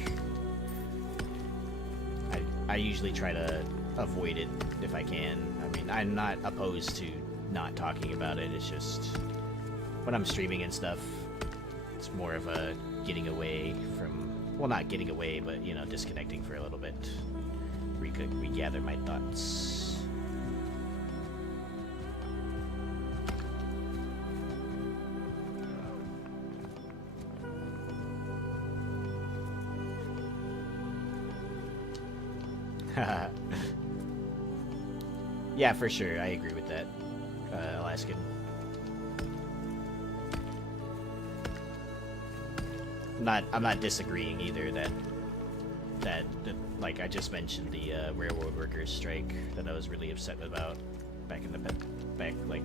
I usually try to avoid it if I can. I mean, I'm not opposed to not talking about it. It's just when I'm streaming and stuff, it's more of a getting away from, well, not getting away, but, you know, disconnecting for a little bit. Regather my thoughts. Yeah, for sure. I agree with that, Alaskan. I'm not disagreeing either that like I just mentioned the railroad workers strike that I was really upset about back in the back, like,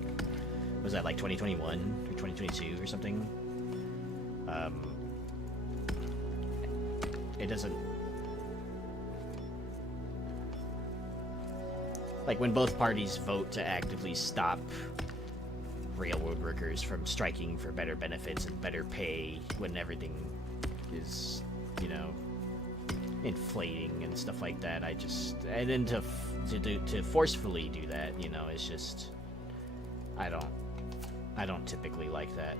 was that like 2021 or 2022 or something? It doesn't, like, when both parties vote to actively stop railroad workers from striking for better benefits and better pay when everything is, you know, inflating and stuff like that, and then to forcefully do that, you know, it's just, I don't typically like that.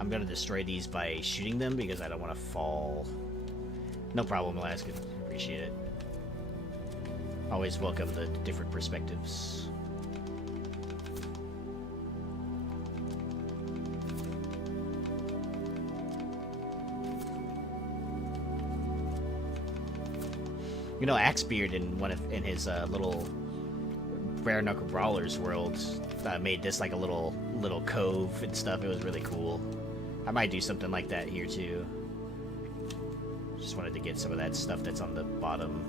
I'm gonna destroy these by shooting them because I don't want to fall. No problem, Alaskan. Appreciate it. Always welcome the different perspectives. You know, Axebeard in his little Bare Knuckle Brawlers world made this like a little cove and stuff. It was really cool. I might do something like that here too. Just wanted to get some of that stuff that's on the bottom.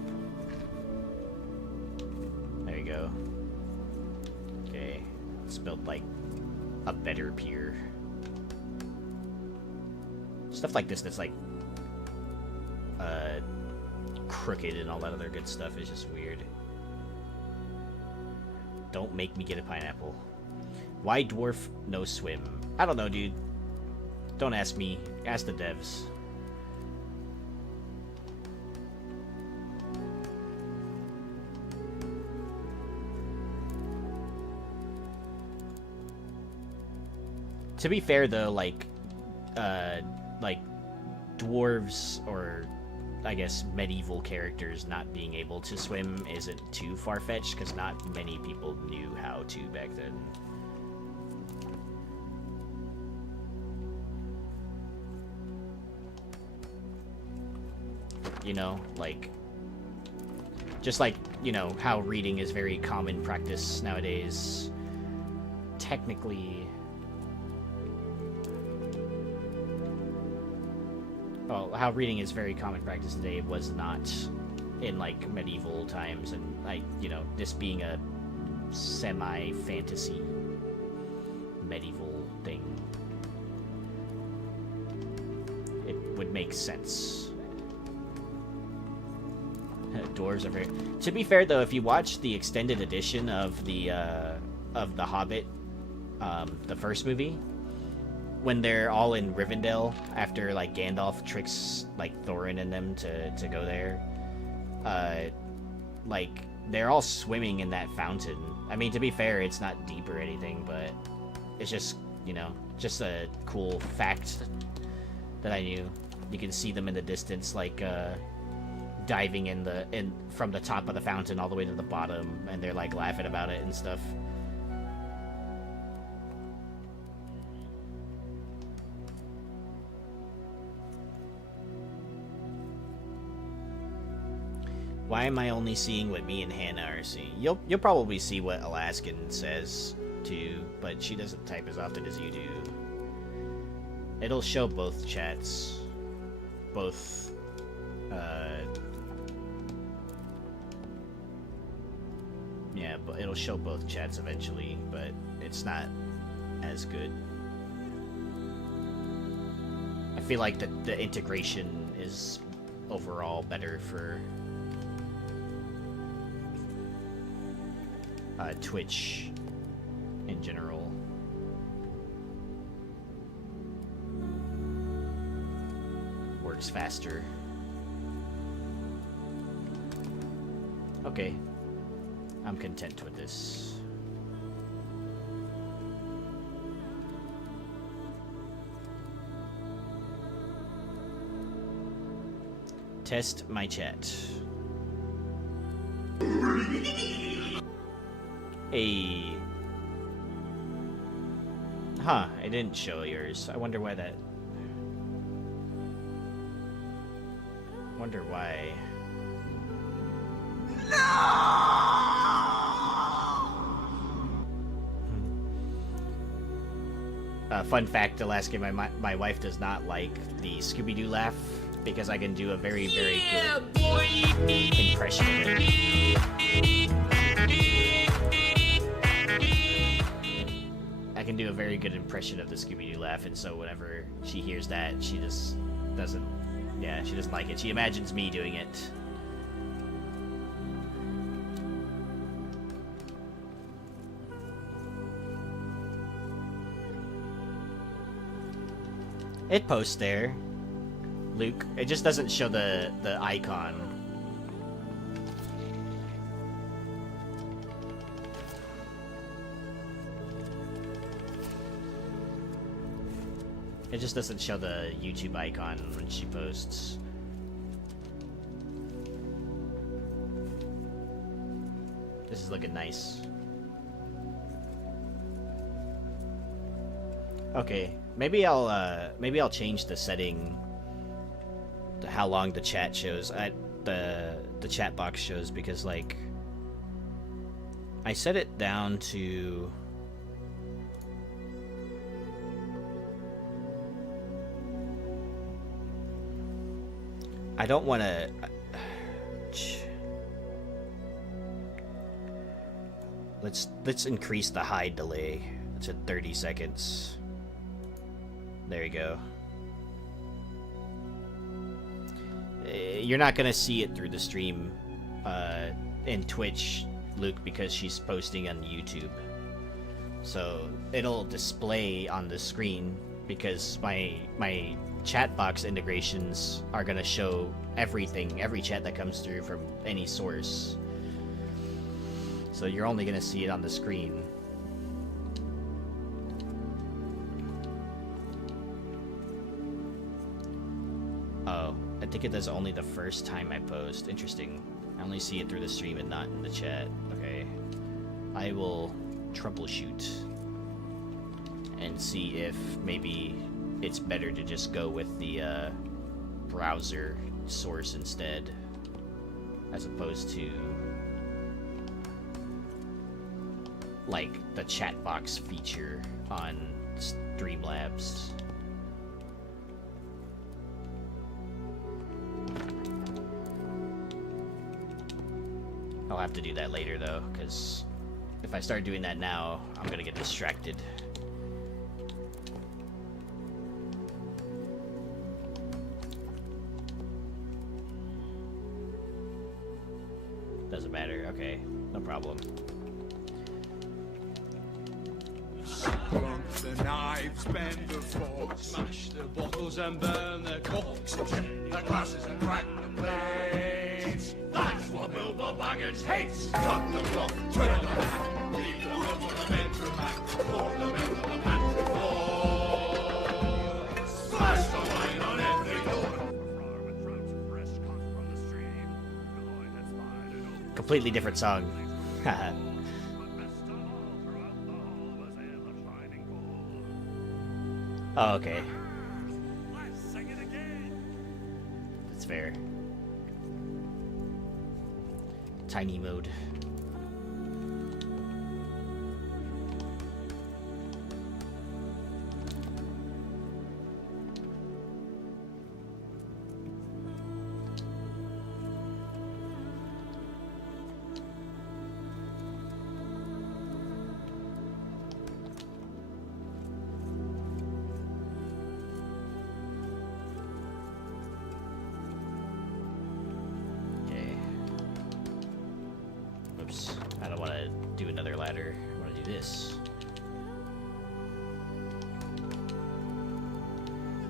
There you go. Okay, let's build like a better pier. Stuff like this that's like crooked and all that other good stuff is just weird. Don't make me get a pineapple. Why dwarf no swim? I don't know, dude. Don't ask me. Ask the devs. To be fair, though, like, like dwarves or I guess medieval characters not being able to swim isn't too far-fetched, because not many people knew how to back then. You know, like, just like, you know, how reading is very common practice nowadays. Technically, well, how reading is very common practice today was not in, like, medieval times, and, like, you know, this being a semi-fantasy medieval thing, it would make sense. Dwarves are very... To be fair, though, if you watch the extended edition of the Hobbit, the first movie, when they're all in Rivendell after, like, Gandalf tricks, like, Thorin and them to go there, like, they're all swimming in that fountain. I mean, to be fair, it's not deep or anything, but it's just, you know, just a cool fact that I knew. You can see them in the distance, like, diving in from the top of the fountain all the way to the bottom, and they're, like, laughing about it and stuff. Why am I only seeing what me and Hannah are seeing? You'll probably see what Alaskan says too, but she doesn't type as often as you do. It'll show both chats, both yeah, but it'll show both chats eventually, but it's not as good. I feel like the integration is overall better for Twitch in general. Works faster. Okay. I'm content with this. Test my chat. Hey. Huh, it didn't show yours. I wonder why that... Wonder why. Fun fact, Alaska, my wife does not like the Scooby-Doo laugh, because I can do a very, very good impression of it. I can do a very good impression of the Scooby-Doo laugh, and so whenever she hears that, she just doesn't... Yeah, she doesn't like it. She imagines me doing it. It posts there, Luke. It just doesn't show the icon. It just doesn't show the YouTube icon when she posts. This is looking nice. Okay, maybe I'll change the setting to how long the chat shows. The chat box shows, because, like, I set it down to... I don't want to... Let's increase the hide delay to 30 seconds. There you go. You're not gonna see it through the stream in Twitch, Luke, because she's posting on YouTube. So it'll display on the screen, because my chat box integrations are gonna show everything, every chat that comes through from any source. So you're only gonna see it on the screen. think it does only the first time I post. Interesting. I only see it through the stream and not in the chat. Okay. I will troubleshoot and see if maybe it's better to just go with the browser source instead, as opposed to like the chat box feature on Streamlabs. I'll have to do that later though, because if I start doing that now, I'm gonna get distracted. Doesn't matter, okay, no problem. Plunk the knives, bend the forks, smash the bottles and burn the corks, the glasses and crack the plates. That's what Bilbo Baggins hates. Cut the cloth, turn the hat, leave the room on the bedroom mat, pour the milk on the pantry floor, splash the wine on every door. Completely different song. Oh, okay. That's fair. Tiny mode. I don't want to do another ladder. I want to do this.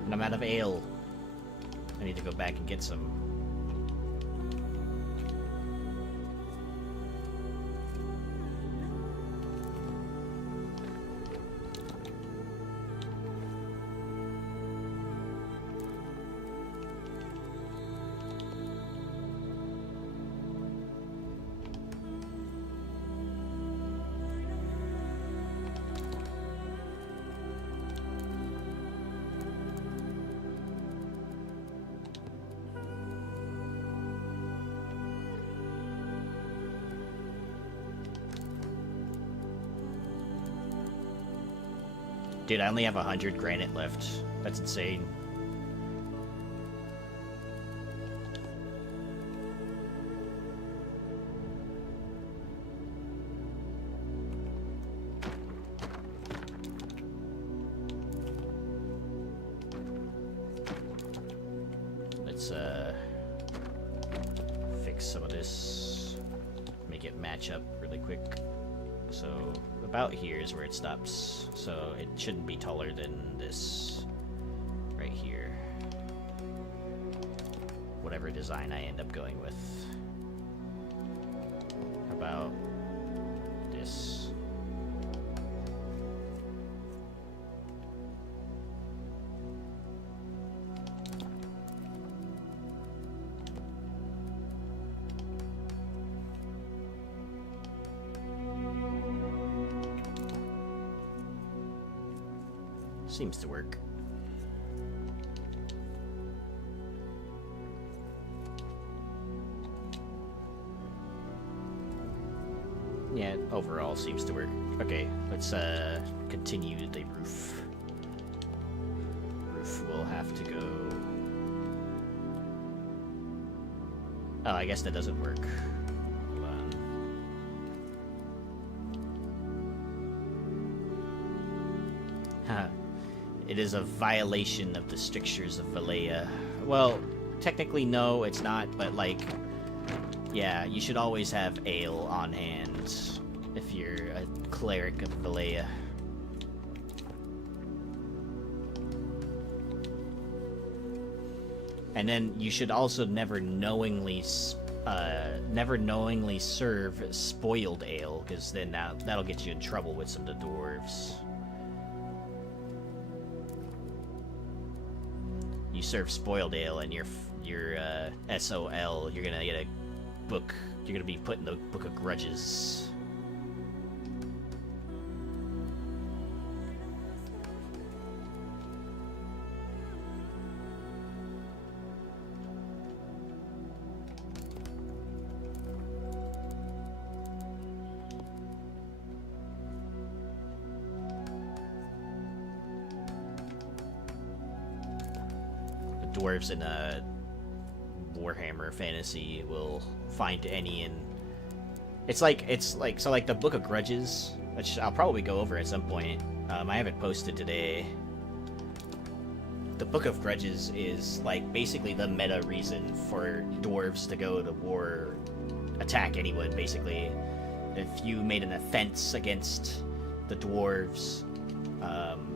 And I'm out of ale. I need to go back and get some. Dude, I only have 100 granite left. That's insane. Let's fix some of this. Make it match up really quick. So about here is where it stops, so it shouldn't be taller than this right here, whatever design I end up going with. About this. Seems to work. Yeah, overall seems to work. Okay, let's continue the roof. Roof will have to go. Oh, I guess that doesn't work. Hold on. Haha. It is a violation of the strictures of Valea. Well, technically no, it's not, but like, yeah, you should always have ale on hand if you're a cleric of Valea. And then you should also never knowingly serve spoiled ale, because then that'll get you in trouble with some of the dwarves. You serve spoiled ale and your SOL, you're gonna get a book. You're gonna be put in the Book of Grudges. Dwarves in Warhammer Fantasy will find any in. It's like so like the Book of Grudges, which I'll probably go over at some point. I haven't posted today. The Book of Grudges is like basically the meta reason for dwarves to go to war, attack anyone. Basically, if you made an offense against the dwarves.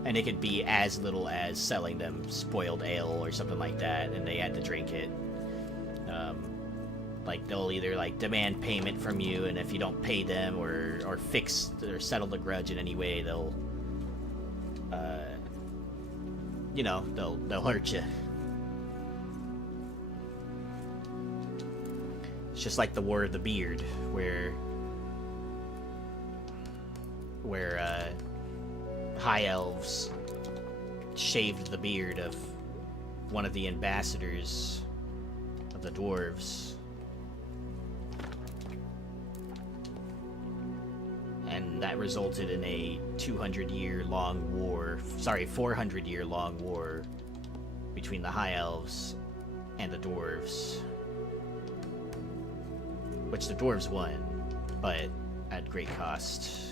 And it could be as little as selling them spoiled ale or something like that, and they had to drink it. Like they'll either like demand payment from you, and if you don't pay them or fix or settle the grudge in any way, they'll, they'll hurt you. It's just like the War of the Beard, where high elves shaved the beard of one of the ambassadors of the dwarves, and that resulted in a 400-year-long war between the high elves and the dwarves, which the dwarves won, but at great cost.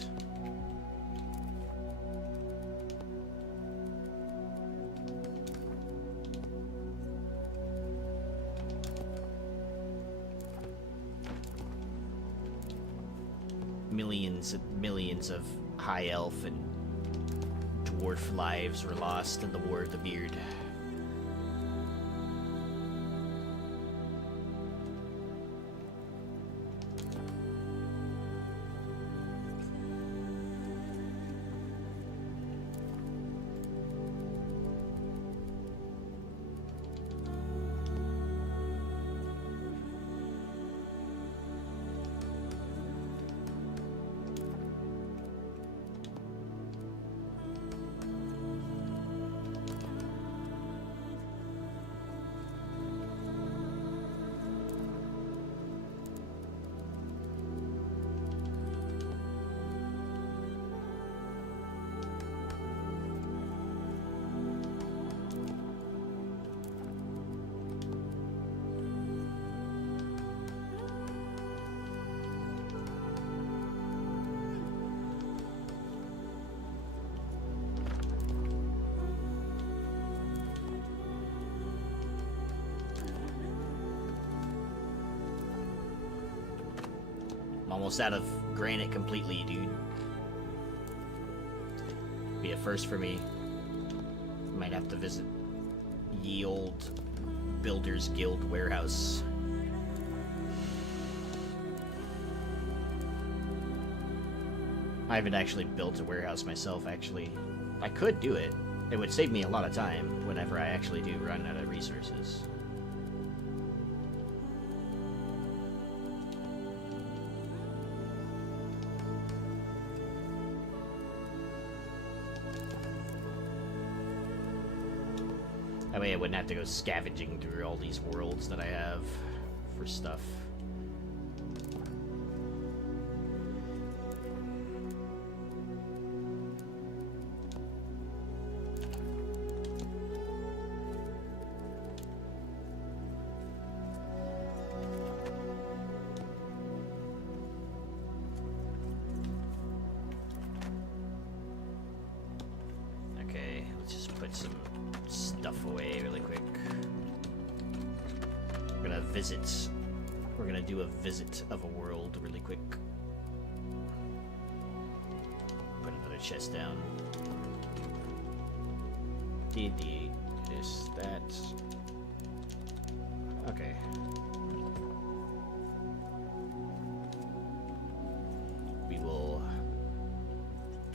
Millions of high elf and dwarf lives were lost in the War of the Beard. I'm almost out of granite completely, dude. Be a first for me. Might have to visit ye old Builders Guild warehouse. I haven't actually built a warehouse myself, actually. I could do it. It would save me a lot of time whenever I actually do run out of resources. That way I wouldn't have to go scavenging through all these worlds that I have for stuff. Okay, let's just put some stuff away really quick. We're gonna do a visit of a world really quick. Put another chest down. This, that. Okay. We will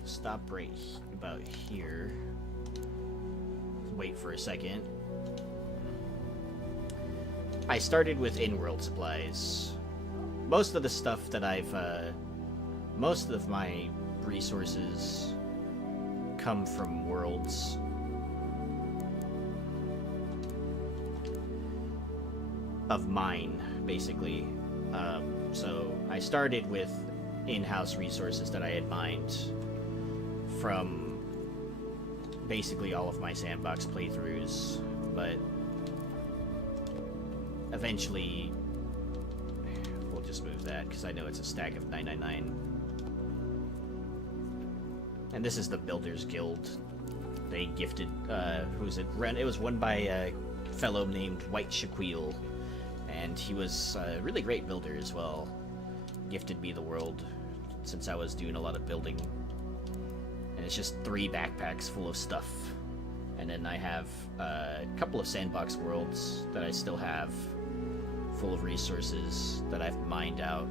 stop right about here. Wait for a second. I started with in-world supplies. Most of the stuff that most of my resources come from worlds. Of mine, basically. So I started with in-house resources that I had mined from basically all of my sandbox playthroughs, but eventually we'll just move that because I know it's a stack of 999. And this is the Builders Guild. They gifted, who's it? It was won by a fellow named White Shaquille, and he was a really great builder as well. Gifted me the world since I was doing a lot of building. And it's just 3 backpacks full of stuff. And then I have a couple of sandbox worlds that I still have full of resources that I've mined out.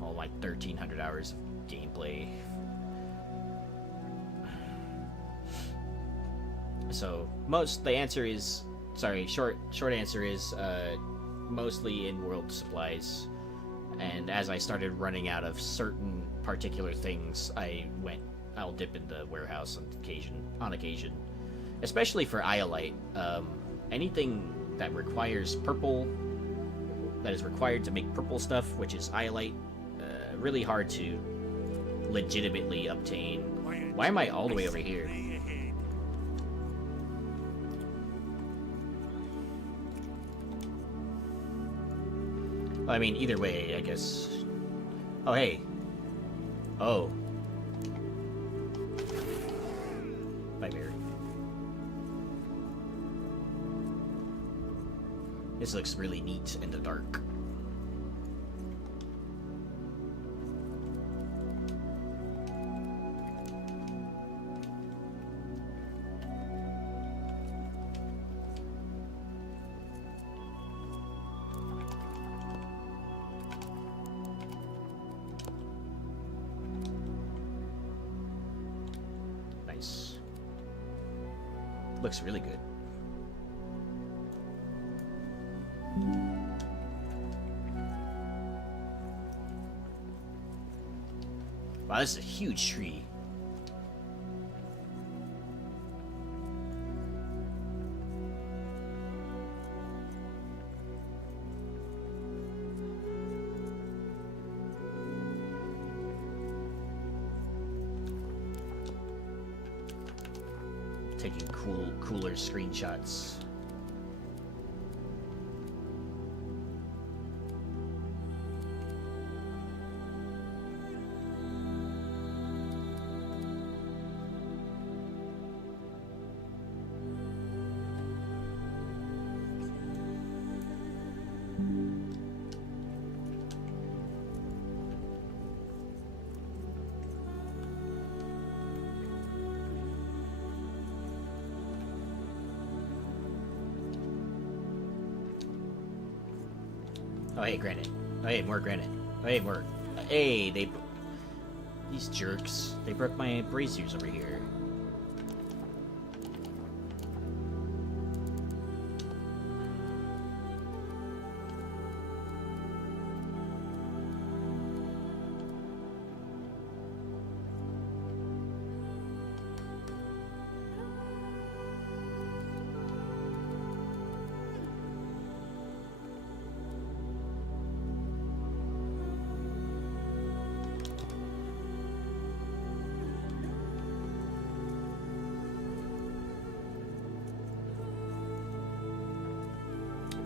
All my 1,300 hours of gameplay. So short answer is mostly in-world supplies. And as I started running out of certain particular things, I'll dip in the warehouse on occasion. Especially for Iolite. Anything that requires purple, that is required to make purple stuff, which is Iolite, really hard to legitimately obtain. Why am I all the way over here? I mean, either way, I guess. Oh, hey. Oh. Bye, bear. This looks really neat in the dark. Looks really good. Wow, this is a huge tree. Taking cooler screenshots. Oh, hey, granite. Oh, hey, more granite. Oh, hey, more. Hey, these jerks. They broke my braziers over here.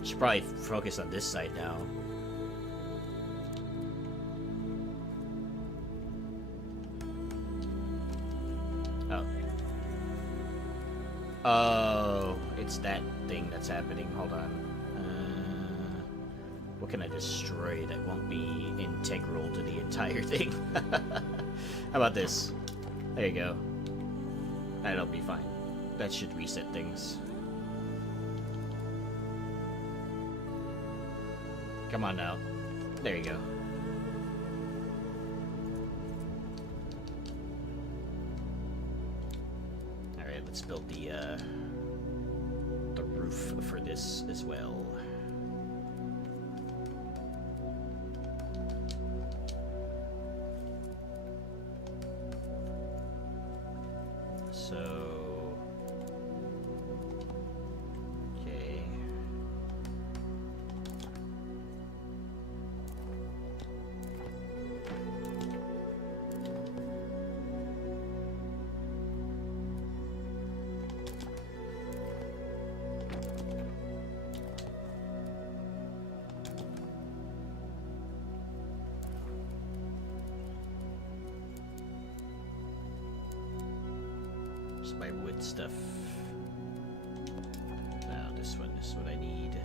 Should probably focus on this side now. Oh. Oh, it's that thing that's happening. Hold on. What can I destroy that won't be integral to the entire thing? How about this? There you go. That'll be fine. That should reset things. Come on now. There you go. Alright, let's build the the roof for this as well. So, okay. Just my wood stuff. Now this one is what I need.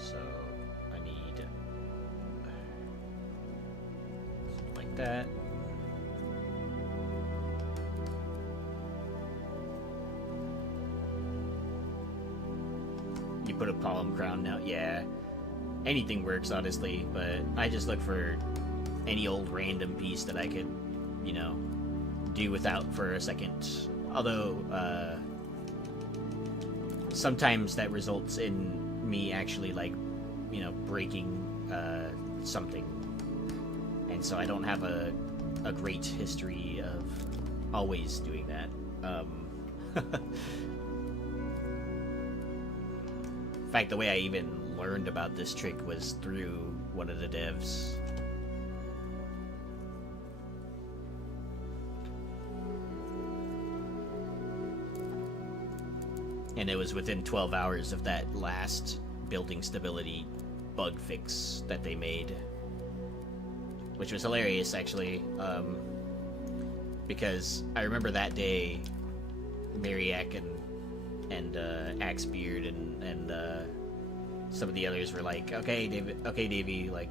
So I need something like that. You put a palm crown now, yeah. Anything works, honestly, but I just look for any old random piece that I could, you know, do without for a second. Although, sometimes that results in me actually, like, you know, breaking something. And so I don't have a great history of always doing that. In fact, the way I even learned about this trick was through one of the devs. And it was within 12 hours of that last building stability bug fix that they made. Which was hilarious, actually. Because I remember that day, Mariak and Axebeard and some of the others were like, okay, Davey, like,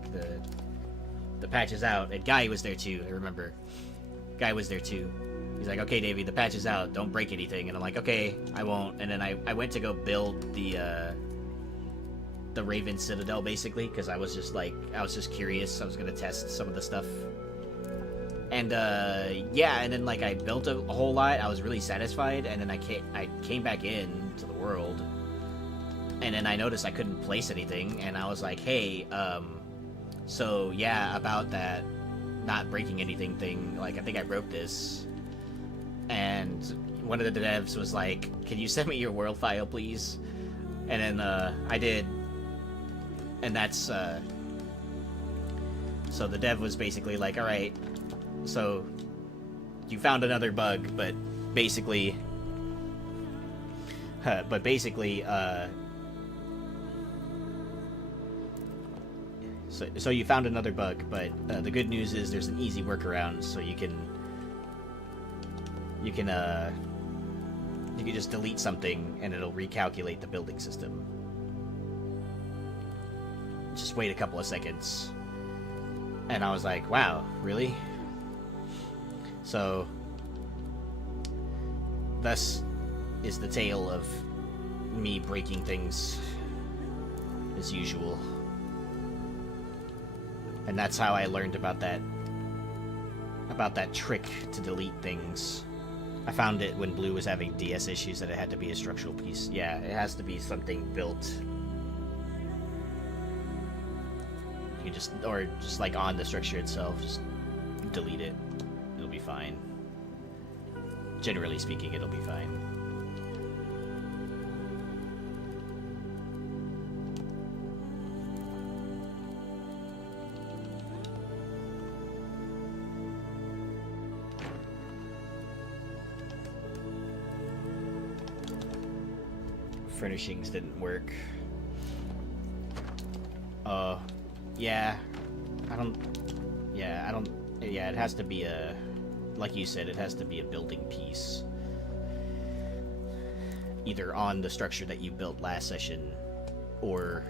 the patch is out. And Guy was there too, I remember. Guy was there too. He's like, okay, Davey, the patch is out. Don't break anything. And I'm like, okay, I won't. And then I went to go build the Raven Citadel, basically, because I was just curious. I was going to test some of the stuff. And, yeah, and then, like, I built a whole lot. I was really satisfied. And then I came back in to the world. And then I noticed I couldn't place anything. And I was like, hey, so, yeah, about that not breaking anything thing, like, I think I broke this. And one of the devs was like, can you send me your world file, please? And then I did. And that's so the dev was basically like, all right, so you found another bug, but basically so you found another bug, but the good news is there's an easy workaround, so you can just delete something and it'll recalculate the building system. Just wait a couple of seconds. And I was like, wow, really? So, thus is the tale of me breaking things as usual. And that's how I learned about that trick to delete things. I found it when Blue was having DS issues that it had to be a structural piece. Yeah, it has to be something built. You just, or just like on the structure itself, just delete it. It'll be fine. Generally speaking, it'll be fine. Furnishings didn't work. Yeah, it has to be a, like you said, it has to be a building piece. Either on the structure that you built last session, or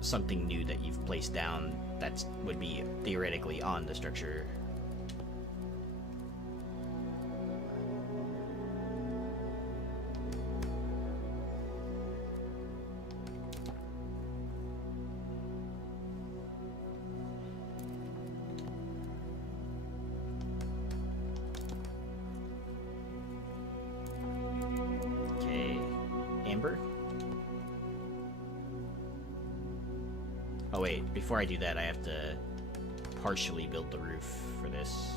something new that you've placed down that would be theoretically on the structure. remember. Oh wait, before I do that, I have to partially build the roof for this.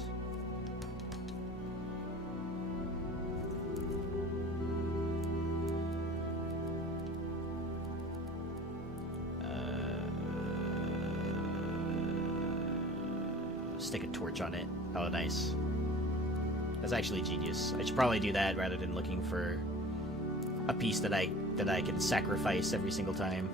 Stick a torch on it. Oh, nice. That's actually genius. I should probably do that rather than looking for a piece that I can sacrifice every single time.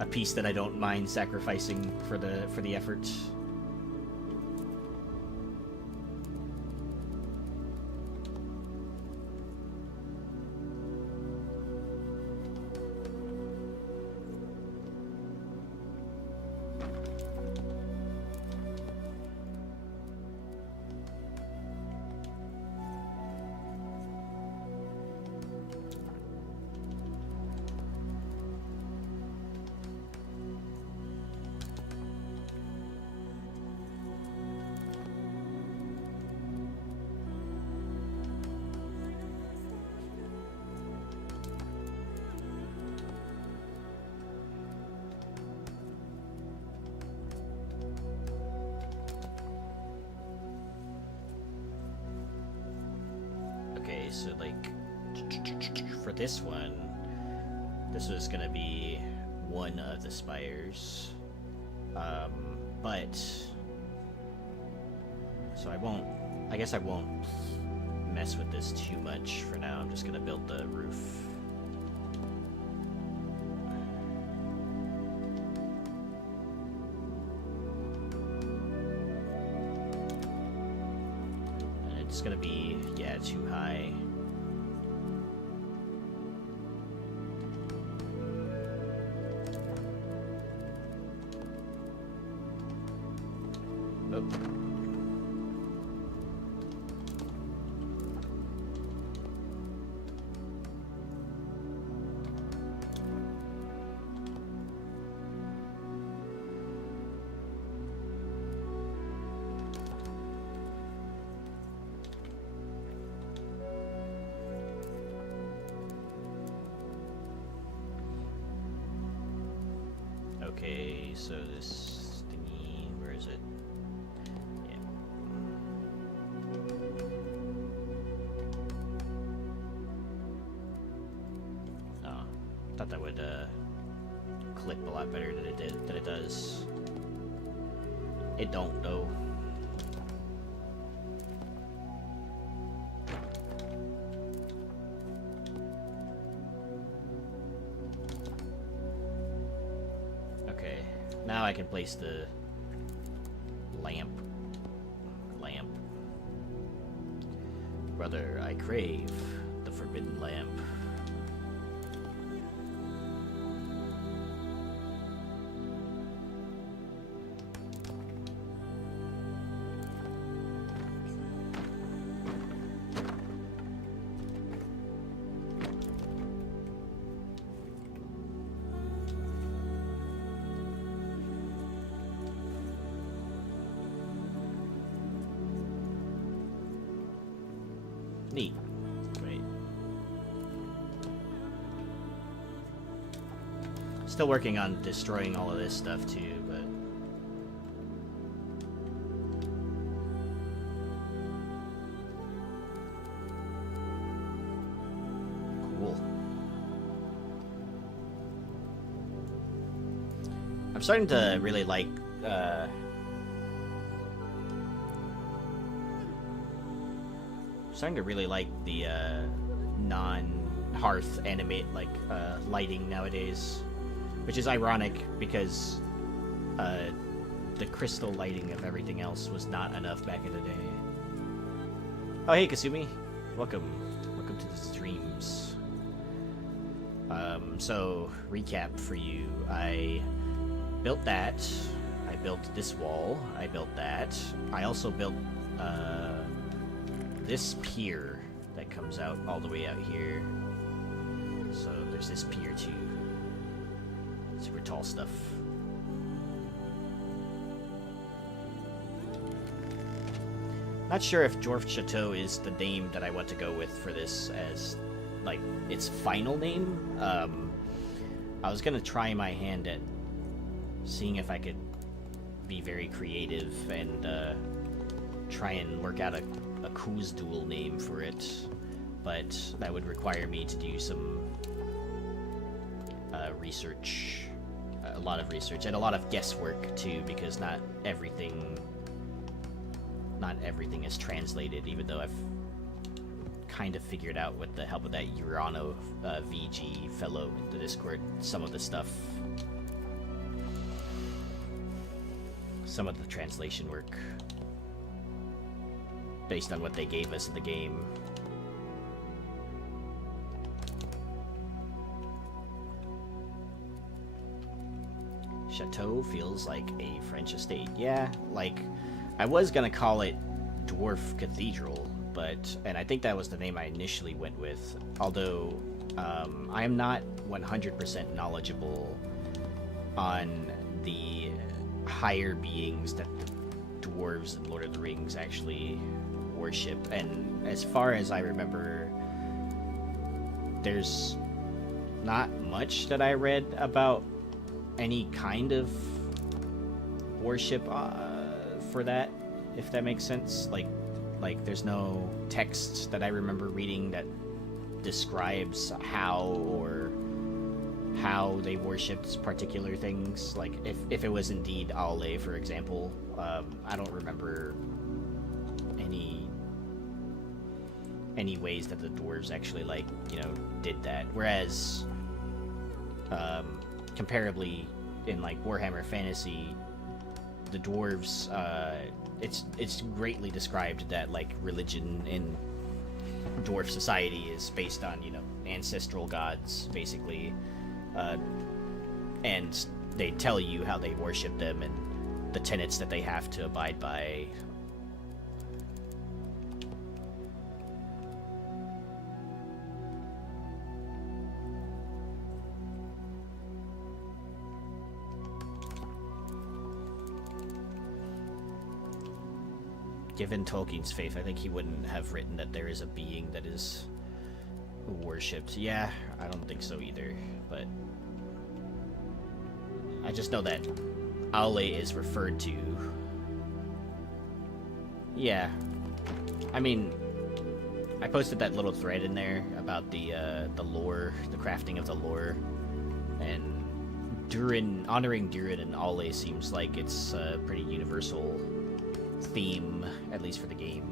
A piece that I don't mind sacrificing for the effort. Okay, so like for this one, this was gonna be one of the spires, but so I guess I won't mess with this too much for now. I'm just gonna build the roof. And it's gonna be, yeah, too high. Oh. Okay, so this thingy, where is it? Yeah. Oh, thought that would clip a lot better than it does. It don't though. Okay, now I can place the lamp. Brother, I crave the forbidden lamp. Neat. Great. Still working on destroying all of this stuff too, but cool. I'm starting to really like the non-hearth animate lighting nowadays, which is ironic because the crystal lighting of everything else was not enough back in the day. Oh hey Kasumi, welcome to the streams. So recap for you. I built that. I built this wall. I built that. I also built this pier that comes out all the way out here. So there's this pier too. Super tall stuff. Not sure if Dwarf Chateau is the name that I want to go with for this as, like, its final name. I was gonna try my hand at seeing if I could be very creative and try and work out a Kuzdual name for it, but that would require me to do some research, a lot of research, and a lot of guesswork too, because not everything is translated, even though I've kind of figured out with the help of that Urano VG fellow in the Discord some of the stuff, some of the translation work based on what they gave us in the game. Chateau feels like a French estate. Yeah, like, I was gonna call it Dwarf Cathedral, and I think that was the name I initially went with, although I am not 100% knowledgeable on the higher beings that the dwarves in Lord of the Rings actually worship, and as far as I remember, there's not much that I read about any kind of worship for that, if that makes sense. Like there's no text that I remember reading that describes how they worshipped particular things. Like if it was indeed Aule, for example, I don't remember any ways that the dwarves actually, like, you know, did that. Whereas comparably in, like, Warhammer Fantasy, the dwarves, it's greatly described that, like, religion in dwarf society is based on, you know, ancestral gods, basically, and they tell you how they worship them and the tenets that they have to abide by. Given Tolkien's faith, I think he wouldn't have written that there is a being that is worshipped. Yeah, I don't think so either, but I just know that Aule is referred to. Yeah, I mean, I posted that little thread in there about the lore, the crafting of the lore, and Durin, honoring Durin and Aule seems like it's a pretty universal theme, at least for the game.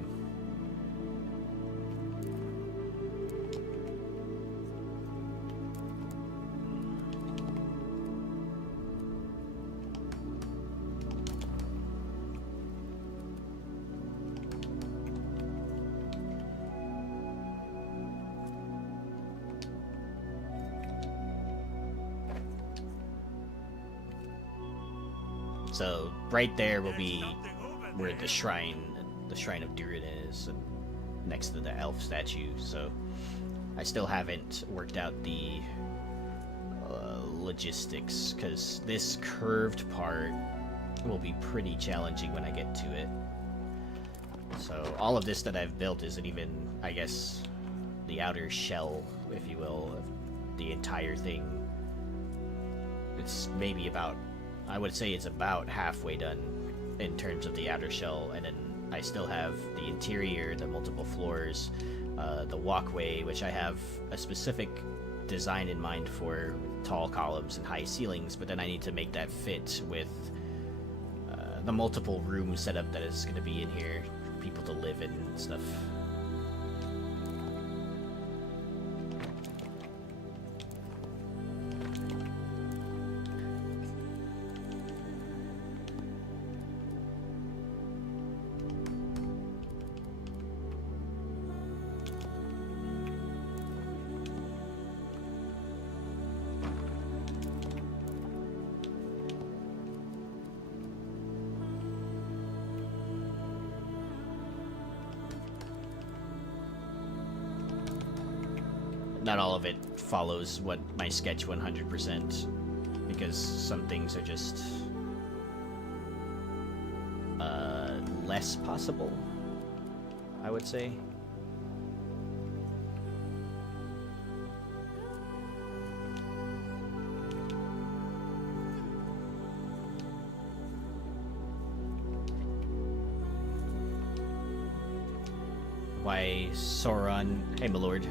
So right there will be where the shrine of Durin is, and next to the elf statue. So I still haven't worked out the logistics, because this curved part will be pretty challenging when I get to it. So all of this that I've built isn't even, I guess, the outer shell, if you will, of the entire thing. It's maybe about, I would say it's about halfway done in terms of the outer shell, and then I still have the interior, the multiple floors, the walkway, which I have a specific design in mind for tall columns and high ceilings, but then I need to make that fit with the multiple room setup that is going to be in here for people to live in and stuff. Not all of it follows what my sketch 100%, because some things are just less possible. I would say. Why Sauron... Hey, my lord.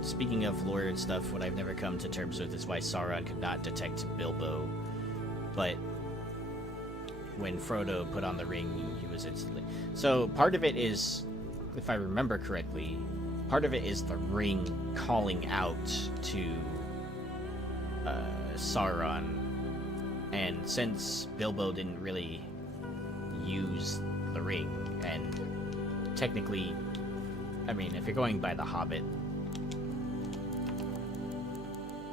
Speaking of lore and stuff, what I've never come to terms with is why Sauron could not detect Bilbo. But when Frodo put on the ring, he was instantly... So, part of it is, if I remember correctly, part of it is the ring calling out to Sauron. And since Bilbo didn't really use the ring, and technically... I mean, if you're going by The Hobbit,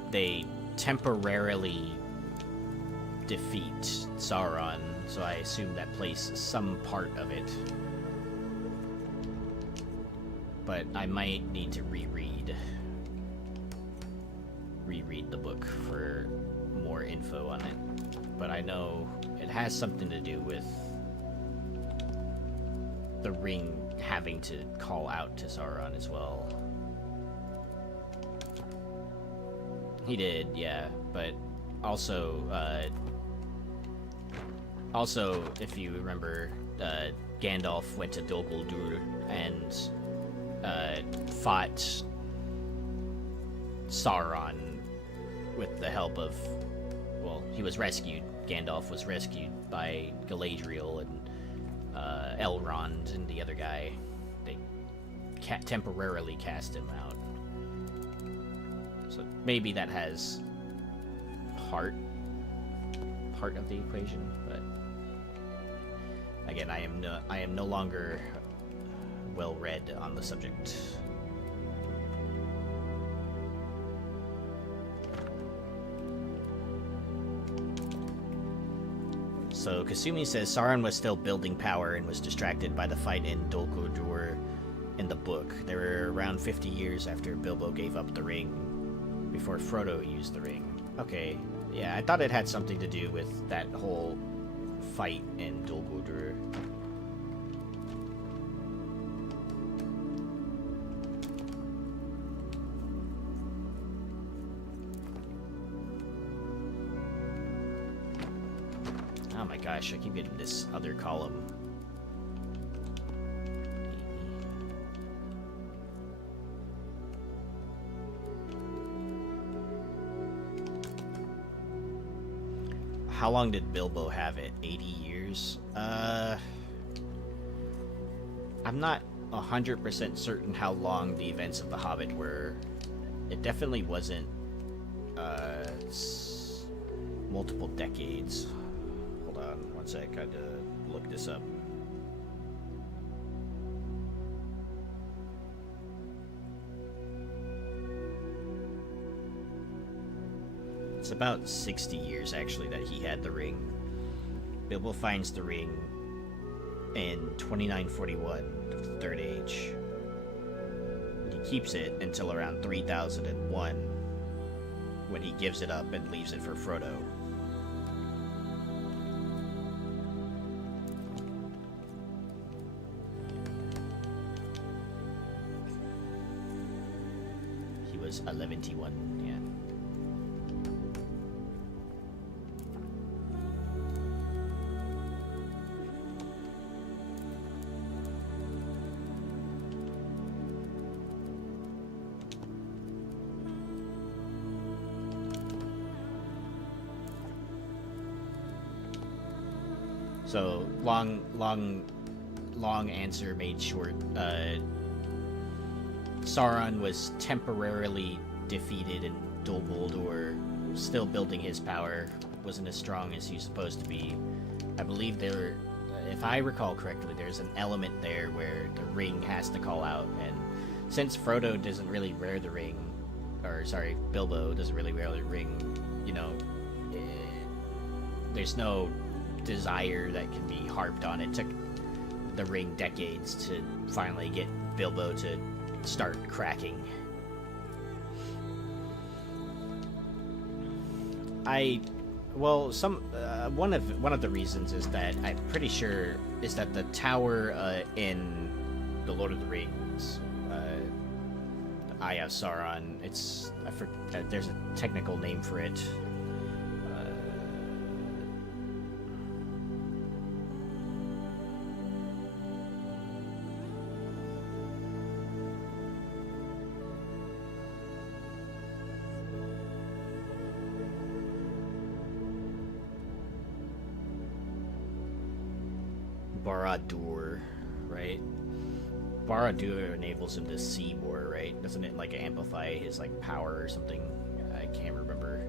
they temporarily defeat Sauron, so I assume that plays some part of it. But I might need to reread the book for more info on it. But I know it has something to do with the ring having to call out to Sauron as well. He did, yeah, but also, if you remember, Gandalf went to Dol Guldur and fought Sauron with the help of, well, he was rescued. Gandalf was rescued by Galadriel and Elrond and the other guy. They temporarily cast him out. So maybe that has part of the equation, but again, I am no longer well read on the subject. So Kasumi says Sauron was still building power and was distracted by the fight in Dol Guldur in the book. They were around 50 years after Bilbo gave up the ring, before Frodo used the ring. Okay, yeah, I thought it had something to do with that whole fight in Dol Guldur. Oh my gosh, I keep getting this other column. How long did Bilbo have it? 80 years? I'm not 100% certain how long the events of The Hobbit were. It definitely wasn't multiple decades. Hold on one sec, I had to look this up. It's about 60 years, actually, that he had the ring. Bilbo finds the ring in 2941 of the Third Age. He keeps it until around 3001, when he gives it up and leaves it for Frodo. He was 11-1, yeah. So, long answer made short. Sauron was temporarily defeated in Dol Guldur, still building his power, wasn't as strong as he's supposed to be. I believe there, if I recall correctly, there's an element there where the ring has to call out, and since Frodo doesn't really wear the ring, or sorry, Bilbo doesn't really wear the ring, you know, there's no desire that can be harped on. It took the ring decades to finally get Bilbo to start cracking. One of the reasons is that I'm pretty sure is that the tower in the Lord of the Rings, Eye of Sauron. There's a technical name for it. Barad-dûr, right? Barad-dûr enables him to see more, right? Doesn't it like amplify his like power or something? I can't remember.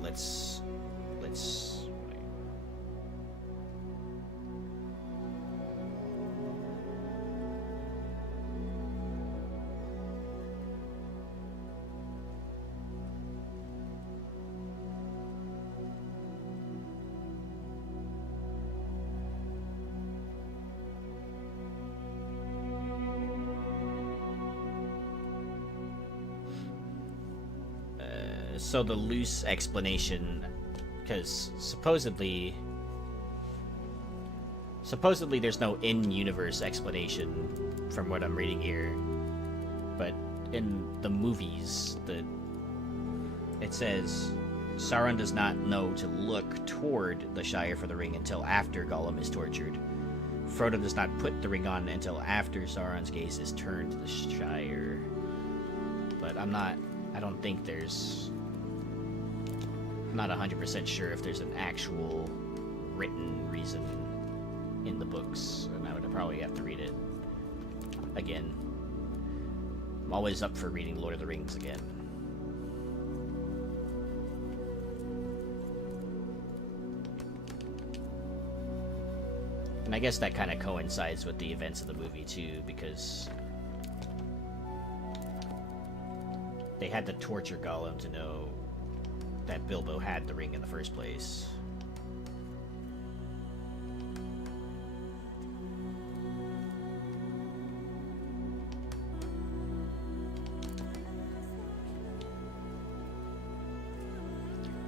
Let's. So the loose explanation, because supposedly there's no in-universe explanation from what I'm reading here, but in the movies, it says Sauron does not know to look toward the Shire for the ring until after Gollum is tortured. Frodo does not put the ring on until after Sauron's gaze is turned to the Shire. But I'm not I'm not 100% sure if there's an actual written reason in the books, and I would probably have to read it again. I'm always up for reading Lord of the Rings again. And I guess that kind of coincides with the events of the movie too, because they had to torture Gollum to know that Bilbo had the ring in the first place.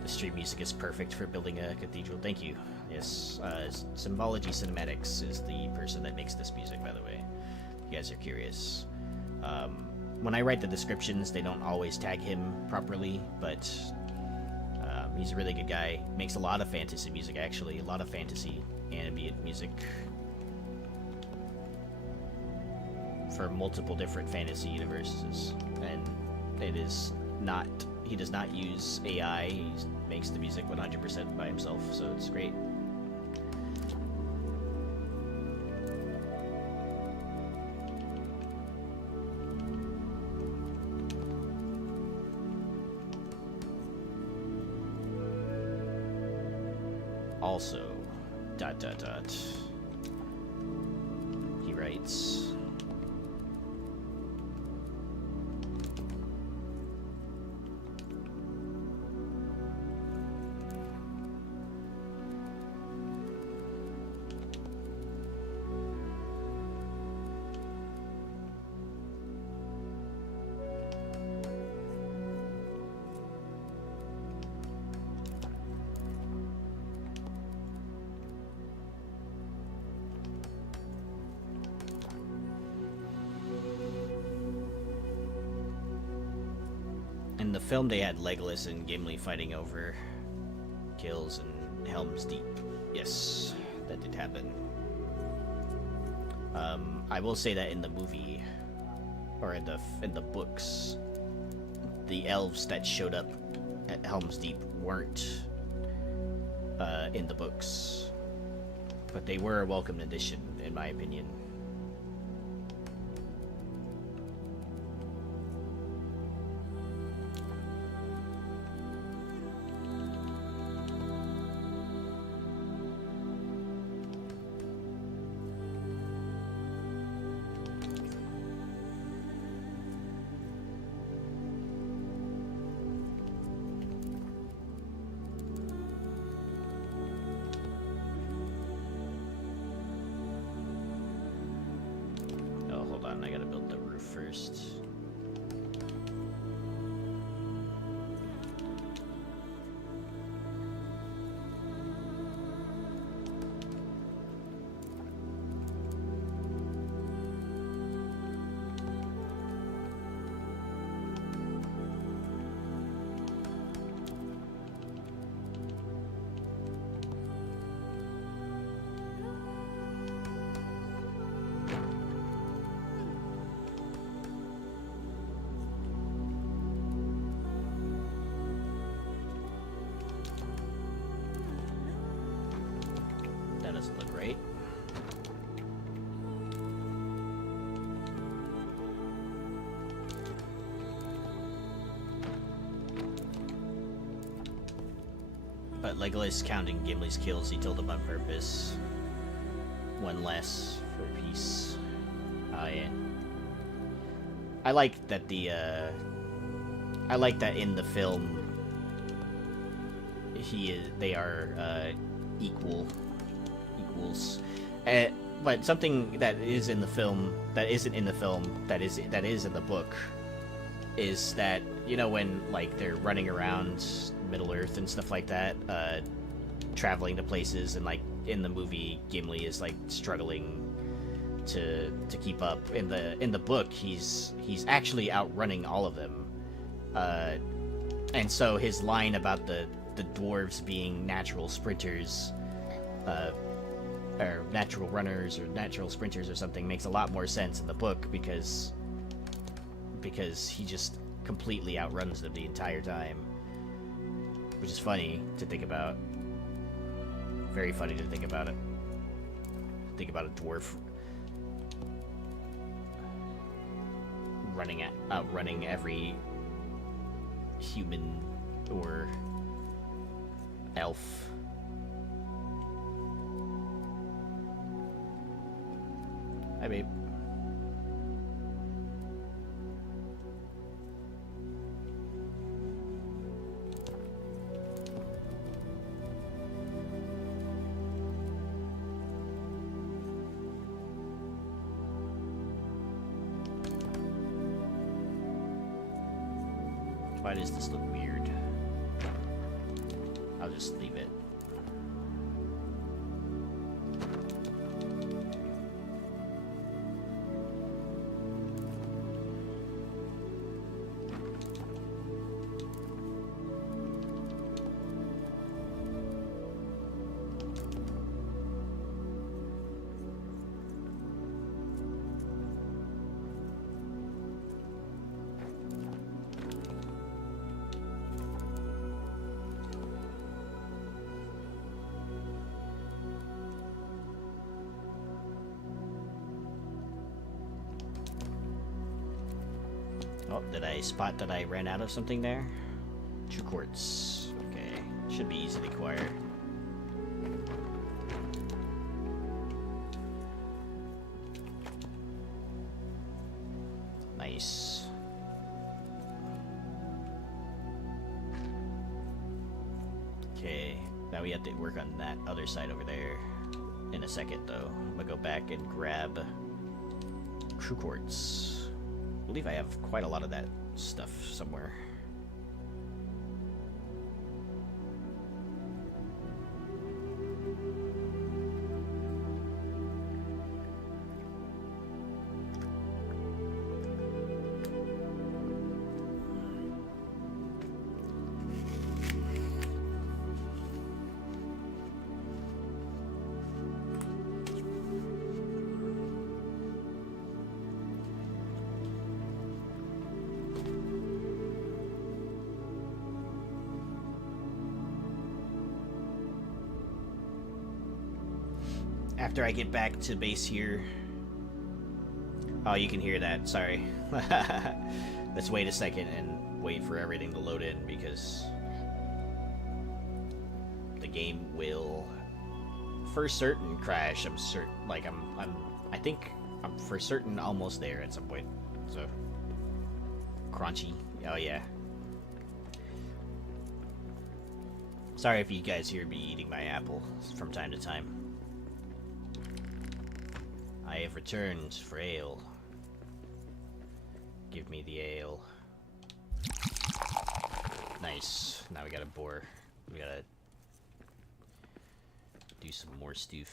The stream music is perfect for building a cathedral. Thank you. Yes, Symbology Cinematics is the person that makes this music, by the way. If you guys are curious. When I write the descriptions, they don't always tag him properly, but he's a really good guy. Makes a lot of fantasy music, actually. A lot of fantasy ambient music for multiple different fantasy universes. And he does not use AI. He makes the music 100% by himself, so it's great. Also, ... He writes... In the film, they had Legolas and Gimli fighting over kills in Helm's Deep. Yes, that did happen. I will say that in the movie, or in the books, the elves that showed up at Helm's Deep weren't in the books, but they were a welcome addition, in my opinion. doesn't look right. But Legolas counting Gimli's kills, he told him on purpose. One less for peace. Oh yeah. I like that in the film they are equals. But something that is in the film that isn't in the film that is in the book is that, you know, when like they're running around Middle Earth and stuff like that, traveling to places, and like in the movie Gimli is like struggling to keep up. In the book he's actually outrunning all of them, and so his line about the dwarves being natural sprinters, or natural runners or natural sprinters or something, makes a lot more sense in the book because he just completely outruns them the entire time, which is funny to think about. Very funny to think about it. Think about a dwarf outrunning every human or elf. Hi, babe. Why does this look weird? I'll just leave it. Oh, did I spot that I ran out of something there? True quartz. Okay. Should be easy to acquire. Nice. Okay. Now we have to work on that other side over there in a second, though. I'm gonna go back and grab true quartz. I believe I have quite a lot of that stuff somewhere. After I get back to base here... Oh, you can hear that. Sorry. Let's wait a second and wait for everything to load in, because the game will for certain crash. I'm certain, like I think I'm for certain almost there at some point. So crunchy. Oh yeah. Sorry if you guys hear me eating my apple from time to time. I have returned for ale. Give me the ale. Nice. Now we gotta bore. We gotta do some more stoof.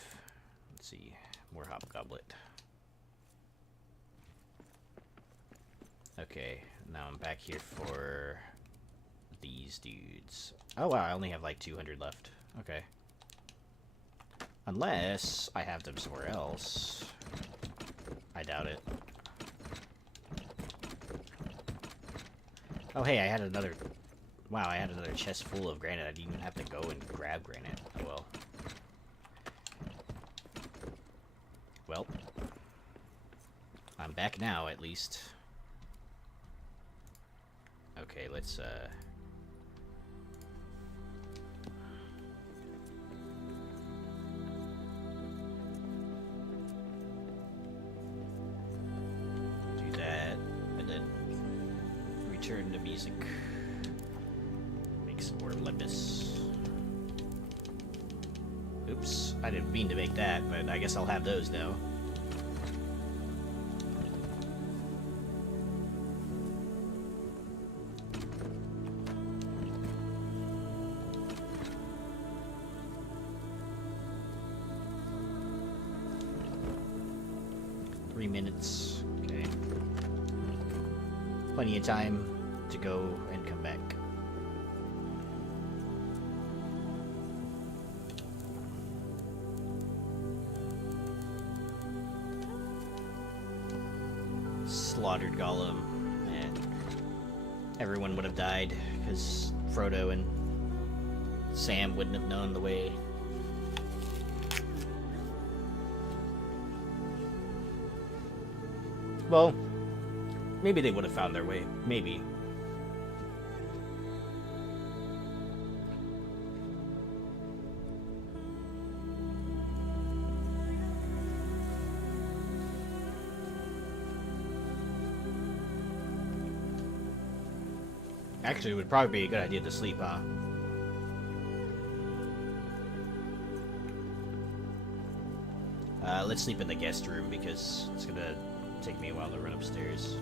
Let's see. More hobgoblet. Okay. Now I'm back here for these dudes. Oh wow, I only have like 200 left. Okay. Unless I have them somewhere else. I doubt it. Oh hey, I had another... Wow, I had another chest full of granite. I didn't even have to go and grab granite. Oh well. Well, I'm back now, at least. Okay, let's, do that, and then return to music. Make some more lepus. Oops, I didn't mean to make that, but I guess I'll have those now. Minutes. Okay. Plenty of time to go and come back. Slaughtered Golem. Man. Everyone would have died because Frodo and Sam wouldn't have known the way. Well, maybe they would have found their way. Maybe. Actually, it would probably be a good idea to sleep, huh? Let's sleep in the guest room because it's gonna take me a while to run upstairs.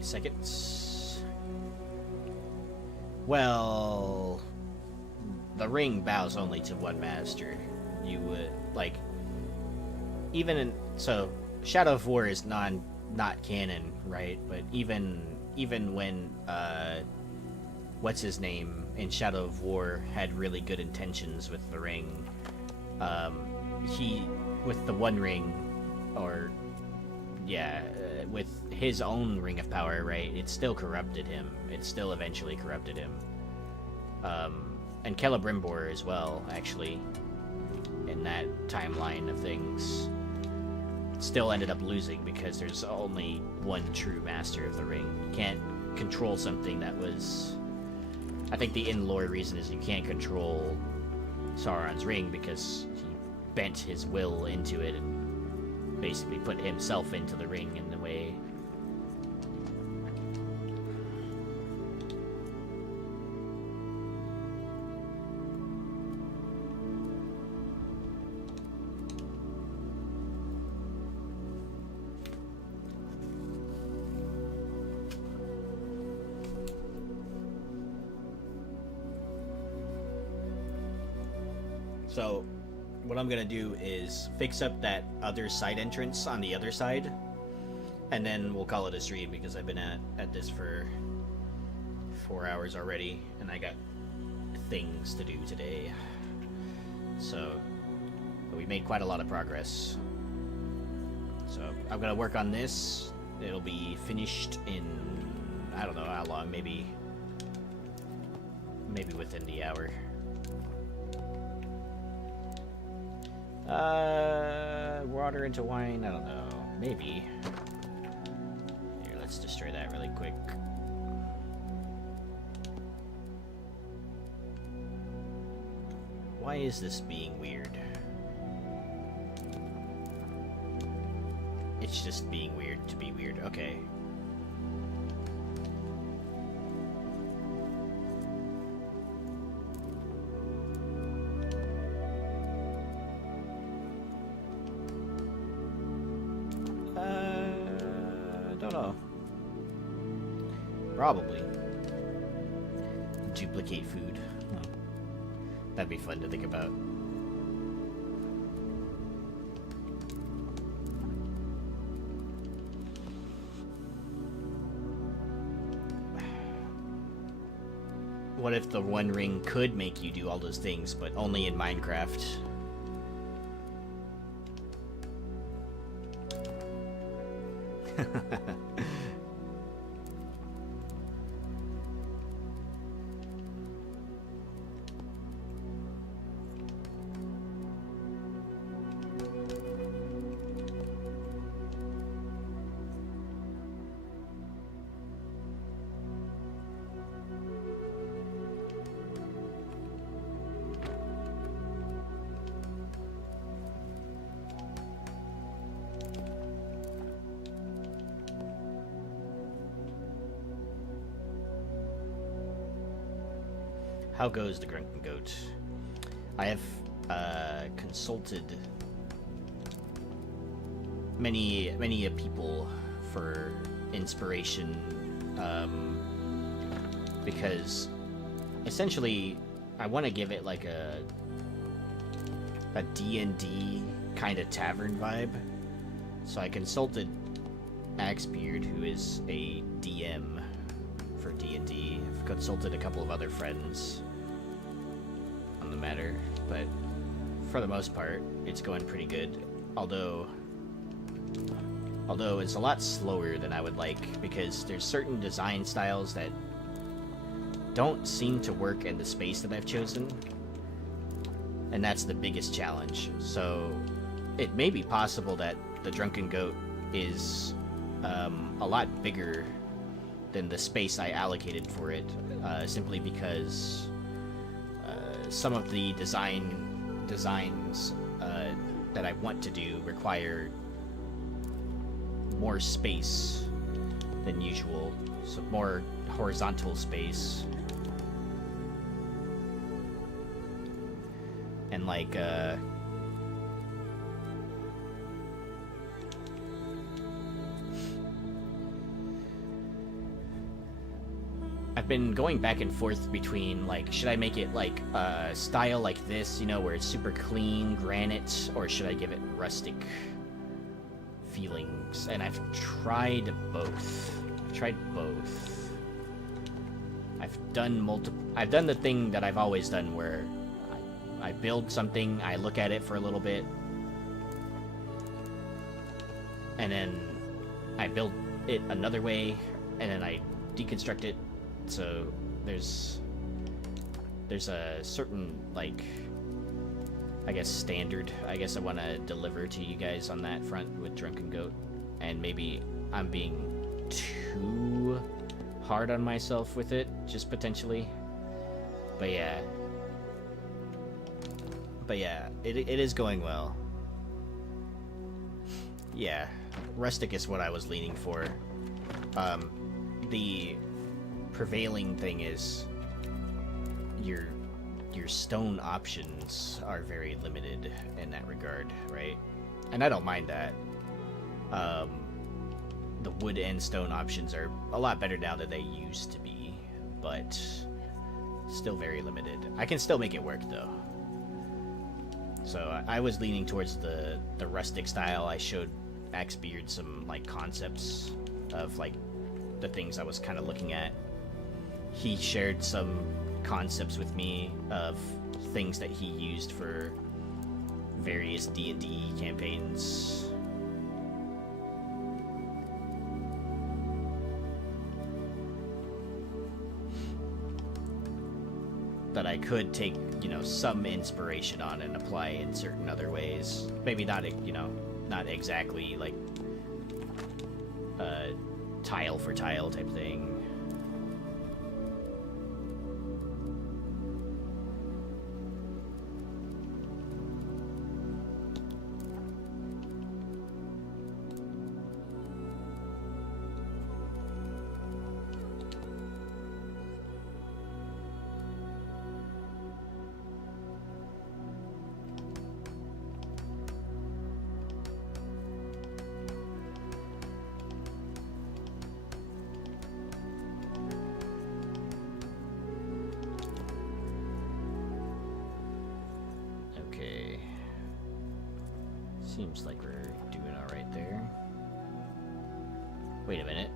Seconds. Well, the ring bows only to one master. You would like even in so Shadow of War is not canon, right? But even when what's his name in Shadow of War had really good intentions with the ring, he with the One Ring, or yeah, with his own Ring of Power, right? It still corrupted him. It still eventually corrupted him. And Celebrimbor as well, actually, in that timeline of things, still ended up losing because there's only one true master of the ring. You can't control something that was... I think the in-lore reason is you can't control Sauron's ring because he bent his will into it and basically put himself into the ring in the way. So, what I'm gonna do is fix up that other side entrance on the other side, and then we'll call it a stream because I've been at this for 4 hours already, and I got things to do today. So, we made quite a lot of progress. So, I'm gonna work on this. It'll be finished in, I don't know how long, maybe within the hour. Water into wine, I don't know. Maybe. Here, let's destroy that really quick. Why is this being weird? It's just being weird to be weird. Okay. Probably. Duplicate food. Huh. That'd be fun to think about. What if the One Ring could make you do all those things, but only in Minecraft? How goes the Grunkin Goat? I have consulted many people for inspiration, because essentially I want to give it like a D&D kind of tavern vibe. So I consulted Axebeard, who is a DM for D&D. I've consulted a couple of other friends on the matter, but for the most part, it's going pretty good. Although it's a lot slower than I would like, because there's certain design styles that don't seem to work in the space that I've chosen, and that's the biggest challenge. So it may be possible that the Drunken Goat is a lot bigger than the space I allocated for it, simply because some of the designs that I want to do require more space than usual, so more horizontal space. And like I've been going back and forth between, like, should I make it like a style like this, you know, where it's super clean granite, or should I give it rustic feelings? And I've tried both. I've done the thing that I've always done, where I build something, I look at it for a little bit, and then I build it another way, and then I deconstruct it. So there's a certain, like, I guess, standard I guess I want to deliver to you guys on that front with Drunken Goat, and maybe I'm being too hard on myself with it, just potentially. But yeah, it is going well. Yeah, rustic is what I was leaning for. The prevailing thing is your stone options are very limited in that regard, right? And I don't mind that. The wood and stone options are a lot better now than they used to be, but still very limited. I can still make it work though. So I was leaning towards the rustic style. I showed Axebeard some like concepts of like the things I was kind of looking at. He shared some concepts with me of things that he used for various D&D campaigns. That I could take, you know, some inspiration on and apply in certain other ways. Maybe not, you know, not exactly like tile for tile type thing. Seems like we're doing all right there. Wait a minute.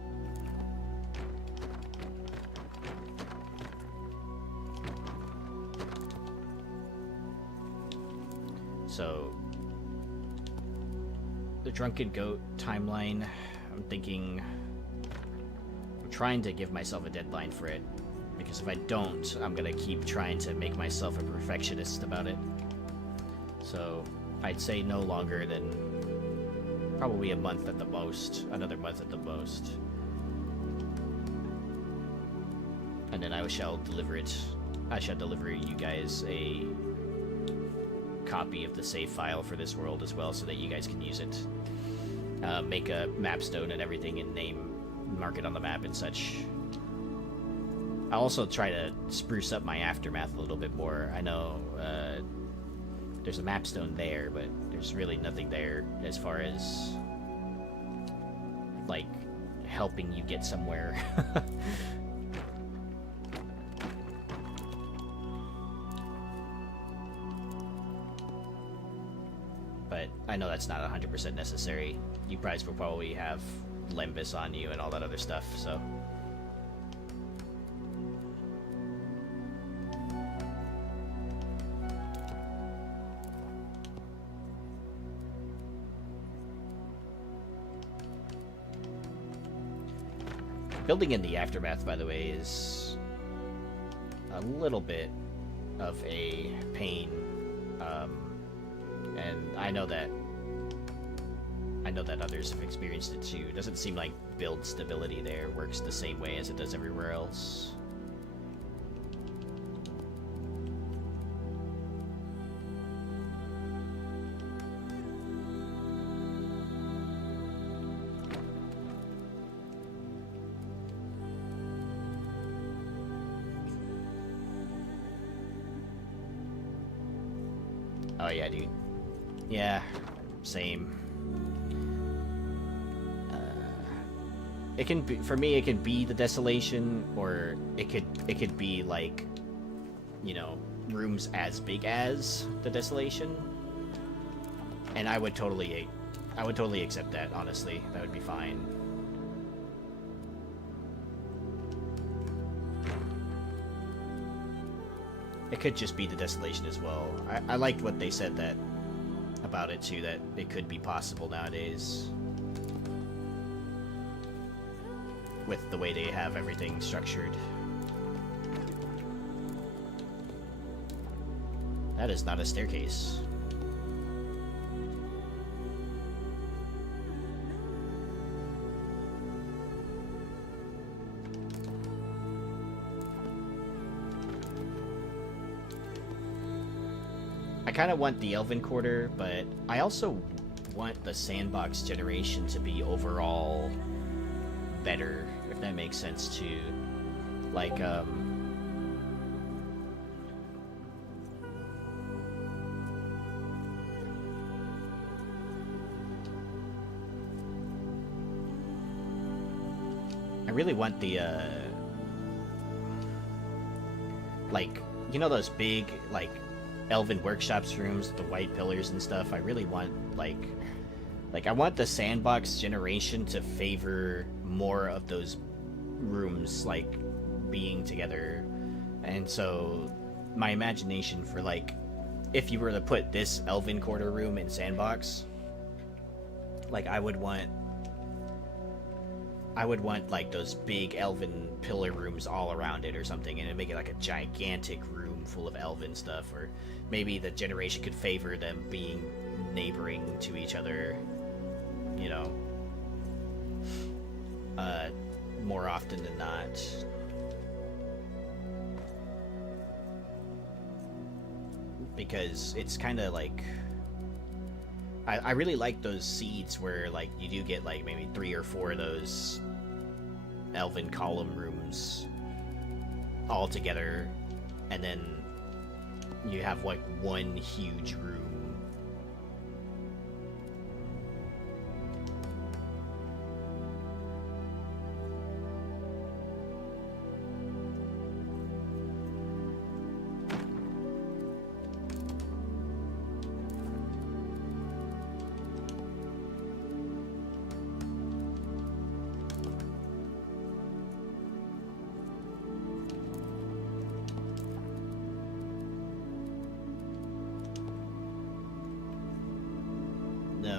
So the Drunken Goat timeline, I'm trying to give myself a deadline for it, because if I don't, I'm gonna keep trying to make myself a perfectionist about it. So I'd say no longer than probably a month at the most, another month at the most. And then I shall deliver it. I shall deliver you guys a copy of the save file for this world as well, so that you guys can use it. Make a mapstone and everything, and mark it on the map and such. I'll also try to spruce up my aftermath a little bit more. I know there's a mapstone there, but there's really nothing there as far as like helping you get somewhere. But I know that's not 100% necessary. You guys will probably have Lembus on you and all that other stuff, so. Building in the Aftermath, by the way, is a little bit of a pain. And I know that others have experienced it too. It doesn't seem like build stability there works the same way as it does everywhere else. Oh yeah, dude. Yeah, same. It can be, for me, it can be the desolation, or it could be like, you know, rooms as big as the desolation. And I would totally accept that, honestly. That would be fine. It could just be the desolation as well. I liked what they said that about it too, that it could be possible nowadays with the way they have everything structured. That is not a staircase. I kind of want the Elven Quarter, but I also want the sandbox generation to be overall better, if that makes sense too. Like, I really want the, like, you know those big, like, Elven Workshops rooms, the white pillars and stuff? I really want, like, I want the sandbox generation to favor more of those rooms, like, being together. And so, my imagination for, like, if you were to put this Elven Quarter room in sandbox, like, I would want, like, those big Elven pillar rooms all around it or something, and make it, like, a gigantic room full of Elven stuff, or maybe the generation could favor them being neighboring to each other, you know, more often than not. Because it's kind of like, I really like those seeds where, like, you do get, like, maybe 3 or 4 of those Elven column rooms all together, and then you have, like, one huge room.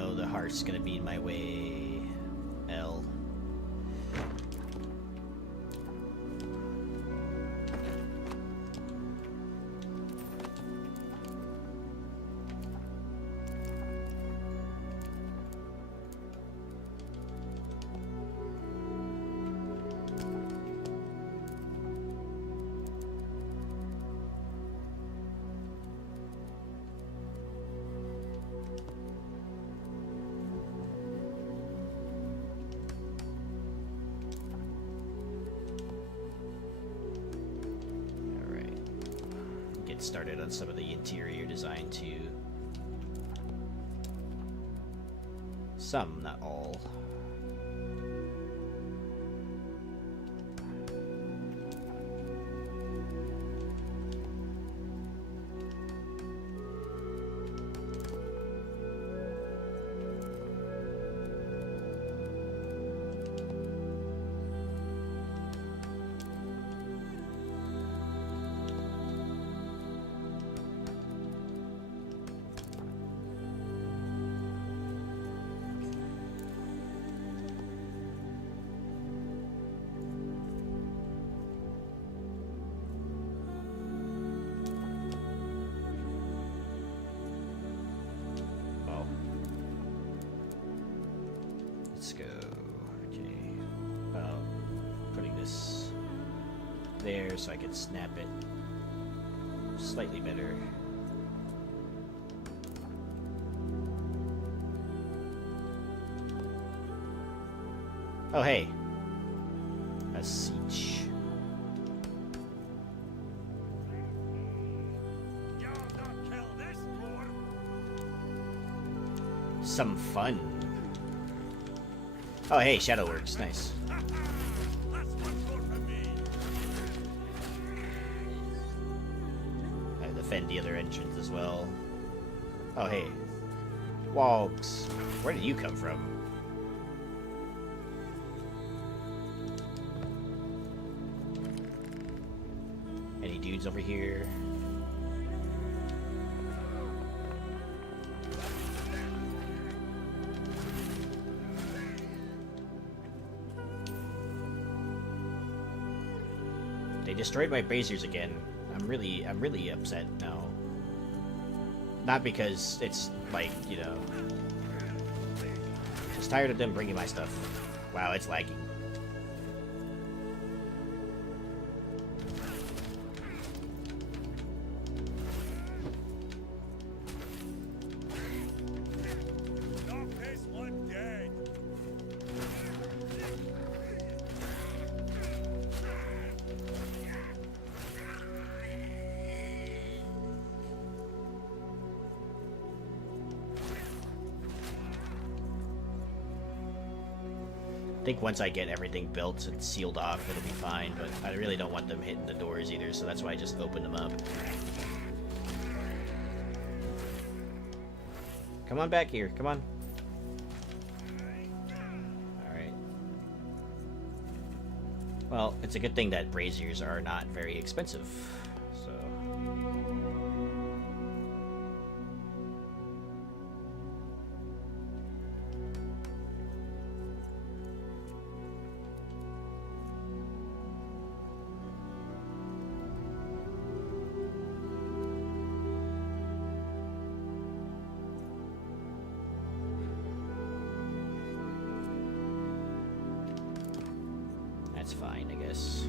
Oh, the heart's gonna be in my way. L. Started on some of the interior design too. Some, not all. Let's go. Okay. Putting this there so I can snap it slightly better. Oh, hey. A siege. Some fun. Oh, hey, Shadow works. Nice. I defend the other entrance as well. Oh, hey. Wogs. Where did you come from? Any dudes over here? They destroyed my braziers again. I'm really upset now. Not because it's like, you know, just tired of them bringing my stuff. Wow, it's lagging. I think once I get everything built and sealed off, it'll be fine, but I really don't want them hitting the doors either, so that's why I just opened them up. Come on back here, come on. Alright. Well, it's a good thing that braziers are not very expensive, so... That's fine, I guess.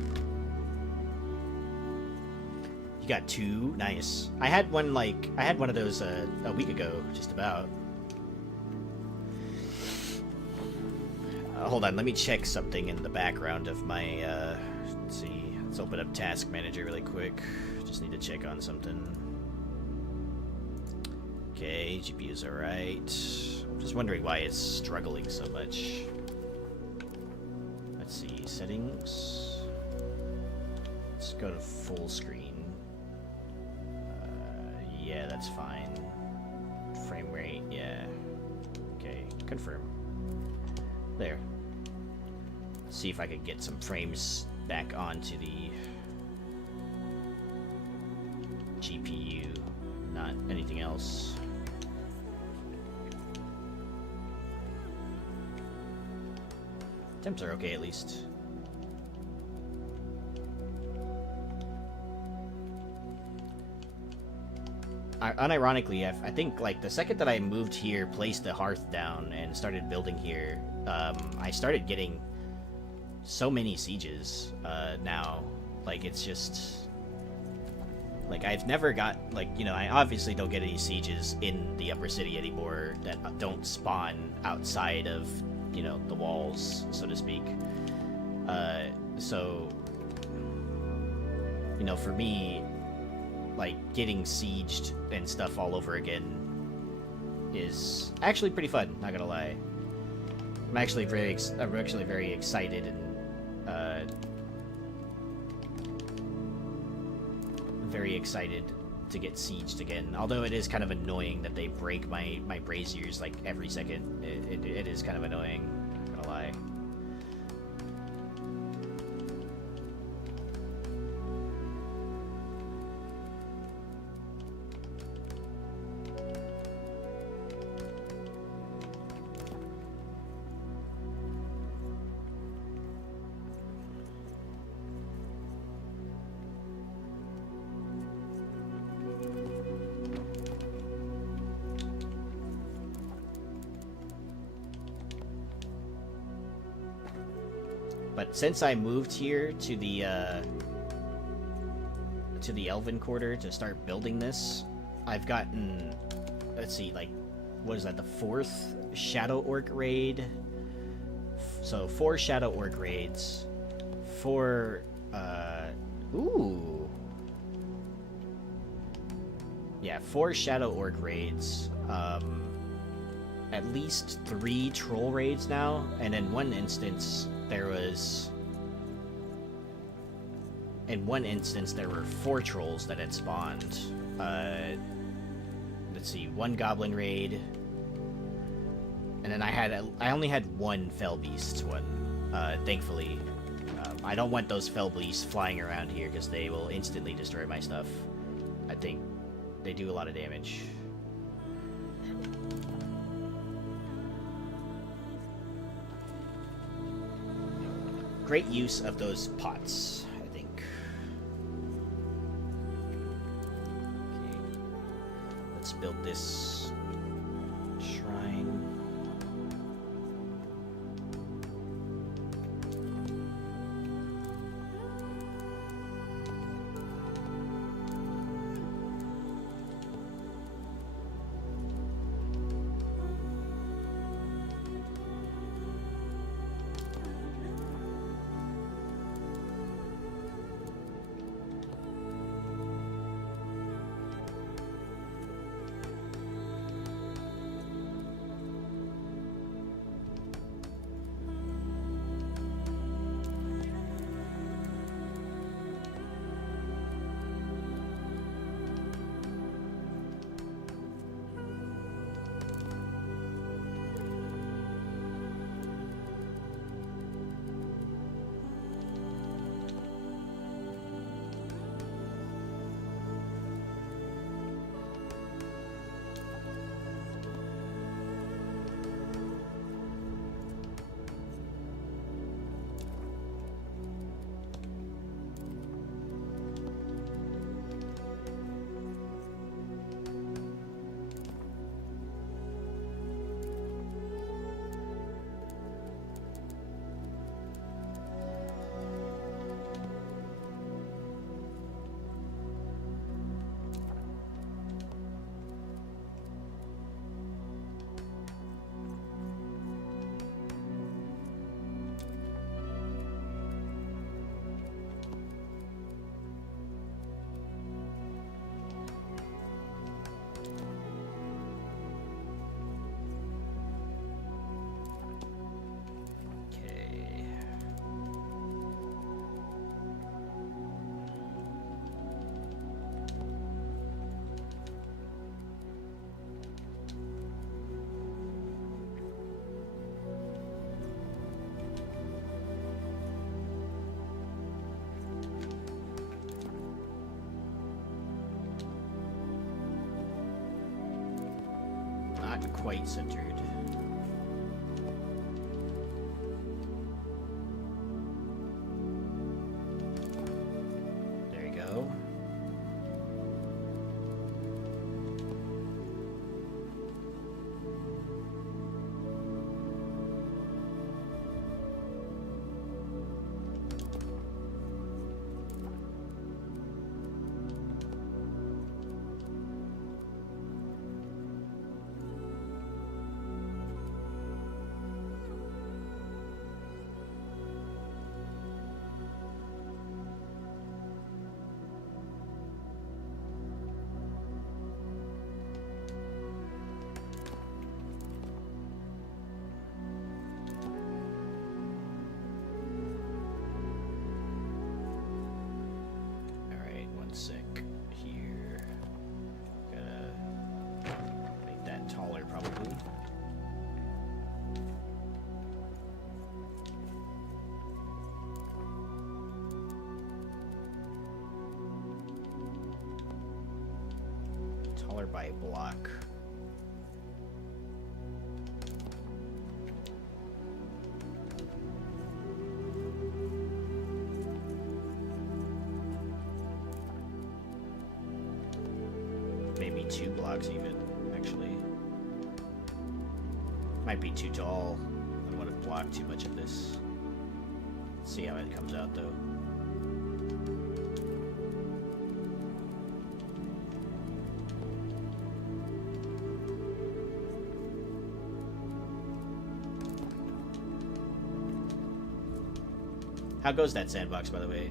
You got two? Nice. I had one of those a week ago, just about. Hold on, let me check something in the background of my, let's see. Let's open up Task Manager really quick. Just need to check on something. Okay, GPU's alright. I'm just wondering why it's struggling so much. Let's see, settings. Let's go to full screen. Yeah, that's fine. Frame rate, yeah. Okay, confirm. There. See if I can get some frames back onto the GPU, not anything else. Temps are okay at least. Unironically, I think like the second that I moved here, placed the hearth down, and started building here, I started getting so many sieges now. Like it's just like I've never got like, you know, I obviously don't get any sieges in the upper city anymore that don't spawn outside of, you know, the walls, so to speak. So you know, for me, like getting sieged and stuff all over again is actually pretty fun, not gonna lie. I'm actually very excited and very excited to get sieged again. Although it is kind of annoying that they break my braziers like every second. It is kind of annoying, not gonna lie. But since I moved here to the Elven Quarter to start building this, I've gotten, let's see, like, what is that, the 4th Shadow Orc raid? So 4 Shadow Orc raids, 4, ooh. Yeah, 4 Shadow Orc raids, at least 3 Troll raids now, and in one instance, there were 4 trolls that had spawned. Let's see, 1 goblin raid, and then I only had 1 fell beast one. Thankfully, I don't want those fell beasts flying around here because they will instantly destroy my stuff. I think they do a lot of damage. Great use of those pots, I think. Okay. Let's build this shrine. Quite centered. Color by block. Maybe 2 blocks even, actually. Might be too tall. I don't want to block too much of this. Let's see how it comes out though. How goes that sandbox, by the way?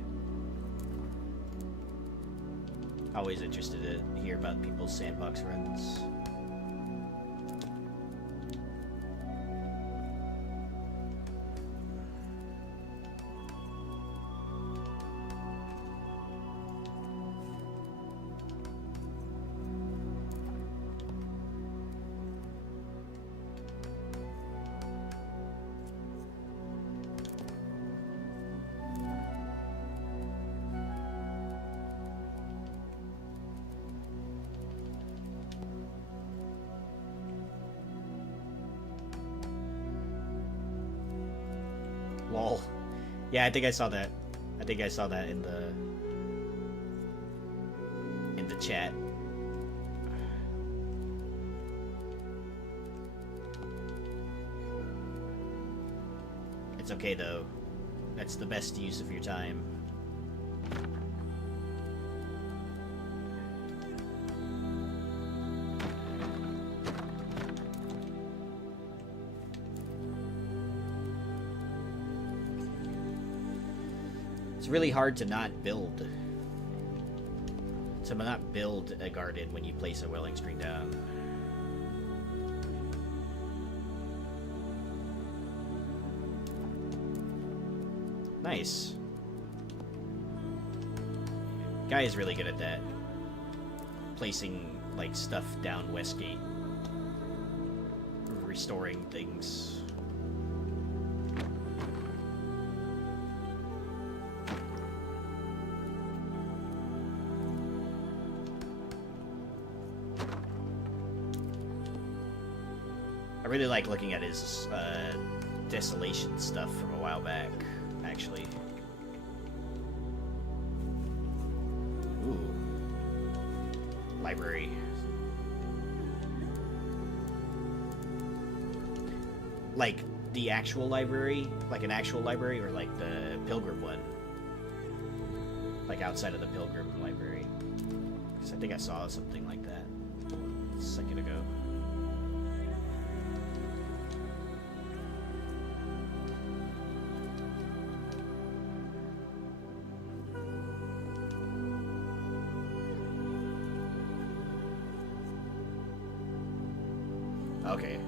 Always interested to hear about people's sandbox runs. Lol. Yeah, I think I saw that. I think I saw that in the chat. It's okay though. That's the best use of your time. It's really hard to not build. To not build a garden when you place a welling screen down. Nice. Guy is really good at that. Placing, like, stuff down Westgate. Restoring things. I really like looking at his desolation stuff from a while back, actually. Ooh. Library. Like the actual library? Like an actual library, or like the Pilgrim one? Like outside of the Pilgrim library? Because I think I saw something like that a second ago. Okay.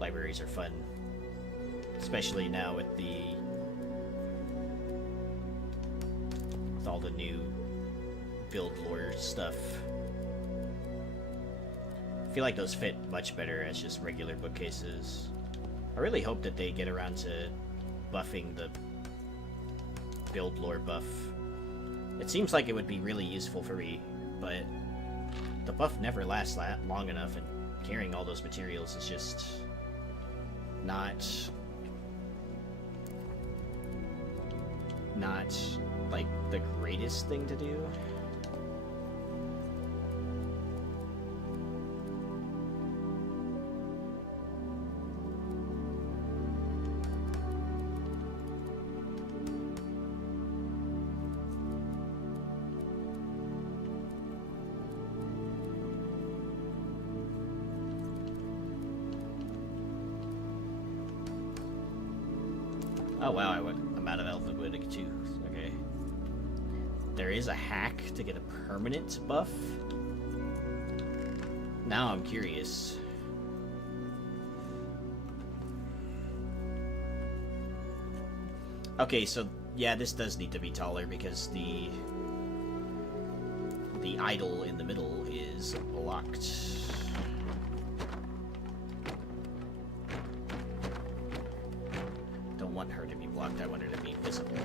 Libraries are fun, especially now with all the new build lore stuff. I feel like those fit much better as just regular bookcases. I really hope that they get around to buffing the build lore buff. It seems like it would be really useful for me, but the buff never lasts long enough, and carrying all those materials is just not like the greatest thing to do. Oh wow, I'm out of Elven Quarter too. Okay. There is a hack to get a permanent buff. Now I'm curious. Okay, so yeah, this does need to be taller because the idol in the middle is blocked. Don't want her to be blocked, I want her to be visible.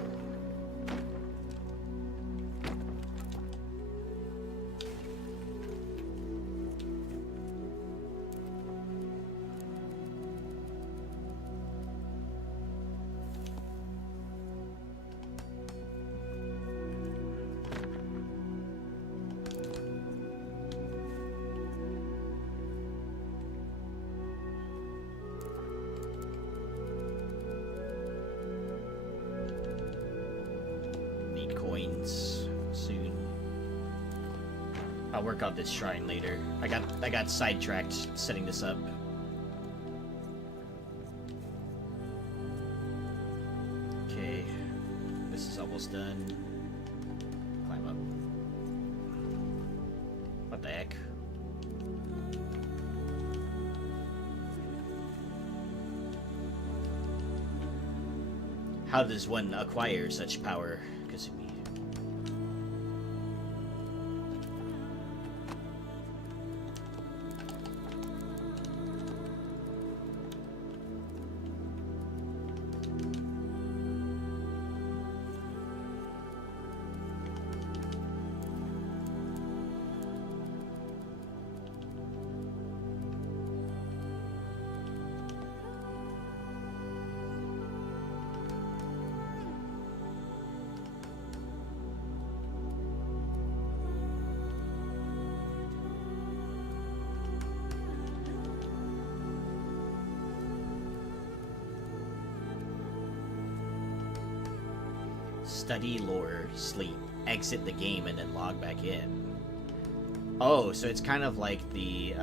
Coins soon. I'll work on this shrine later. I got sidetracked setting this up. Okay, this is almost done. Climb up. What the heck? How does one acquire such power? Study, lore, sleep, exit the game, and then log back in. Oh, so it's kind of like the,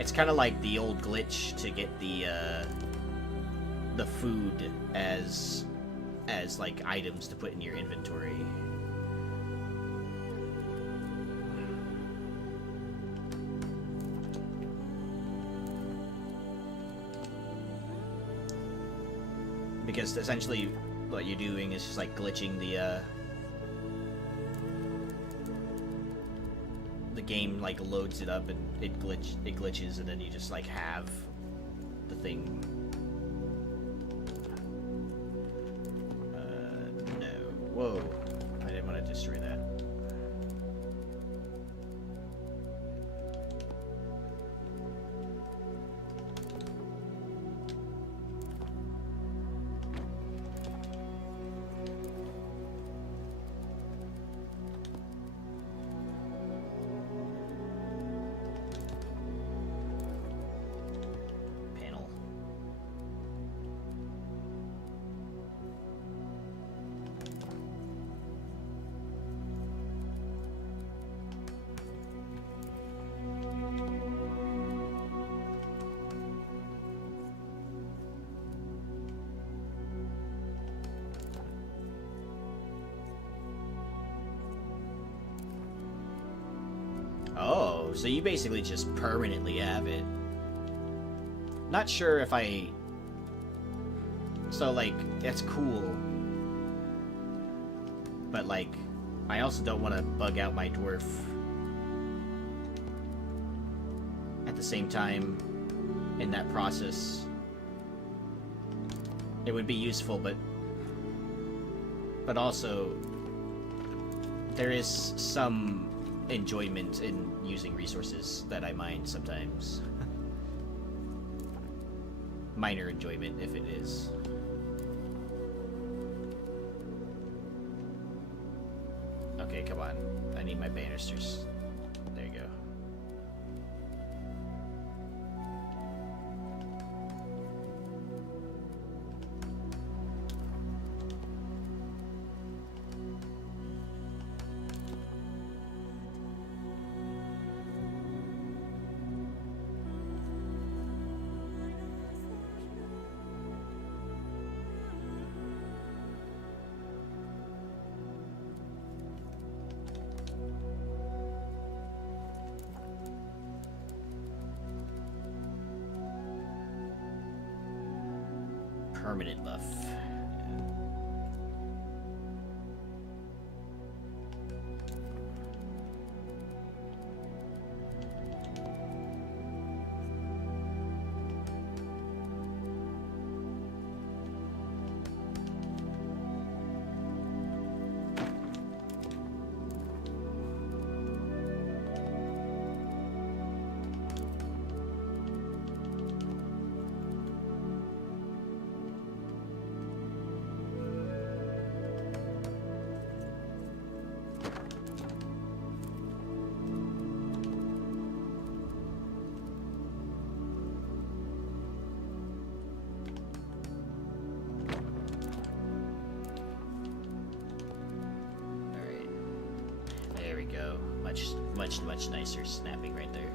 it's kind of like the old glitch to get the food as like items to put in your inventory. Because essentially what you're doing is just like glitching the game, like loads it up and it glitches, and then you just like have the thing. No. Whoa. I didn't want to destroy that. Oh, so you basically just permanently have it. Not sure if I... So, like, that's cool. But, like, I also don't want to bug out my dwarf. At the same time, in that process, it would be useful, but also, there is some enjoyment in using resources that I mine sometimes. Minor enjoyment, if it is. Okay, come on. I need my banisters. There you go. permanent buff. There we go. Much nicer snapping right there.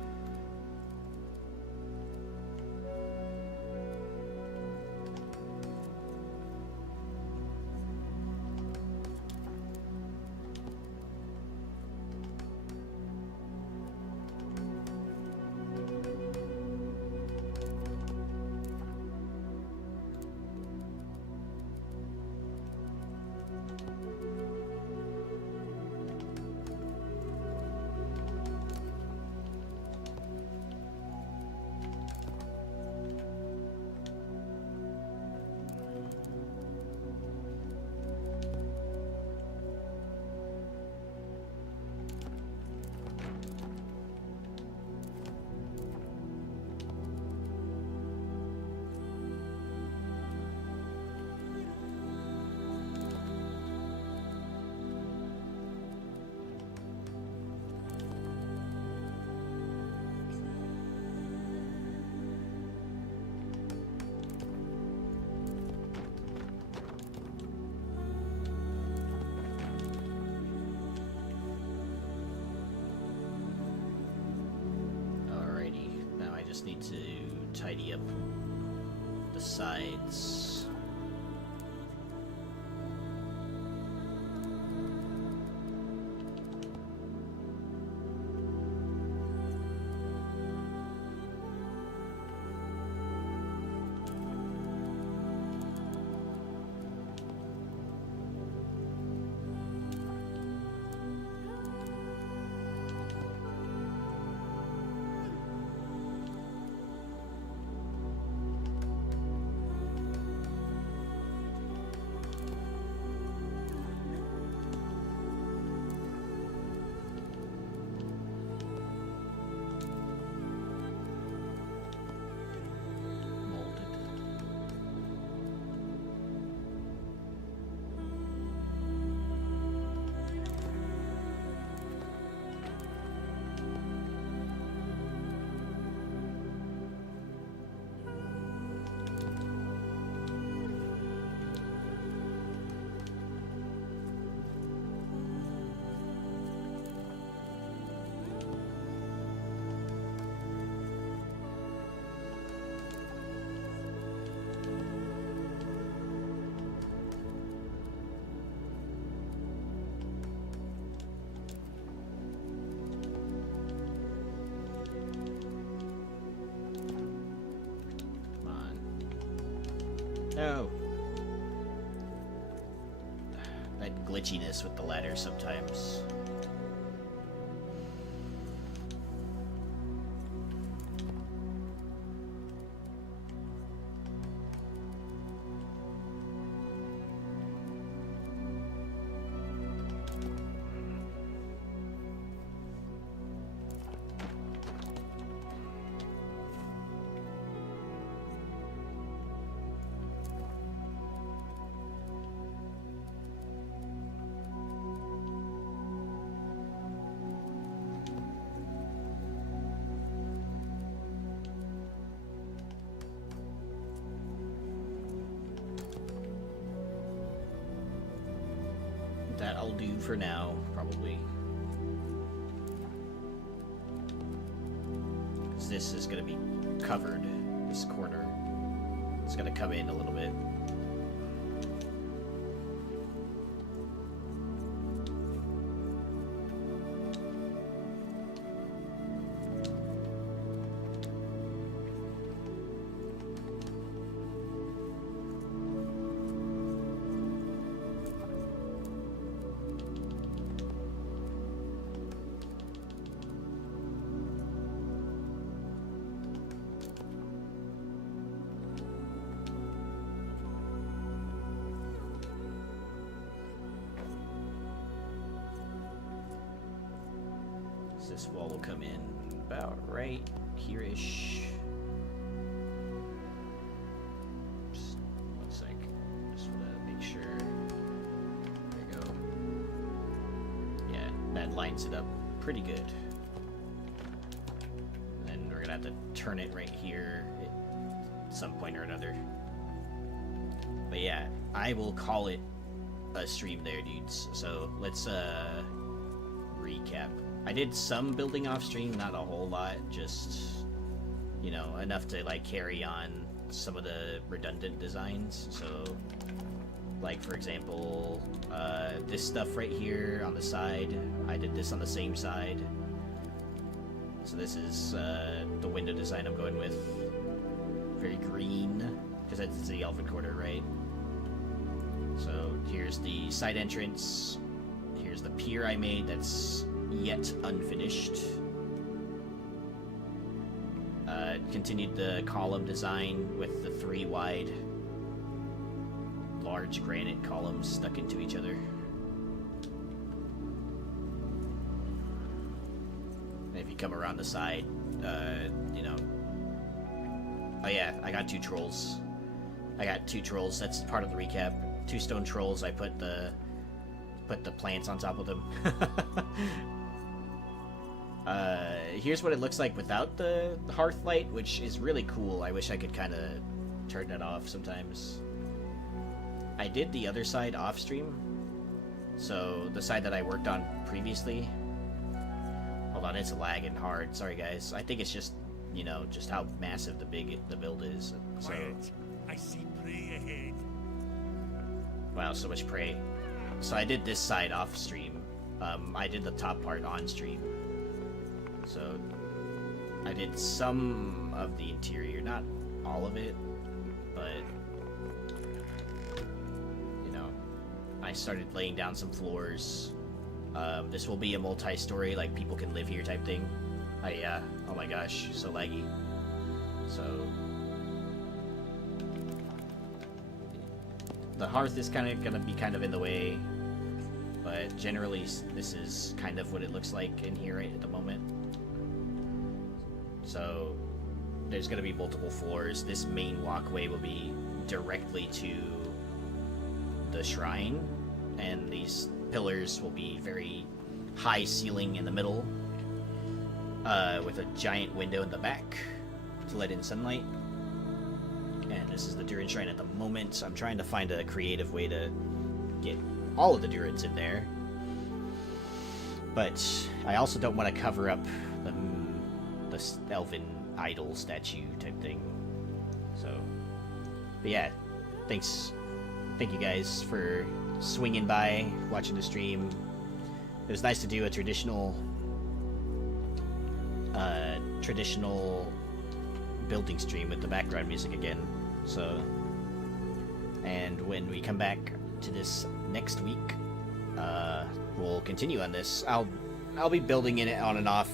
Just need to tidy up the sides. No. That glitchiness with the ladder sometimes. That'll do for now, probably. Because this is going to be covered, this corner. It's going to come in a little bit. So this wall will come in about right here-ish. Just one sec. Just want to make sure. There we go. Yeah, that lines it up pretty good. And then we're gonna have to turn it right here at some point or another. But yeah, I will call it a stream there, dudes. So let's recap. I did some building off stream, not a whole lot, just, you know, enough to like carry on some of the redundant designs. So like, for example, this stuff right here on the side, I did this on the same side. So this is the window design I'm going with. Very green, because that's the Elven Quarter, right? So here's the side entrance. Here's the pier I made that's yet unfinished. Continued the column design with the 3 wide large granite columns stuck into each other. And if you come around the side, you know... Oh yeah, I got 2 trolls. That's part of the recap. 2 stone trolls. I put the plants on top of them. Here's what it looks like without the hearth light, which is really cool. I wish I could kind of turn that off sometimes. I did the other side off stream, so the side that I worked on previously. Hold on, it's lagging hard. Sorry guys. I think it's just, you know, just how massive the build is. So, Quiet. I see prey ahead. wow, so much prey. So I did this side off stream. I did the top part on stream. So I did some of the interior, not all of it, but you know, I started laying down some floors. This will be a multi-story, like people can live here type thing. Oh my gosh, so laggy. So the hearth is kind of gonna be kind of in the way, but generally this is kind of what it looks like in here right at the moment. So there's gonna be multiple floors. This main walkway will be directly to the shrine, and these pillars will be very high ceiling in the middle, with a giant window in the back to let in sunlight. And this is the Durin Shrine at the moment, so I'm trying to find a creative way to get all of the Durins in there. But I also don't want to cover up the Elven idol statue type thing. So, but yeah, thank you guys for swinging by, watching the stream. It was nice to do a traditional building stream with the background music again. So, and when we come back to this next week, we'll continue on this. I'll be building in it on and off,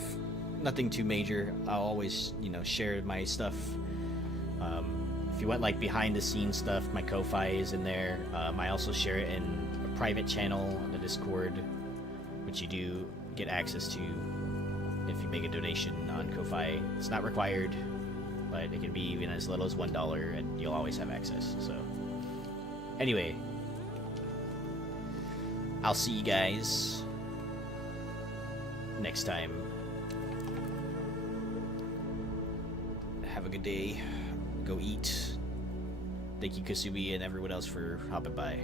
nothing too major. I'll always, you know, share my stuff. If you want like behind the scenes stuff, my Ko-Fi is in there. I also share it in a private channel on the Discord, which you do get access to if you make a donation on Ko-Fi. It's not required, but it can be even as little as $1, and you'll always have access. So, anyway, I'll see you guys next time. Have a good day. Go eat. Thank you, Kasubi, and everyone else for hopping by.